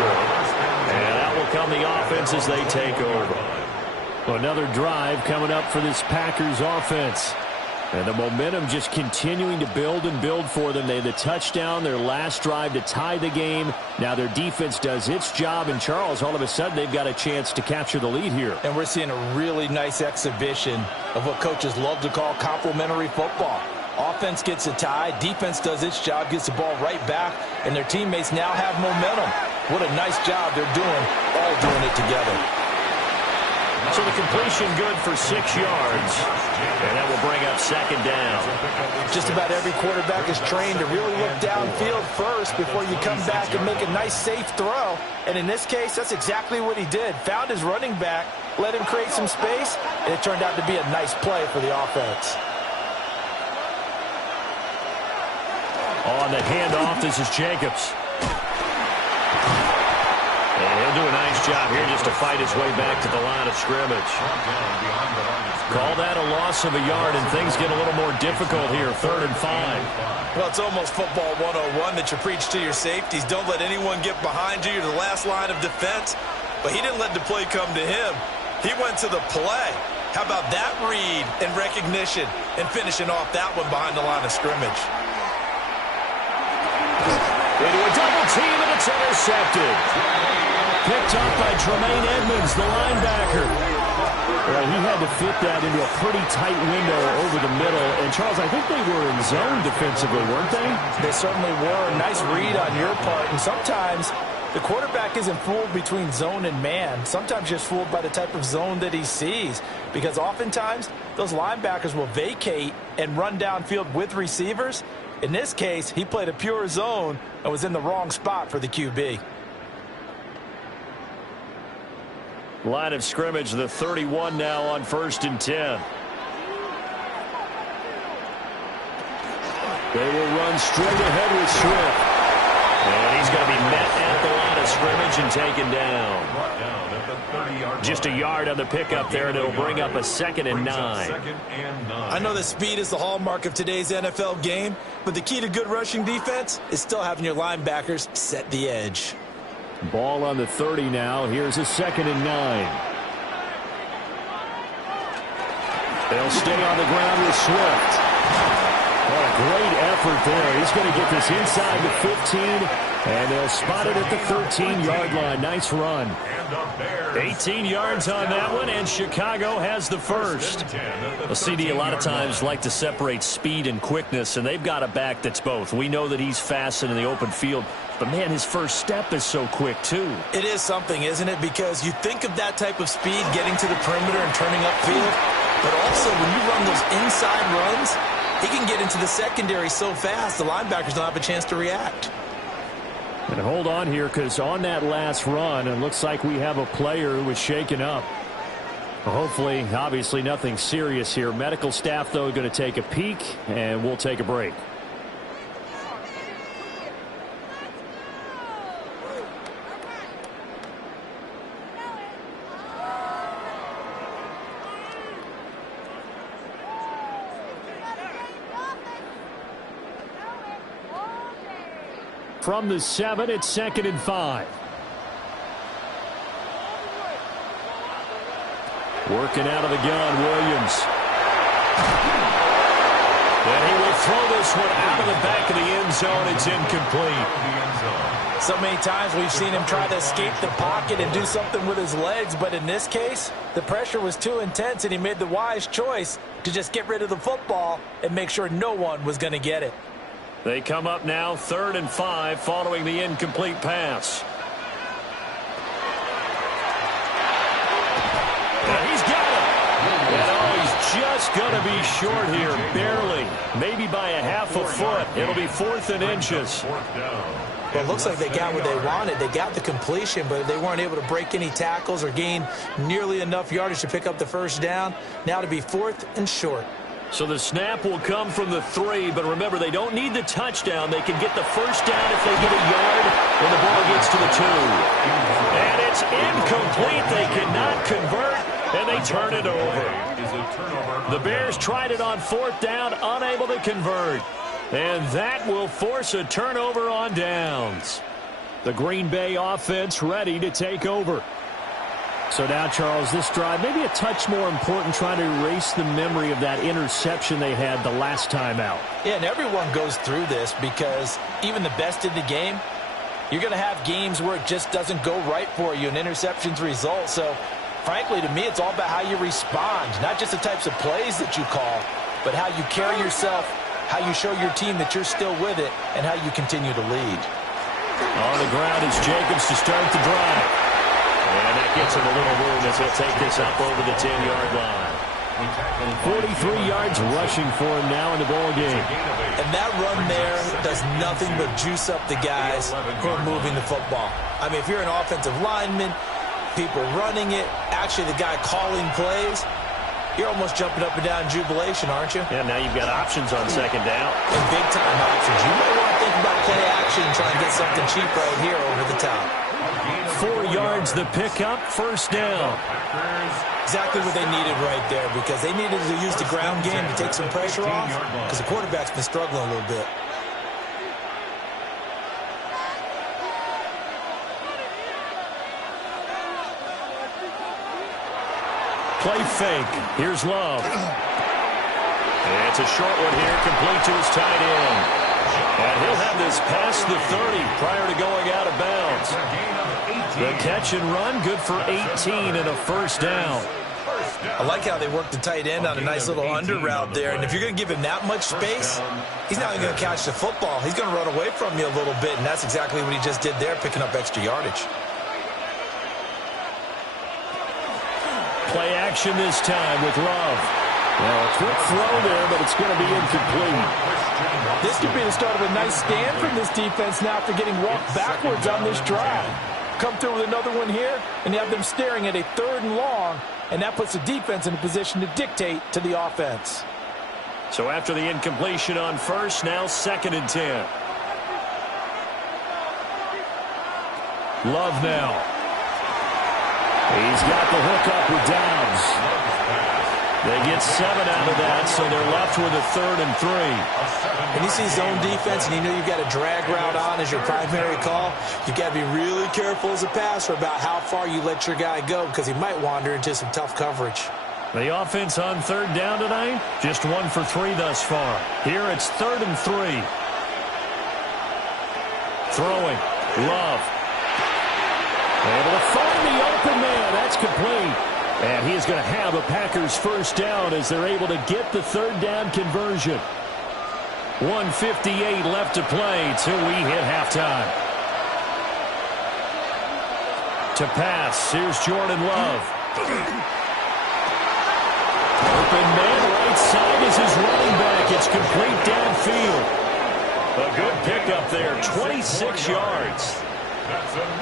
And out will come the offense as they take over. Well, another drive coming up for this Packers offense. And the momentum just continuing to build and build for them. They had the touchdown, their last drive to tie the game. Now their defense does its job. And Charles, all of a sudden, they've got a chance to capture the lead here. And we're seeing a really nice exhibition of what coaches love to call complementary football. Offense gets a tie, defense does its job, gets the ball right back, and their teammates now have momentum. What a nice job they're doing, all doing it together. So the completion good for 6 yards, and that will bring up 2nd down. Just about every quarterback is trained to really look downfield first before you come back and make a nice, safe throw. And in this case, that's exactly what he did. Found his running back, let him create some space, and it turned out to be a nice play for the offense. On the handoff, this is Jacobs. And he'll do a nice job here just to fight his way back to the line of scrimmage. Call that a loss of a yard, and things get a little more difficult here. 3rd and 5. Well, it's almost football 101 that you preach to your safeties. Don't let anyone get behind you. You're the last line of defense. But he didn't let the play come to him. He went to the play. How about that read and recognition and finishing off that one behind the line of scrimmage? Into a double team, and it's intercepted. Picked up by Tremaine Edmonds, the linebacker. Well, he had to fit that into a pretty tight window over the middle. And, Charles, I think they were in zone defensively, weren't they? They certainly were. Nice read on your part. And sometimes the quarterback isn't fooled between zone and man. Sometimes just fooled by the type of zone that he sees. Because oftentimes, those linebackers will vacate and run downfield with receivers. In this case, he played a pure zone and was in the wrong spot for the QB. Line of scrimmage, the 31 now on 1st and 10. They will run straight ahead with Swift. And he's going to be met at the line of scrimmage and taken down. Just a yard on the pickup there, and it'll bring up a 2nd and 9. I know that speed is the hallmark of today's NFL game, but the key to good rushing defense is still having your linebackers set the edge. Ball on the 30 now. Here's a 2nd and 9. They'll stay on the ground with Swift. What a great effort there. He's going to get this inside the 15, and they'll spot it at the 13-yard line. Nice run. 18 yards on that one, and Chicago has the first. A CD a lot of times like to separate speed and quickness, and they've got a back that's both. We know that he's fast in the open field, but, man, his first step is so quick, too. It is something, isn't it? Because you think of that type of speed getting to the perimeter and turning upfield, but also when you run those inside runs, he can get into the secondary so fast the linebackers don't have a chance to react. And hold on here, because on that last run, it looks like we have a player who was shaken up. Hopefully, obviously nothing serious here. Medical staff, though, going to take a peek, and we'll take a break. From the 7, it's 2nd and 5. Working out of the gun, Williams. And he will throw this one out of the back of the end zone. It's incomplete. So many times we've seen him try to escape the pocket and do something with his legs, but in this case, the pressure was too intense, and he made the wise choice to just get rid of the football and make sure no one was going to get it. They come up now 3rd and 5 following the incomplete pass. And he's got it. And he's just going to be short here, barely. Maybe by a half a foot. It'll be 4th and inches. Well, it looks like they got what they wanted. They got the completion, but they weren't able to break any tackles or gain nearly enough yardage to pick up the first down. Now to be 4th and short. So the snap will come from the 3, but remember, they don't need the touchdown. They can get the first down if they get a yard when the ball gets to the 2. And it's incomplete. They cannot convert, and they turn it over. The Bears tried it on 4th down, unable to convert. And that will force a turnover on downs. The Green Bay offense ready to take over. So now, Charles, this drive, maybe a touch more important, trying to erase the memory of that interception they had the last time out. Yeah, and everyone goes through this because even the best in the game, you're going to have games where it just doesn't go right for you, and interceptions result. So, frankly, to me, it's all about how you respond, not just the types of plays that you call, but how you carry yourself, how you show your team that you're still with it, and how you continue to lead. On the ground is Jacobs to start the drive. And that gets him a little room as he'll take this up over the 10-yard line. 43 yards rushing for him now in the ball game. And that run there does nothing but juice up the guys who are moving the football. I mean, if you're an offensive lineman, people running it, actually the guy calling plays, you're almost jumping up and down in jubilation, aren't you? Yeah, now you've got options on 2nd down. And big-time options. You might want to think about play action and try and get something cheap right here over the top. 4 yards the pickup, 1st down. Exactly what they needed right there, because they needed to use the ground game to take some pressure off, because the quarterback's been struggling a little bit. Play fake. Here's Love. And it's a short one here, complete to his tight end. And he'll have this past the 30 prior to going out of bounds. The catch and run, good for 18 and a 1st down. I like how they work the tight end on a nice little under route there. And if you're going to give him that much space, he's not even going to catch the football. He's going to run away from you a little bit, and that's exactly what he just did there, picking up extra yardage. Play action this time with Love. Well, a quick throw there, but it's going to be incomplete. This could be the start of a nice stand from this defense now after getting walked backwards on this drive. Come through with another one here, and you have them staring at a 3rd and long, and that puts the defense in a position to dictate to the offense. So after the incompletion on 1st, now 2nd and 10. Love now. He's got the hook up with Dobbs. They get 7 out of that, so they're left with a 3rd and 3. When you see zone defense and you know you've got a drag route on as your primary call, you've got to be really careful as a passer about how far you let your guy go, because he might wander into some tough coverage. The offense on third down tonight, just 1 for 3 thus far. Here it's 3rd and 3. Throwing. Love. Able to find the open man. That's complete. And he is going to have a Packers first down as they're able to get the third down conversion. 1:58 left to play till we hit halftime. To pass, here's Jordan Love. Open man, right side is his running back. It's complete downfield. A good pickup there, 26 yards.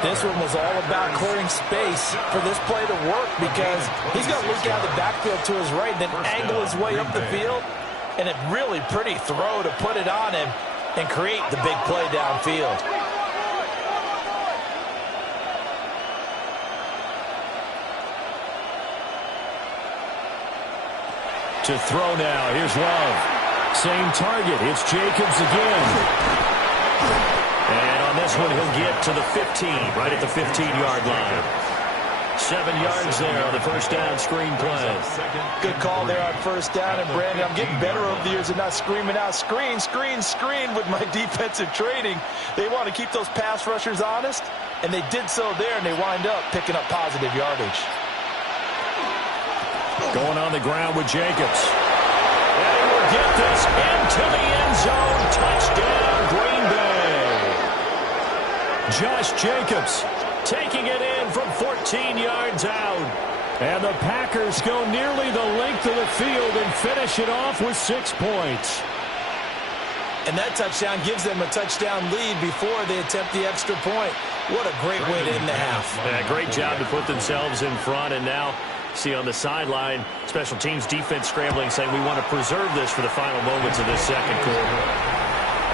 This one was all about clearing space for this play to work because he's going to look out of the backfield to his right and then angle his way up the field. And a really pretty throw to put it on him and create the big play downfield. To throw now, here's Love. Same target, it's Jacobs again. And on this one, he'll get to the 15, right at the 15-yard line. 7 yards there on the first down screen play. Good call there on first down. And, Brandon, I'm getting better over the years and not screaming out, screen, screen, screen with my defensive training. They want to keep those pass rushers honest, and they did so there, and they wind up picking up positive yardage. Going on the ground with Jacobs. And he will get this into the end zone. Touchdown, Green Bay. Josh Jacobs taking it in from 14 yards out. And the Packers go nearly the length of the field and finish it off with 6 points. And that touchdown gives them a touchdown lead before they attempt the extra point. What a great way to end the half. Yeah, great job to put themselves in front, and now see on the sideline, special teams defense scrambling, saying we want to preserve this for the final moments of this second quarter.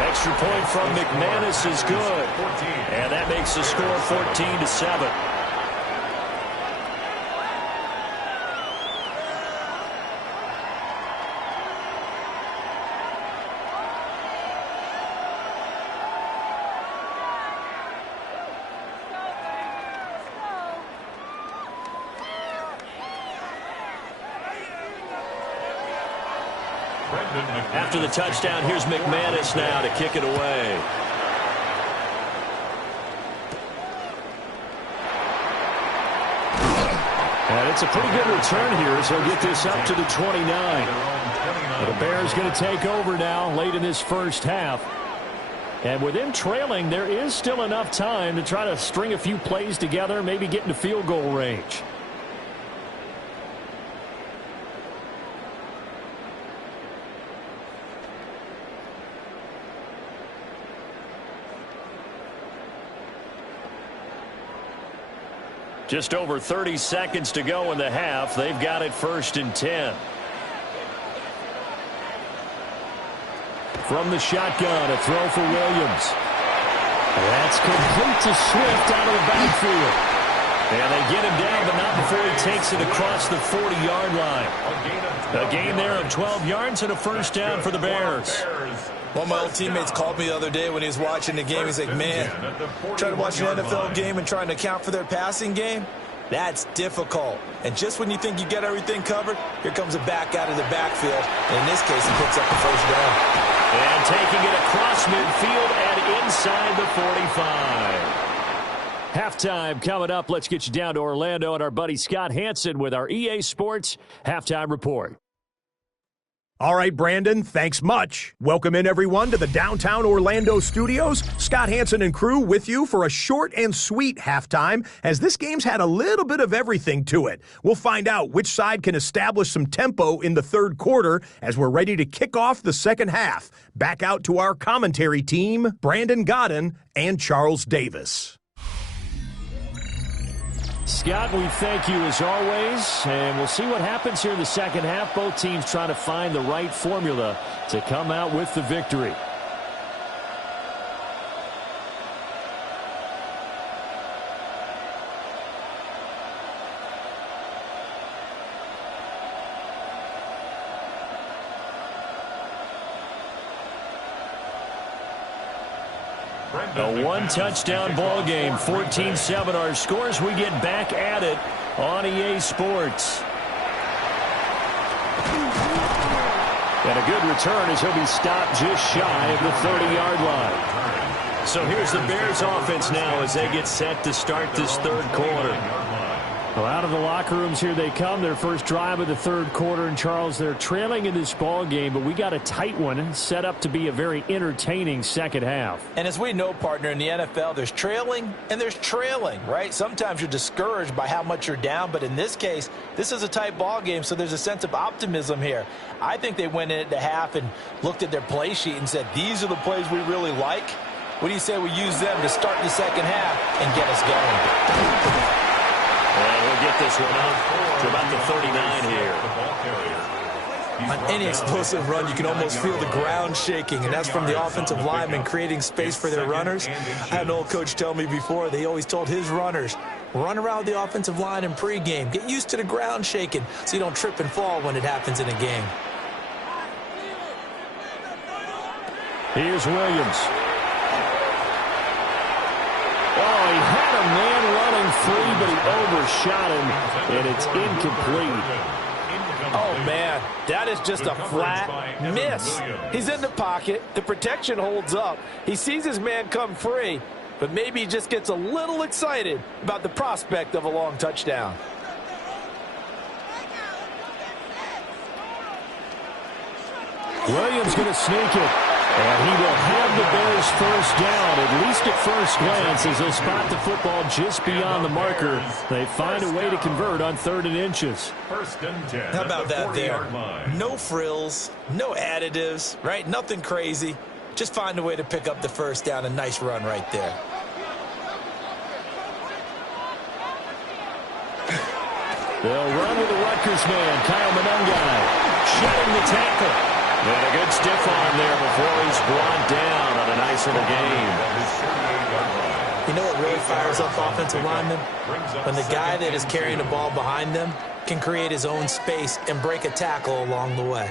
Extra point from McManus is good. And that makes the score 14-7. After the touchdown, here's McManus now to kick it away. And it's a pretty good return here, so he'll get this up to the 29. But the Bears going to take over now late in this first half. And with them trailing, there is still enough time to try to string a few plays together, maybe get into field goal range. Just over 30 seconds to go in the half. They've got it 1st and 10. From the shotgun, a throw for Williams. That's complete to Swift out of the backfield. And they get him down, but not before he takes it across the 40-yard line. A gain there of 12 yards and a first down for the Bears. One of my old teammates called me the other day when he was watching the game. He's like, man, trying to watch an NFL game and trying to account for their passing game, that's difficult. And just when you think you get everything covered, here comes a back out of the backfield. And in this case, he picks up the first down. And taking it across midfield and inside the 45. Halftime coming up. Let's get you down to Orlando and our buddy Scott Hanson with our EA Sports Halftime Report. All right, Brandon, thanks much. Welcome in, everyone, to the downtown Orlando studios. Scott Hanson and crew with you for a short and sweet halftime, as this game's had a little bit of everything to it. We'll find out which side can establish some tempo in the third quarter as we're ready to kick off the second half. Back out to our commentary team, Brandon Godden and Charles Davis. Scott, we thank you as always, and we'll see what happens here in the second half. Both teams trying to find the right formula to come out with the victory. A one-touchdown ball game, 14-7 our scores. We get back at it on EA Sports. And a good return as he'll be stopped just shy of the 30-yard line. So here's the Bears offense now as they get set to start this third quarter. Well, out of the locker rooms here they come. Their first drive of the third quarter. And, Charles, they're trailing in this ball game, but we got a tight one set up to be a very entertaining second half. And as we know, partner, in the NFL, there's trailing and there's trailing, right? Sometimes you're discouraged by how much you're down, but in this case, this is a tight ball game, so there's a sense of optimism here. I think they went in at the half and looked at their play sheet and said, these are the plays we really like. What do you say we use them to start the second half and get us going? And we'll get this one up to about the 39 here. On any explosive run, you can almost feel the ground shaking, and that's from the offensive linemen creating space for their runners. I had an old coach tell me before, they always told his runners, run around the offensive line in pregame. Get used to the ground shaking so you don't trip and fall when it happens in a game. Here's Williams. Oh, he had a man running free, but he overshot him, and it's incomplete. Oh, man, that is just a flat miss. He's in the pocket. The protection holds up. He sees his man come free, but maybe he just gets a little excited about the prospect of a long touchdown. Williams going to sneak it. And he will have the Bears first down, at least at first glance, as they'll spot the football just beyond the marker. They find a way to convert on 3rd and inches. First and 10. How about that there? No frills, no additives, right? Nothing crazy. Just find a way to pick up the first down. A nice run right there. They'll run with the Rutgers man, Kyle Monungai, shedding the tackle. And a good stiff arm there before he's brought down on a nice little game. You know what really fires up offensive linemen? When the guy that is carrying the ball behind them can create his own space and break a tackle along the way.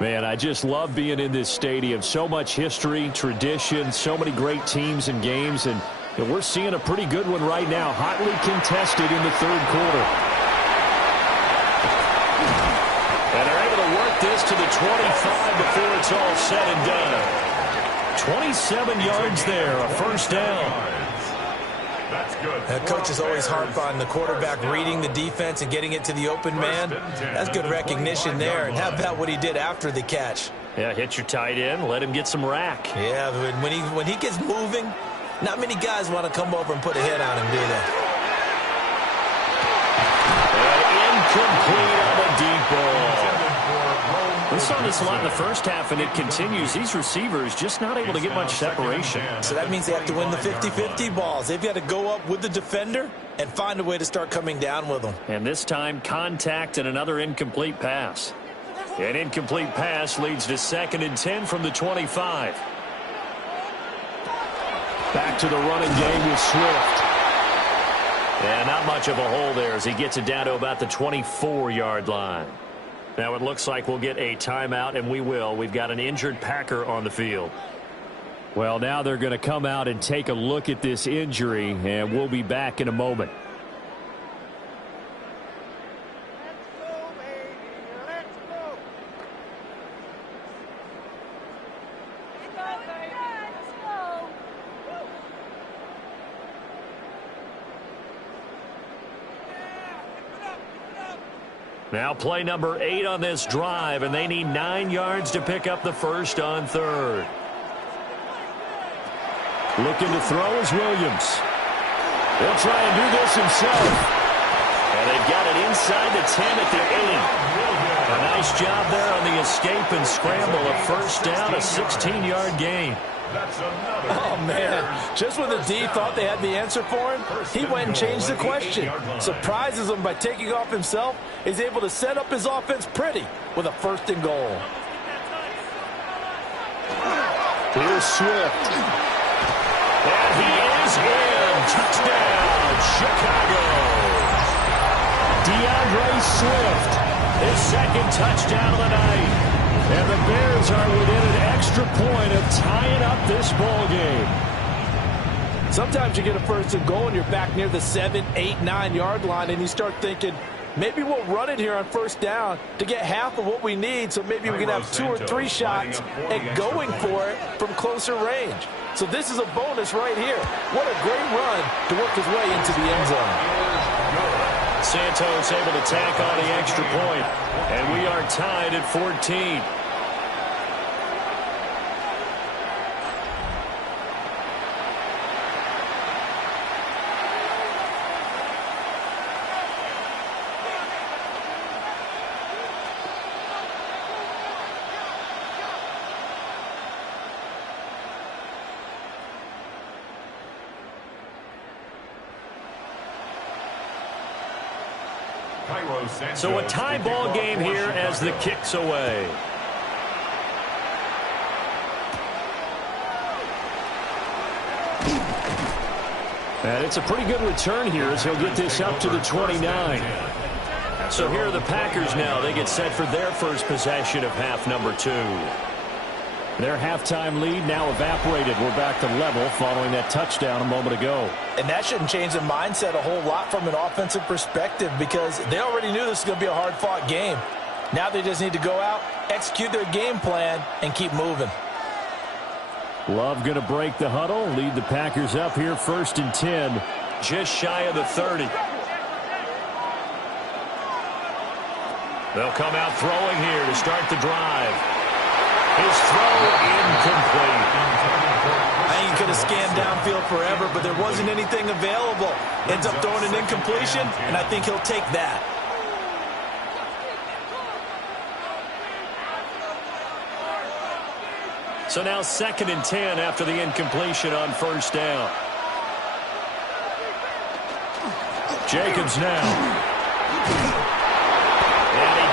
Man, I just love being in this stadium. So much history, tradition, so many great teams and games, and we're seeing a pretty good one right now, hotly contested in the third quarter. And they're able to work this to the 25 before it's all said and done. 27 yards there, a first down. That's good. Coaches always harp on the quarterback reading the defense and getting it to the open man. That's good recognition there. And how about what he did after the catch? Yeah, hit your tight end, let him get some rack. Yeah, when he gets moving, not many guys want to come over and put a hit on him, do they? Incomplete on the deep ball. We saw this a lot in the first half, and it continues. These receivers just not able to get much separation. So that means they have to win the 50-50 balls. They've got to go up with the defender and find a way to start coming down with them. And this time, contact and another incomplete pass. An incomplete pass leads to 2nd and 10 from the 25. Back to the running game with Swift. And not much of a hole there as he gets it down to about the 24-yard line. Now it looks like we'll get a timeout, and we will. We've got an injured Packer on the field. Well, now they're going to come out and take a look at this injury, and we'll be back in a moment. Now play number 8 on this drive, and they need 9 yards to pick up the first on 3rd. Looking to throw is Williams. He'll try and do this himself. And they've got it inside the 10 at the 8. A nice job there on the escape and scramble. A first down, a 16-yard gain. Oh, man. Just when the D thought they had the answer for him, he went and changed the question. Surprises him by taking off himself. He's able to set up his offense pretty with a 1st and goal. Here's Swift. And he is in. Touchdown, Chicago. DeAndre Swift, his 2nd touchdown of the night. And the Bears are within an extra point of tying up this ball game. Sometimes you get a 1st and goal and you're back near the 7, 8, 9 yard line and you start thinking, Maybe we'll run it here on first down to get half of what we need, so maybe we can have 2 or 3 shots at going for it from closer range. So this is a bonus right here. What a great run to work his way into the end zone. Santos able to tack on the extra point, and we are tied at 14. So a tie ball game here as the kick's away. And it's a pretty good return here as he'll get this up to the 29. So here are the Packers now. They get set for their first possession of half number 2. Their halftime lead now evaporated. We're back to level following that touchdown a moment ago. And that shouldn't change the mindset a whole lot from an offensive perspective because they already knew this was going to be a hard-fought game. Now they just need to go out, execute their game plan, and keep moving. Love going to break the huddle, lead the Packers up here 1st and 10. Just shy of the 30. They'll come out throwing here to start the drive. His throw incomplete. I think he could have scanned downfield forever, but there wasn't anything available. Ends up throwing an incompletion, and I think he'll take that. So now 2nd and 10 after the incompletion on first down. Jacobs now.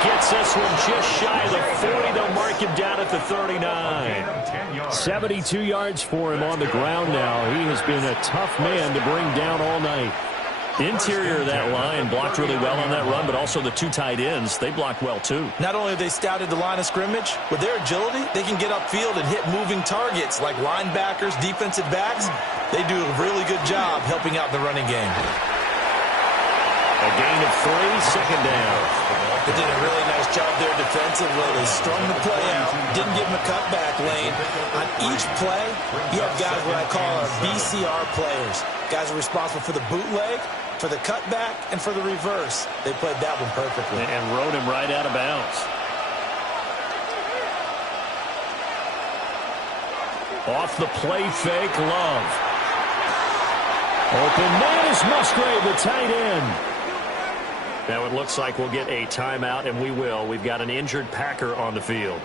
Gets this one just shy of the 40. They'll mark him down at the 39. 72 yards for him on the ground now. He has been a tough man to bring down all night. The interior of that line blocked really well on that run, but also the 2 tight ends, they blocked well too. Not only have they scouted the line of scrimmage, with their agility, they can get upfield and hit moving targets like linebackers, defensive backs. They do a really good job helping out the running game. A gain of 3, 2nd down. They did a really nice job there defensively. They strung the play out, didn't give him a cutback lane. On each play, you have guys what I call our BCR players. Guys are responsible for the bootleg, for the cutback, and for the reverse. They played that one perfectly. And rode him right out of bounds. Off the play fake, Love. Open man is Musgrave, the tight end. Now it looks like we'll get a timeout, and we will. We've got an injured Packer on the field.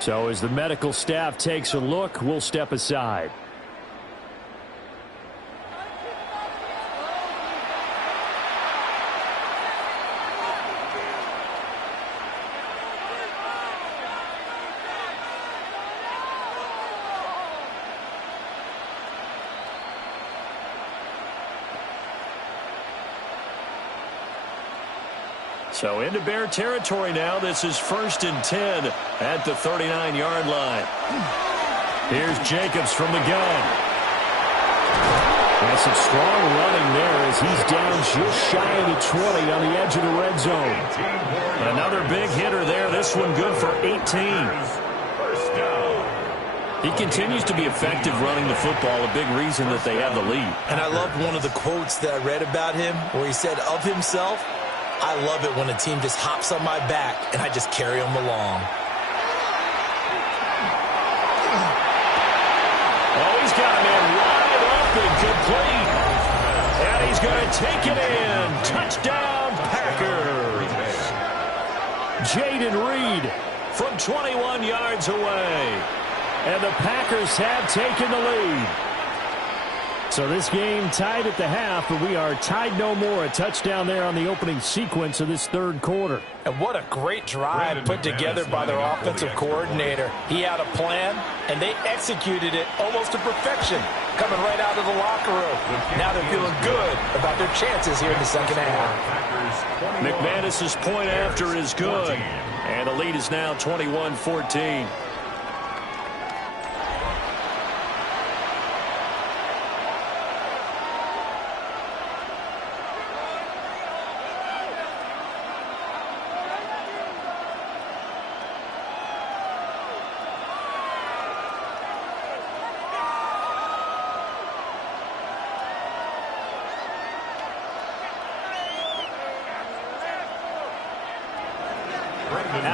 So as the medical staff takes a look, we'll step aside. So into Bear territory now. This is 1st and 10 at the 39-yard line. Here's Jacobs from the gun. And some strong running there as he's down just shy of the 20 on the edge of the red zone. Another big hitter there. This one good for 18. He continues to be effective running the football, a big reason that they have the lead. And I love one of the quotes that I read about him where he said of himself, I love it when a team just hops on my back and I just carry them along. Oh, he's got a man wide open, complete. And he's going to take it in. Touchdown, Packers. Jaden Reed from 21 yards away. And the Packers have taken the lead. So this game tied at the half, but we are tied no more. A touchdown there on the opening sequence of this 3rd quarter. And what a great drive put together by their offensive coordinator. He had a plan, and they executed it almost to perfection, coming right out of the locker room. Now they're feeling good about their chances here in the 2nd half. McManus's point after is good. And the lead is now 21-14.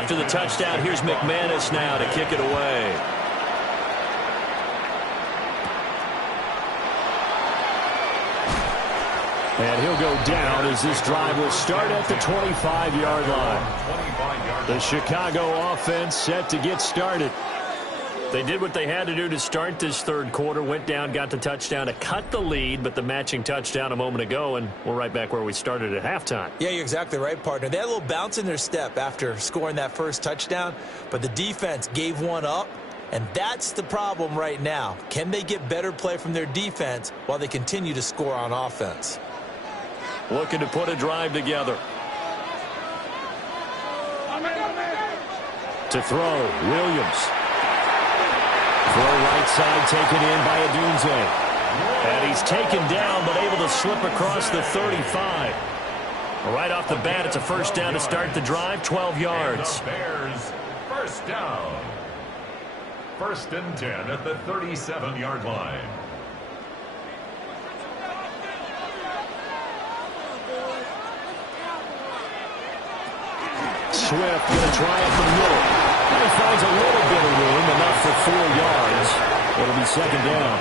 after the touchdown. Here's McManus now to kick it away. And he'll go down as this drive will start at the 25-yard line. The Chicago offense set to get started. They did what they had to do to start this third quarter, went down, got the touchdown to cut the lead, but the matching touchdown a moment ago, and we're right back where we started at halftime. Yeah, you're exactly right, partner. They had a little bounce in their step after scoring that first touchdown, but the defense gave one up, and that's the problem right now. Can they get better play from their defense while they continue to score on offense? Looking to put a drive together. To throw, Williams. Throw right side taken in by Odunze. And he's taken down but able to slip across the 35. Right off the bat, it's a first down to start the drive, 12 yards. And the Bears, first down. 1st and 10 at the 37-yard line. Swift going to try it from the middle. And he finds a little bit of room, enough for 4 yards. It'll be second down.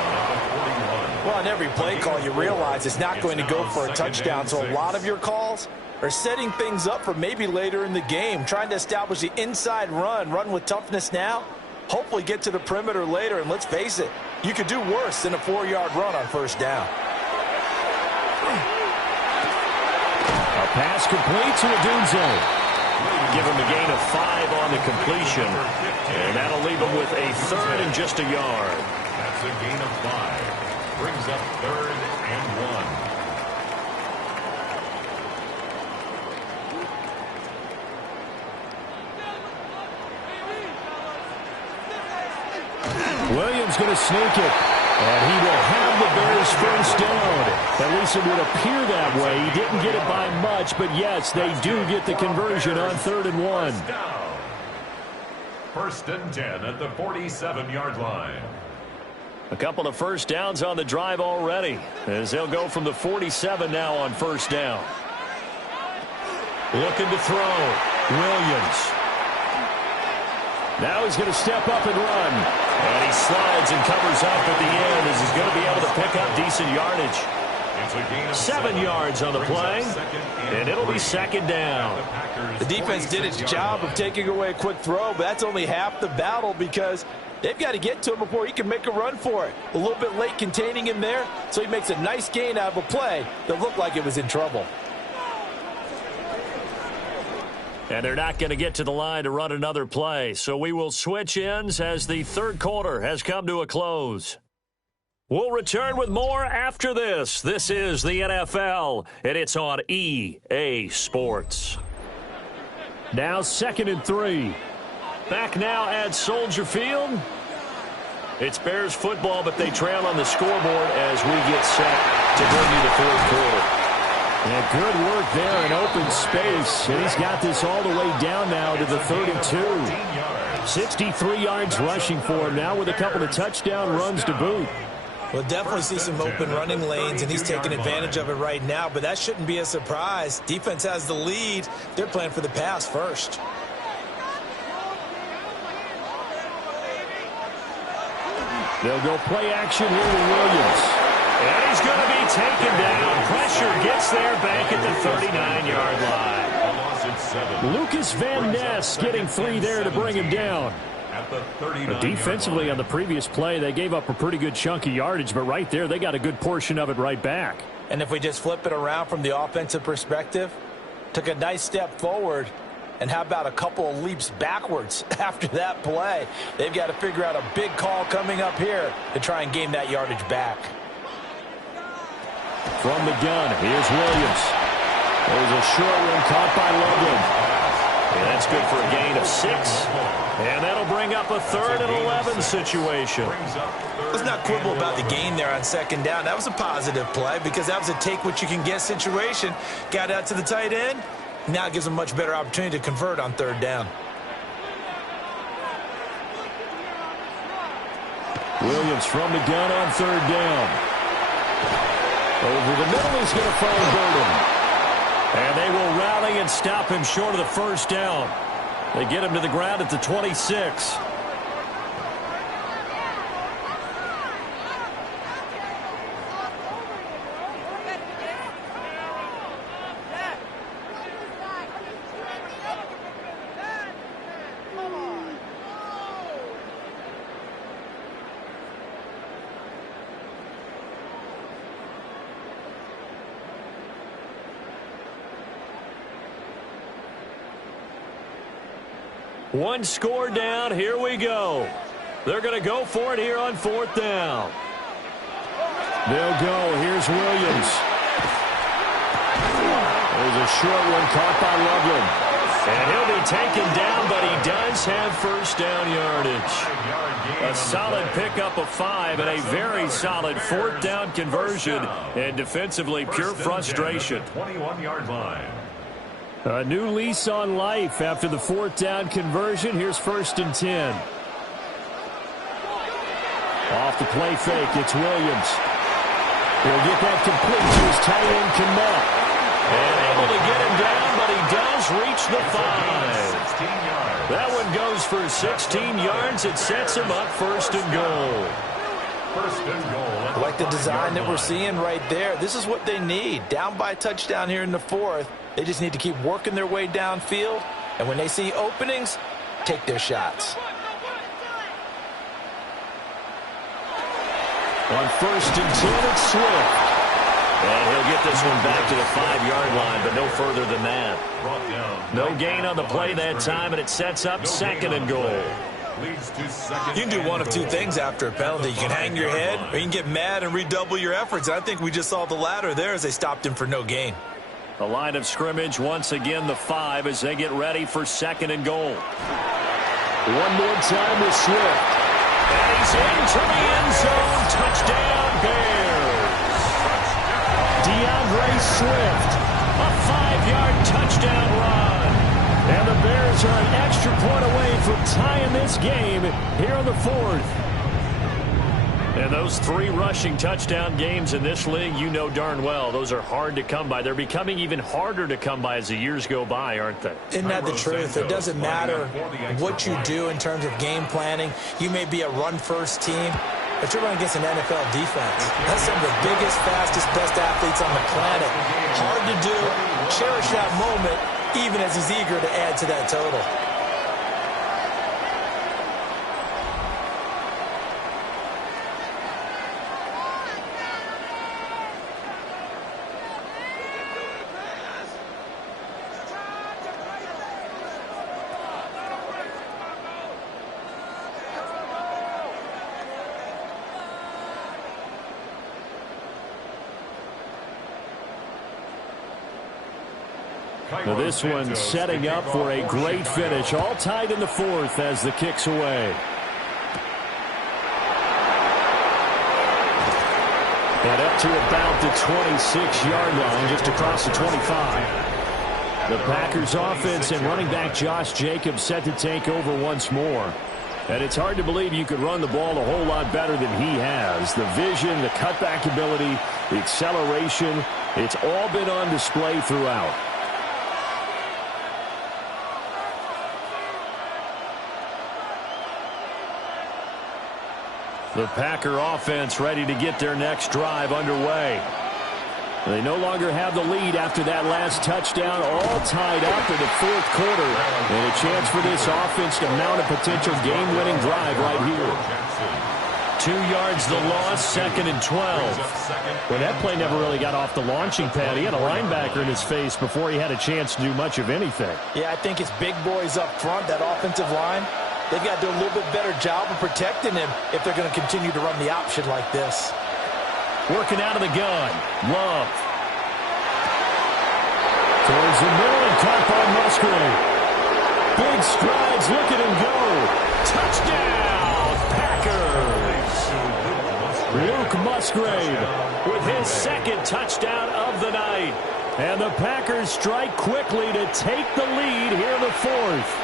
Well, on every play call, you realize it's not going to go for a touchdown, so a lot of your calls are setting things up for maybe later in the game, trying to establish the inside run with toughness now, hopefully get to the perimeter later, and let's face it, you could do worse than a 4-yard run on first down. A pass complete to Odunze. Give him a gain of 5 on the completion, and that'll leave him with a third and just a yard. That's a gain of 5. Brings up 3rd and 1. Williams going to sneak it. And he will have the Bears first down. At least it would appear that way. He didn't get it by much, but yes, they do get the conversion on 3rd and 1. 1st and 10 at the 47-yard line. A couple of first downs on the drive already, as they'll go from the 47 now on first down. Looking to throw. Williams. Now he's going to step up and run. And he slides and covers up at the end as he's going to be able to pick up decent yardage. 7 yards on the play, and it'll be second down. The defense did its job of taking away a quick throw, but that's only half the battle because they've got to get to him before he can make a run for it. A little bit late containing him there, so he makes a nice gain out of a play that looked like it was in trouble. And they're not going to get to the line to run another play, so we will switch ends as the third quarter has come to a close. We'll return with more after this. This is the NFL, and it's on EA Sports. Now 2nd and 3. Back now at Soldier Field. It's Bears football, but they trail on the scoreboard as we get set to bring you the fourth quarter. And good work there in open space. And he's got this all the way down now to the 32. 63 yards rushing for him now with a couple of touchdown runs to boot. We'll definitely see some open running lanes, and he's taking advantage of it right now, but that shouldn't be a surprise. Defense has the lead. They're playing for the pass first. They'll go play action here with Williams. And he's going to be taken down. Pressure gets there back at the 39-yard line. Lucas Van Ness getting 3 there to bring him down. But defensively on the previous play, they gave up a pretty good chunk of yardage, but right there, they got a good portion of it right back. And if we just flip it around from the offensive perspective, took a nice step forward, and how about a couple of leaps backwards after that play? They've got to figure out a big call coming up here to try and gain that yardage back. From the gun, here's Williams. There's a short one caught by Logan. And that's good for a gain of 6. And that'll bring up a 3rd and 11 situation. Let's not quibble about the gain there on second down. That was a positive play because that was a take-what-you-can-get situation. Got out to the tight end. Now it gives them a much better opportunity to convert on 3rd down. Williams from the gun on 3rd down. Over the middle, he's going to find Burden. And they will rally and stop him short of the first down. They get him to the ground at the 26. One score down. Here we go. They're going to go for it here on 4th down. They'll go. Here's Williams. There's a short one caught by Loveland. And he'll be taken down, but he does have first down yardage. A solid pickup of 5 and a very solid 4th down conversion. And defensively, pure frustration. 21-yard line. A new lease on life after the 4th down conversion. Here's 1st and 10. Off the play fake, it's Williams. He'll get that complete to his tight end, Kmet. And able to get him down, but he does reach the 5. That one goes for 16 yards. It sets him up 1st and goal. I like the design that we're seeing right there. This is what they need. Down by a touchdown here in the 4th. They just need to keep working their way downfield. And when they see openings, take their shots. On 1st and 10, it's Swift. And he'll get this one back to the 5-yard line, but no further than that. No gain on the play that time, and it sets up 2nd and goal. You can do one of two things after a penalty. You can hang your head, or you can get mad and redouble your efforts. I think we just saw the latter there as they stopped him for no gain. The line of scrimmage, once again, the 5 as they get ready for 2nd and goal. One more time with Swift. And he's into the end zone. Touchdown, Bears. DeAndre Swift. A 5-yard touchdown run. And the Bears are an extra point away from tying this game here in the 4th. And those 3 rushing touchdown games in this league, you know darn well, those are hard to come by. They're becoming even harder to come by as the years go by, aren't they? Isn't that the truth? It doesn't matter what you do in terms of game planning. You may be a run-first team, but you're running against an NFL defense. That's some of the biggest, fastest, best athletes on the planet. Hard to do. Cherish that moment, even as he's eager to add to that total. Now this one setting up for a great finish. All tied in the 4th as the kick's away. And up to about the 26-yard line, just across the 25. The Packers offense and running back Josh Jacobs set to take over once more. And it's hard to believe you could run the ball a whole lot better than he has. The vision, the cutback ability, the acceleration, it's all been on display throughout. The Packer offense ready to get their next drive underway. They no longer have the lead after that last touchdown, all tied up in the 4th quarter. And a chance for this offense to mount a potential game-winning drive right here. 2 yards the loss, 2nd and 12. Well, that play never really got off the launching pad. He had a linebacker in his face before he had a chance to do much of anything. Yeah, I think it's big boys up front, that offensive line. They've got to do a little bit better job of protecting him if they're going to continue to run the option like this. Working out of the gun. Love. Towards the middle and caught by Musgrave. Big strides. Look at him go. Touchdown, Packers. Luke Musgrave with his 2nd touchdown of the night. And the Packers strike quickly to take the lead here in the 4th.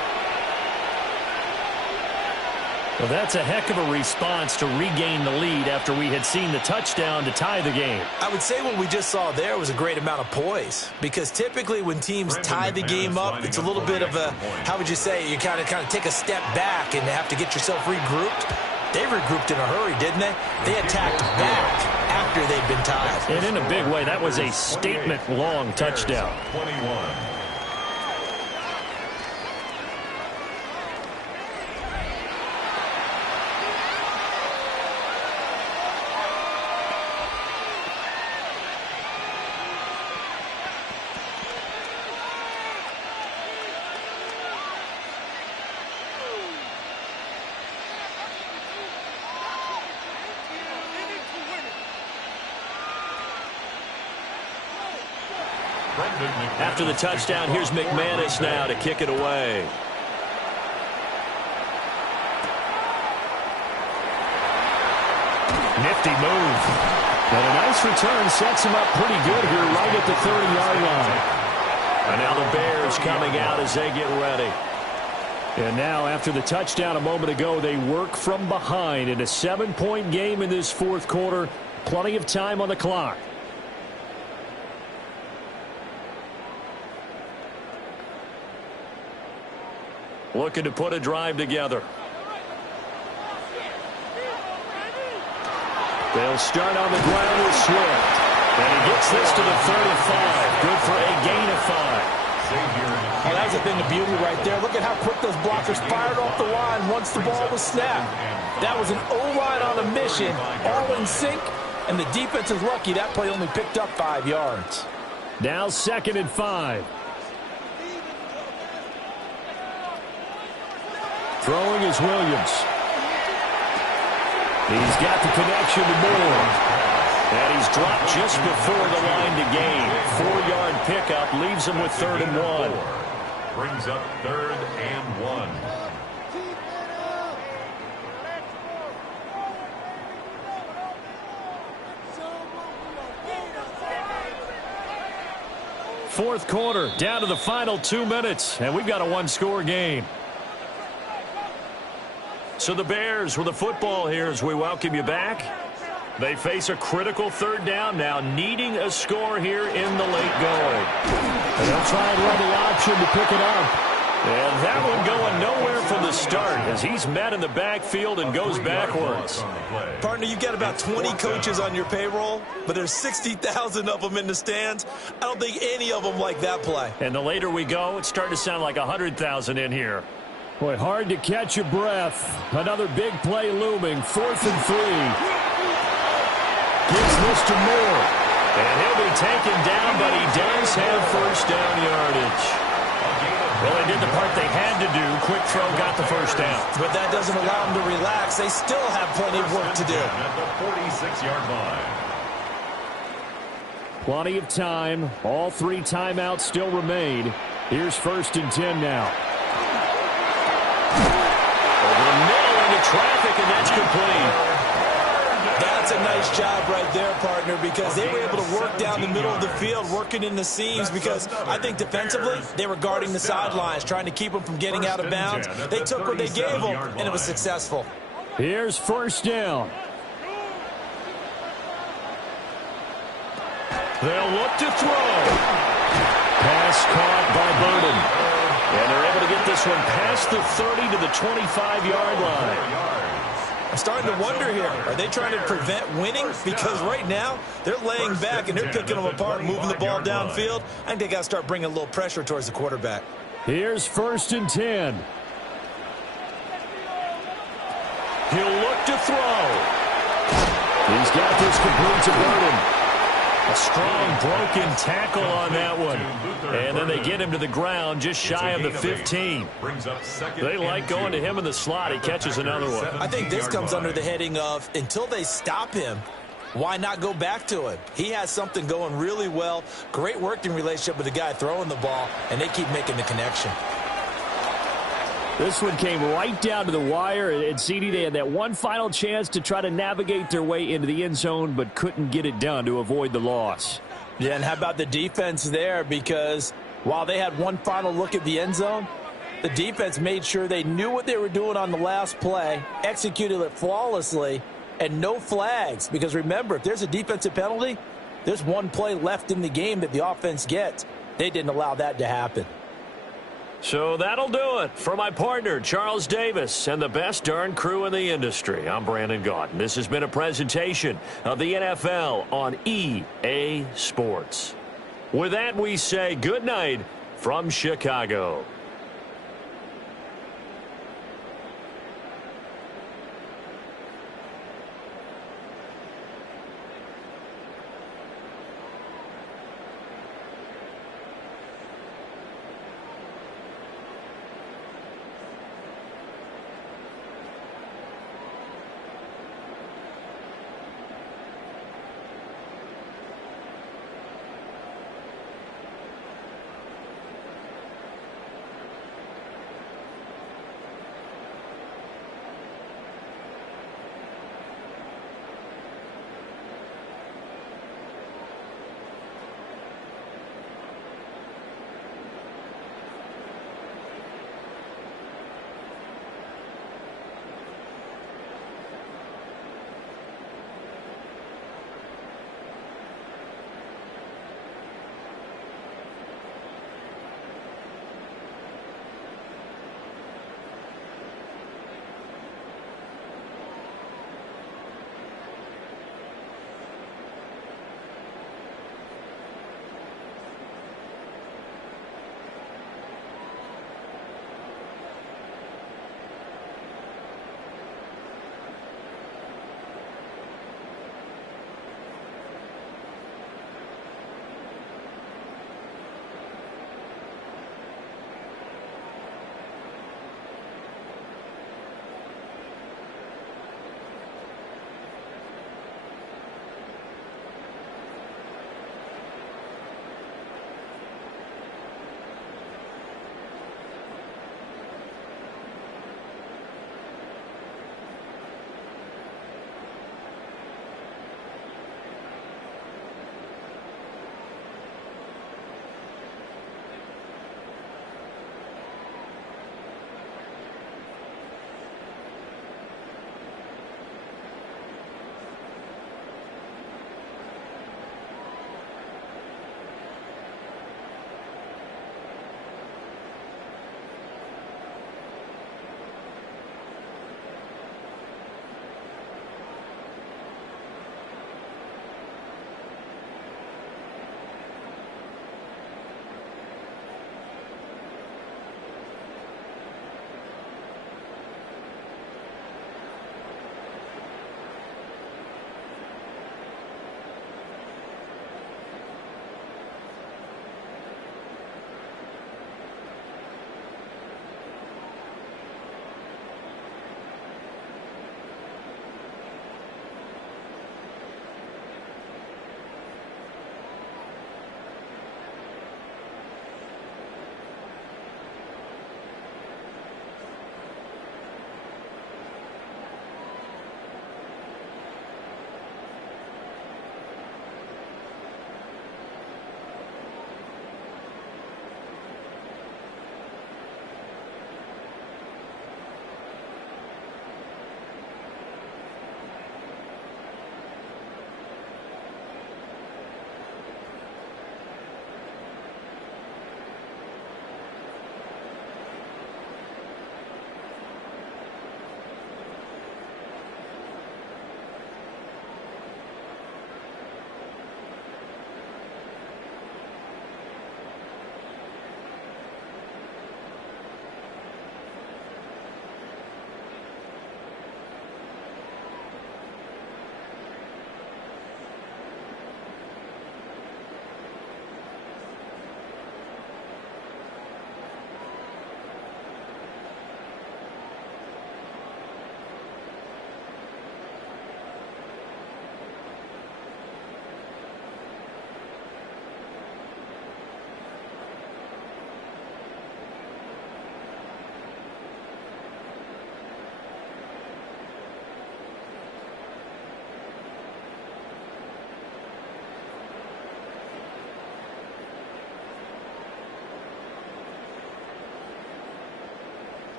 Well, that's a heck of a response to regain the lead after we had seen the touchdown to tie the game. I would say what we just saw there was a great amount of poise, because typically when teams tie the game up, it's a little bit of a, how would you say, you kind of take a step back and have to get yourself regrouped. They regrouped in a hurry, didn't they? They attacked back after they'd been tied. And in a big way, that was a statement-long touchdown. 21. After the touchdown, here's McManus now to kick it away. Nifty move. And a nice return sets him up pretty good here right at the 30-yard line. And now the Bears coming out as they get ready. And now after the touchdown a moment ago, they work from behind in a 7-point game in this fourth quarter. Plenty of time on the clock. Looking to put a drive together. They'll start on the ground with Swift. And he gets this to the 35. Good for a gain of 5. Well, that's the thing of beauty right there. Look at how quick those blockers fired off the line once the ball was snapped. That was an O-line on a mission, all in sync, and the defense is lucky that play only picked up 5 yards. Now 2nd and 5. Throwing is Williams. He's got the connection to Moore. And he's dropped just before the line to gain. 4-yard pickup leaves him with 3rd and 1. Brings up 3rd and 1. Fourth quarter, down to the final 2 minutes, and we've got a 1-score game. So the Bears with the football here as we welcome you back. They face a critical 3rd down now, needing a score here in the late going. And they'll try and run the option to pick it up. And that one going nowhere from the start as he's met in the backfield and goes backwards. Partner, you've got about 20 coaches on your payroll, but there's 60,000 of them in the stands. I don't think any of them like that play. And the later we go, it's starting to sound like 100,000 in here. Boy, hard to catch your breath. Another big play looming. 4th and 3. Gives this to Moore. And he'll be taken down, but he does have 1st down yardage. Well, they did the part they had to do. Quick throw got the 1st down. But that doesn't allow them to relax. They still have plenty of work to do. At the 46-yard line. Plenty of time. All 3 timeouts still remain. Here's 1st and 10 now. Over the middle into traffic, and that's complete. That's a nice job right there, partner, because they were able to work down the middle of the field, working in the seams, because I think defensively they were guarding the sidelines, trying to keep them from getting out of bounds. They took what they gave them, and it was successful. Here's 1st down. They'll look to throw. Pass caught by Burden. And they're able to get this one past the 30 to the 25-yard line. I'm starting to wonder here, are they trying to prevent winning? Because right now, they're laying back and they're picking them apart, moving the ball downfield. I think they got to start bringing a little pressure towards the quarterback. Here's 1st and 10. He'll look to throw. He's got this complete to Burden. A strong broken tackle on that one. And then they get him to the ground just shy of the 15. They like going to him in the slot. He catches another one. I think this comes under the heading of, until they stop him, why not go back to him? He has something going really well. Great working relationship with the guy throwing the ball, and they keep making the connection. This one came right down to the wire, and CD, they had that one final chance to try to navigate their way into the end zone, but couldn't get it done to avoid the loss. Yeah, and how about the defense there? Because while they had one final look at the end zone, The defense made sure they knew what they were doing on the last play, executed it flawlessly, and no flags. Because remember, if there's a defensive penalty, there's one play left in the game that the offense gets. They didn't allow that to happen. So that'll do it for my partner, Charles Davis, and the best darn crew in the industry. I'm Brandon Gaudin. This has been a presentation of the NFL on EA Sports. With that, we say good night from Chicago.